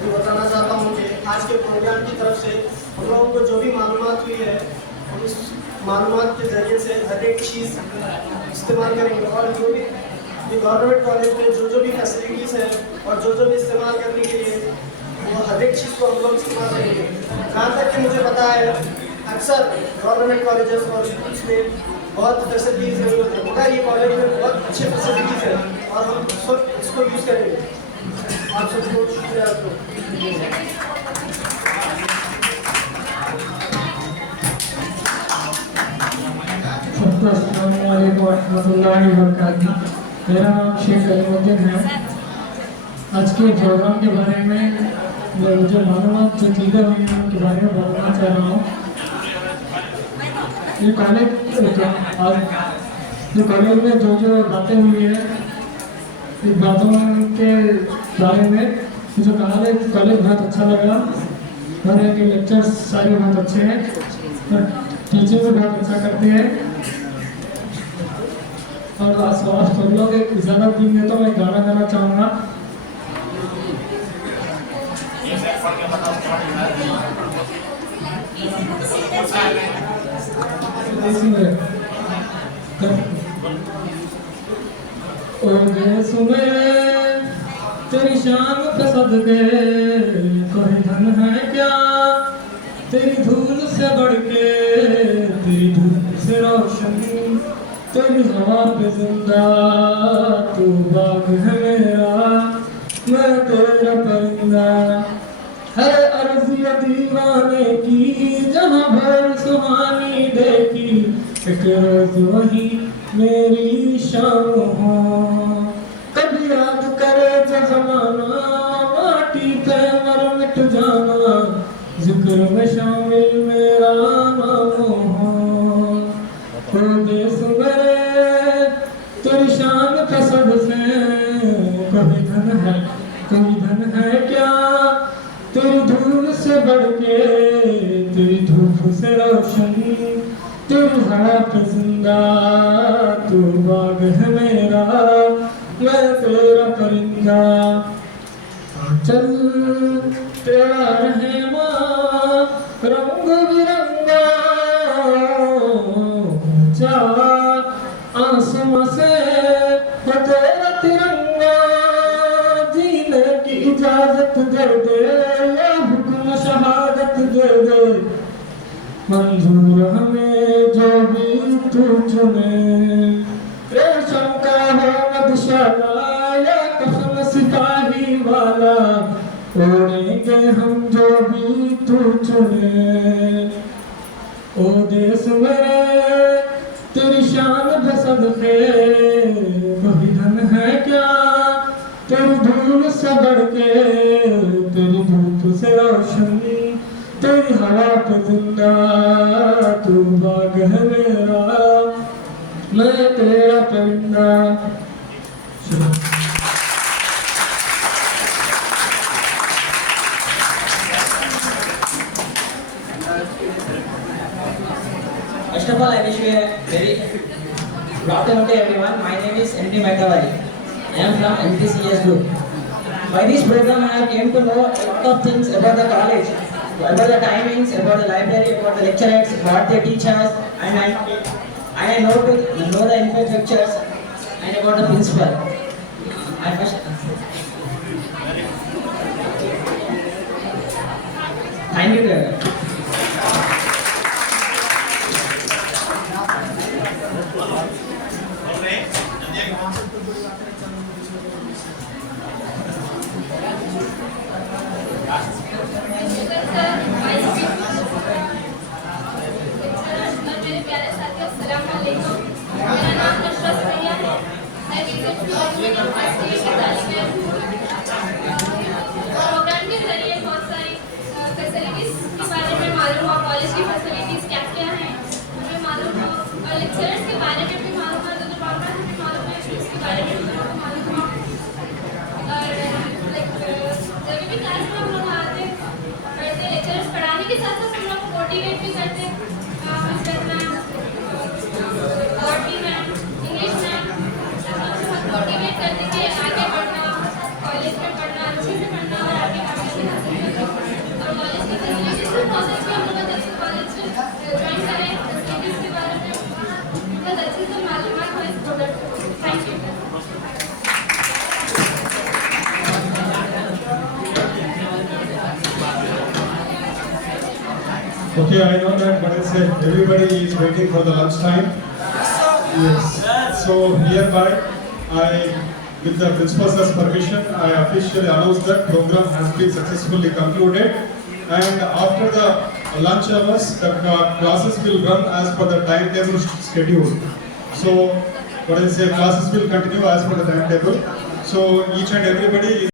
मैं बताना चाहता हूँ कि आज के प्रोग्राम की तरफ से हम लोगों को जो भी मालूमात हुई है हम उस मालूमात के ज़रिए से हर एक चीज़ इस्तेमाल करेंगे और जो भी गवर्नमेंट कॉलेज में जो भी फैसिलिटीज़ है और जो भी इस्तेमाल करने के लिए वो हर एक चीज़ को हम लोग इस्तेमाल करेंगे। जहाँ तक कि मुझे पता है अक्सर गवर्नमेंट कॉलेजेस और स्कूल्स में बहुत फैसिलिटीज़ नहीं होती, मगर ये कॉलेज में बहुत अच्छे फैसिलिटीज़ है और हम इसको उसको यूज करेंगे। आप सबको शुक्रिया आपको। सबको अस्सलाम वालेकुम रहमतुल्लाहि व बरकातहू। मेरा नाम शेख अलीमुद्दीन है। आज के प्रोग्राम के बारे में मैं जो मालूमात जो चीज़ें हुई हैं उनके बारे में बताना चाह रहा हूँ। ये कॉलेज में जो बातें हुई है इस बातों के बारे में जो कॉलेज बहुत अच्छा लगा। हर एक लेक्चर्स सारे बहुत अच्छे हैं और टीचिंग भी बहुत अच्छा करते हैं। और सब लोग एक इजाज़त देंगे तो मैं गाना गाना चाहूँगा। ओ देश में तेरी शान पे सदके कोई धन है क्या, तेरी धूल से बढ़ के तेरी धूप से रोशन, तेरी हवा पे जिंदा तू बाग है मेरा, मैं तेरा परिंदा। है अर्ज़िया दीवाने की जहाँ भर सुहानी देखी, एक रोज वही मेरी शाम हो। कभी याद करे जो ज़माना माटी पे मर मिट जाना, जिक्र में शामिल मेरा नाम हो। ओ देश मेरे तेरी शान पे सबसे कोई धन है क्या, तेरी धूल से बढ़ के तेरी धूप से रोशन, तेरी हवा पे जिंदा तू बाग है मेरा, मैं तेरा परिंदा। चल तेरा रहमा रंग बिरंगा जा आसमां से है तेरा तिरंगा, जीने की इजाजत दे दे या हुक्म शहादत दे दे, मंजूर हमें जो भी तू चुने। रेशम का हो मधुशाला या कफन सिपाही वाला, ओढ़ेंगे हम जो भी तू चुने। ओ देश में तेरी शान पे सदके कोई धन है क्या, तेरी धूल से बढ़ के तेरी धूप से रोशन, तेरी हवा पे जिंदा तू बाग है मेरा, मैं तेरा परिंदा। First of all, I wish you a very good afternoon to everyone. My name is N.D. Mehtavari. I am from MTCS group. By this program, I have came to know a lot of things about the college, about the timings, about the library, about the lecturers, what they teach us, and I know the infrastructures and about the principal. Thank you. मेरे प्यारे साथियों, अस्सलाम वालेकुम। मेरा नाम नशरत भैया है। मैं बीटेक यूनिवर्सिटी की तालिब हूँ। प्रोग्राम के जरिए बहुत सारी फैसिलिटीज़ के बारे में मालूम हुआ, कॉलेज की फैसिलिटीज़ क्या क्या हैं हमें मालूम हुआ, और लेक्चरर्स के बारे में भी मालूम हुआ, जो डिपार्टमेंट हमें मालूम है उसके बारे में भी मालूम हुआ। और जब भी क्लास में हम लोग आते पढ़ते, लेक्चरर्स पढ़ाने के साथ साथ हम लोग मोटिवेट भी करते मोटिवेट करने के आगे बढ़ना, कॉलेज में पढ़ना, अच्छे से पढ़ना और आगे और कॉलेज की फैसिलिटीज के प्रोसेस में हम लोग जैसे कॉलेज ज्वाइन करें फैसिलिटीज के बारे में बहुत अच्छे से मालूमात हो इस product. Thank you. Okay, I know that, but it's everybody is waiting for the lunch time. Yes. So hereby I with the principal's permission, I officially announce that program has been successfully concluded. And after the lunch hours, the classes will run as per the timetable schedule. So, what I say, classes will continue as per the timetable. So, each and everybody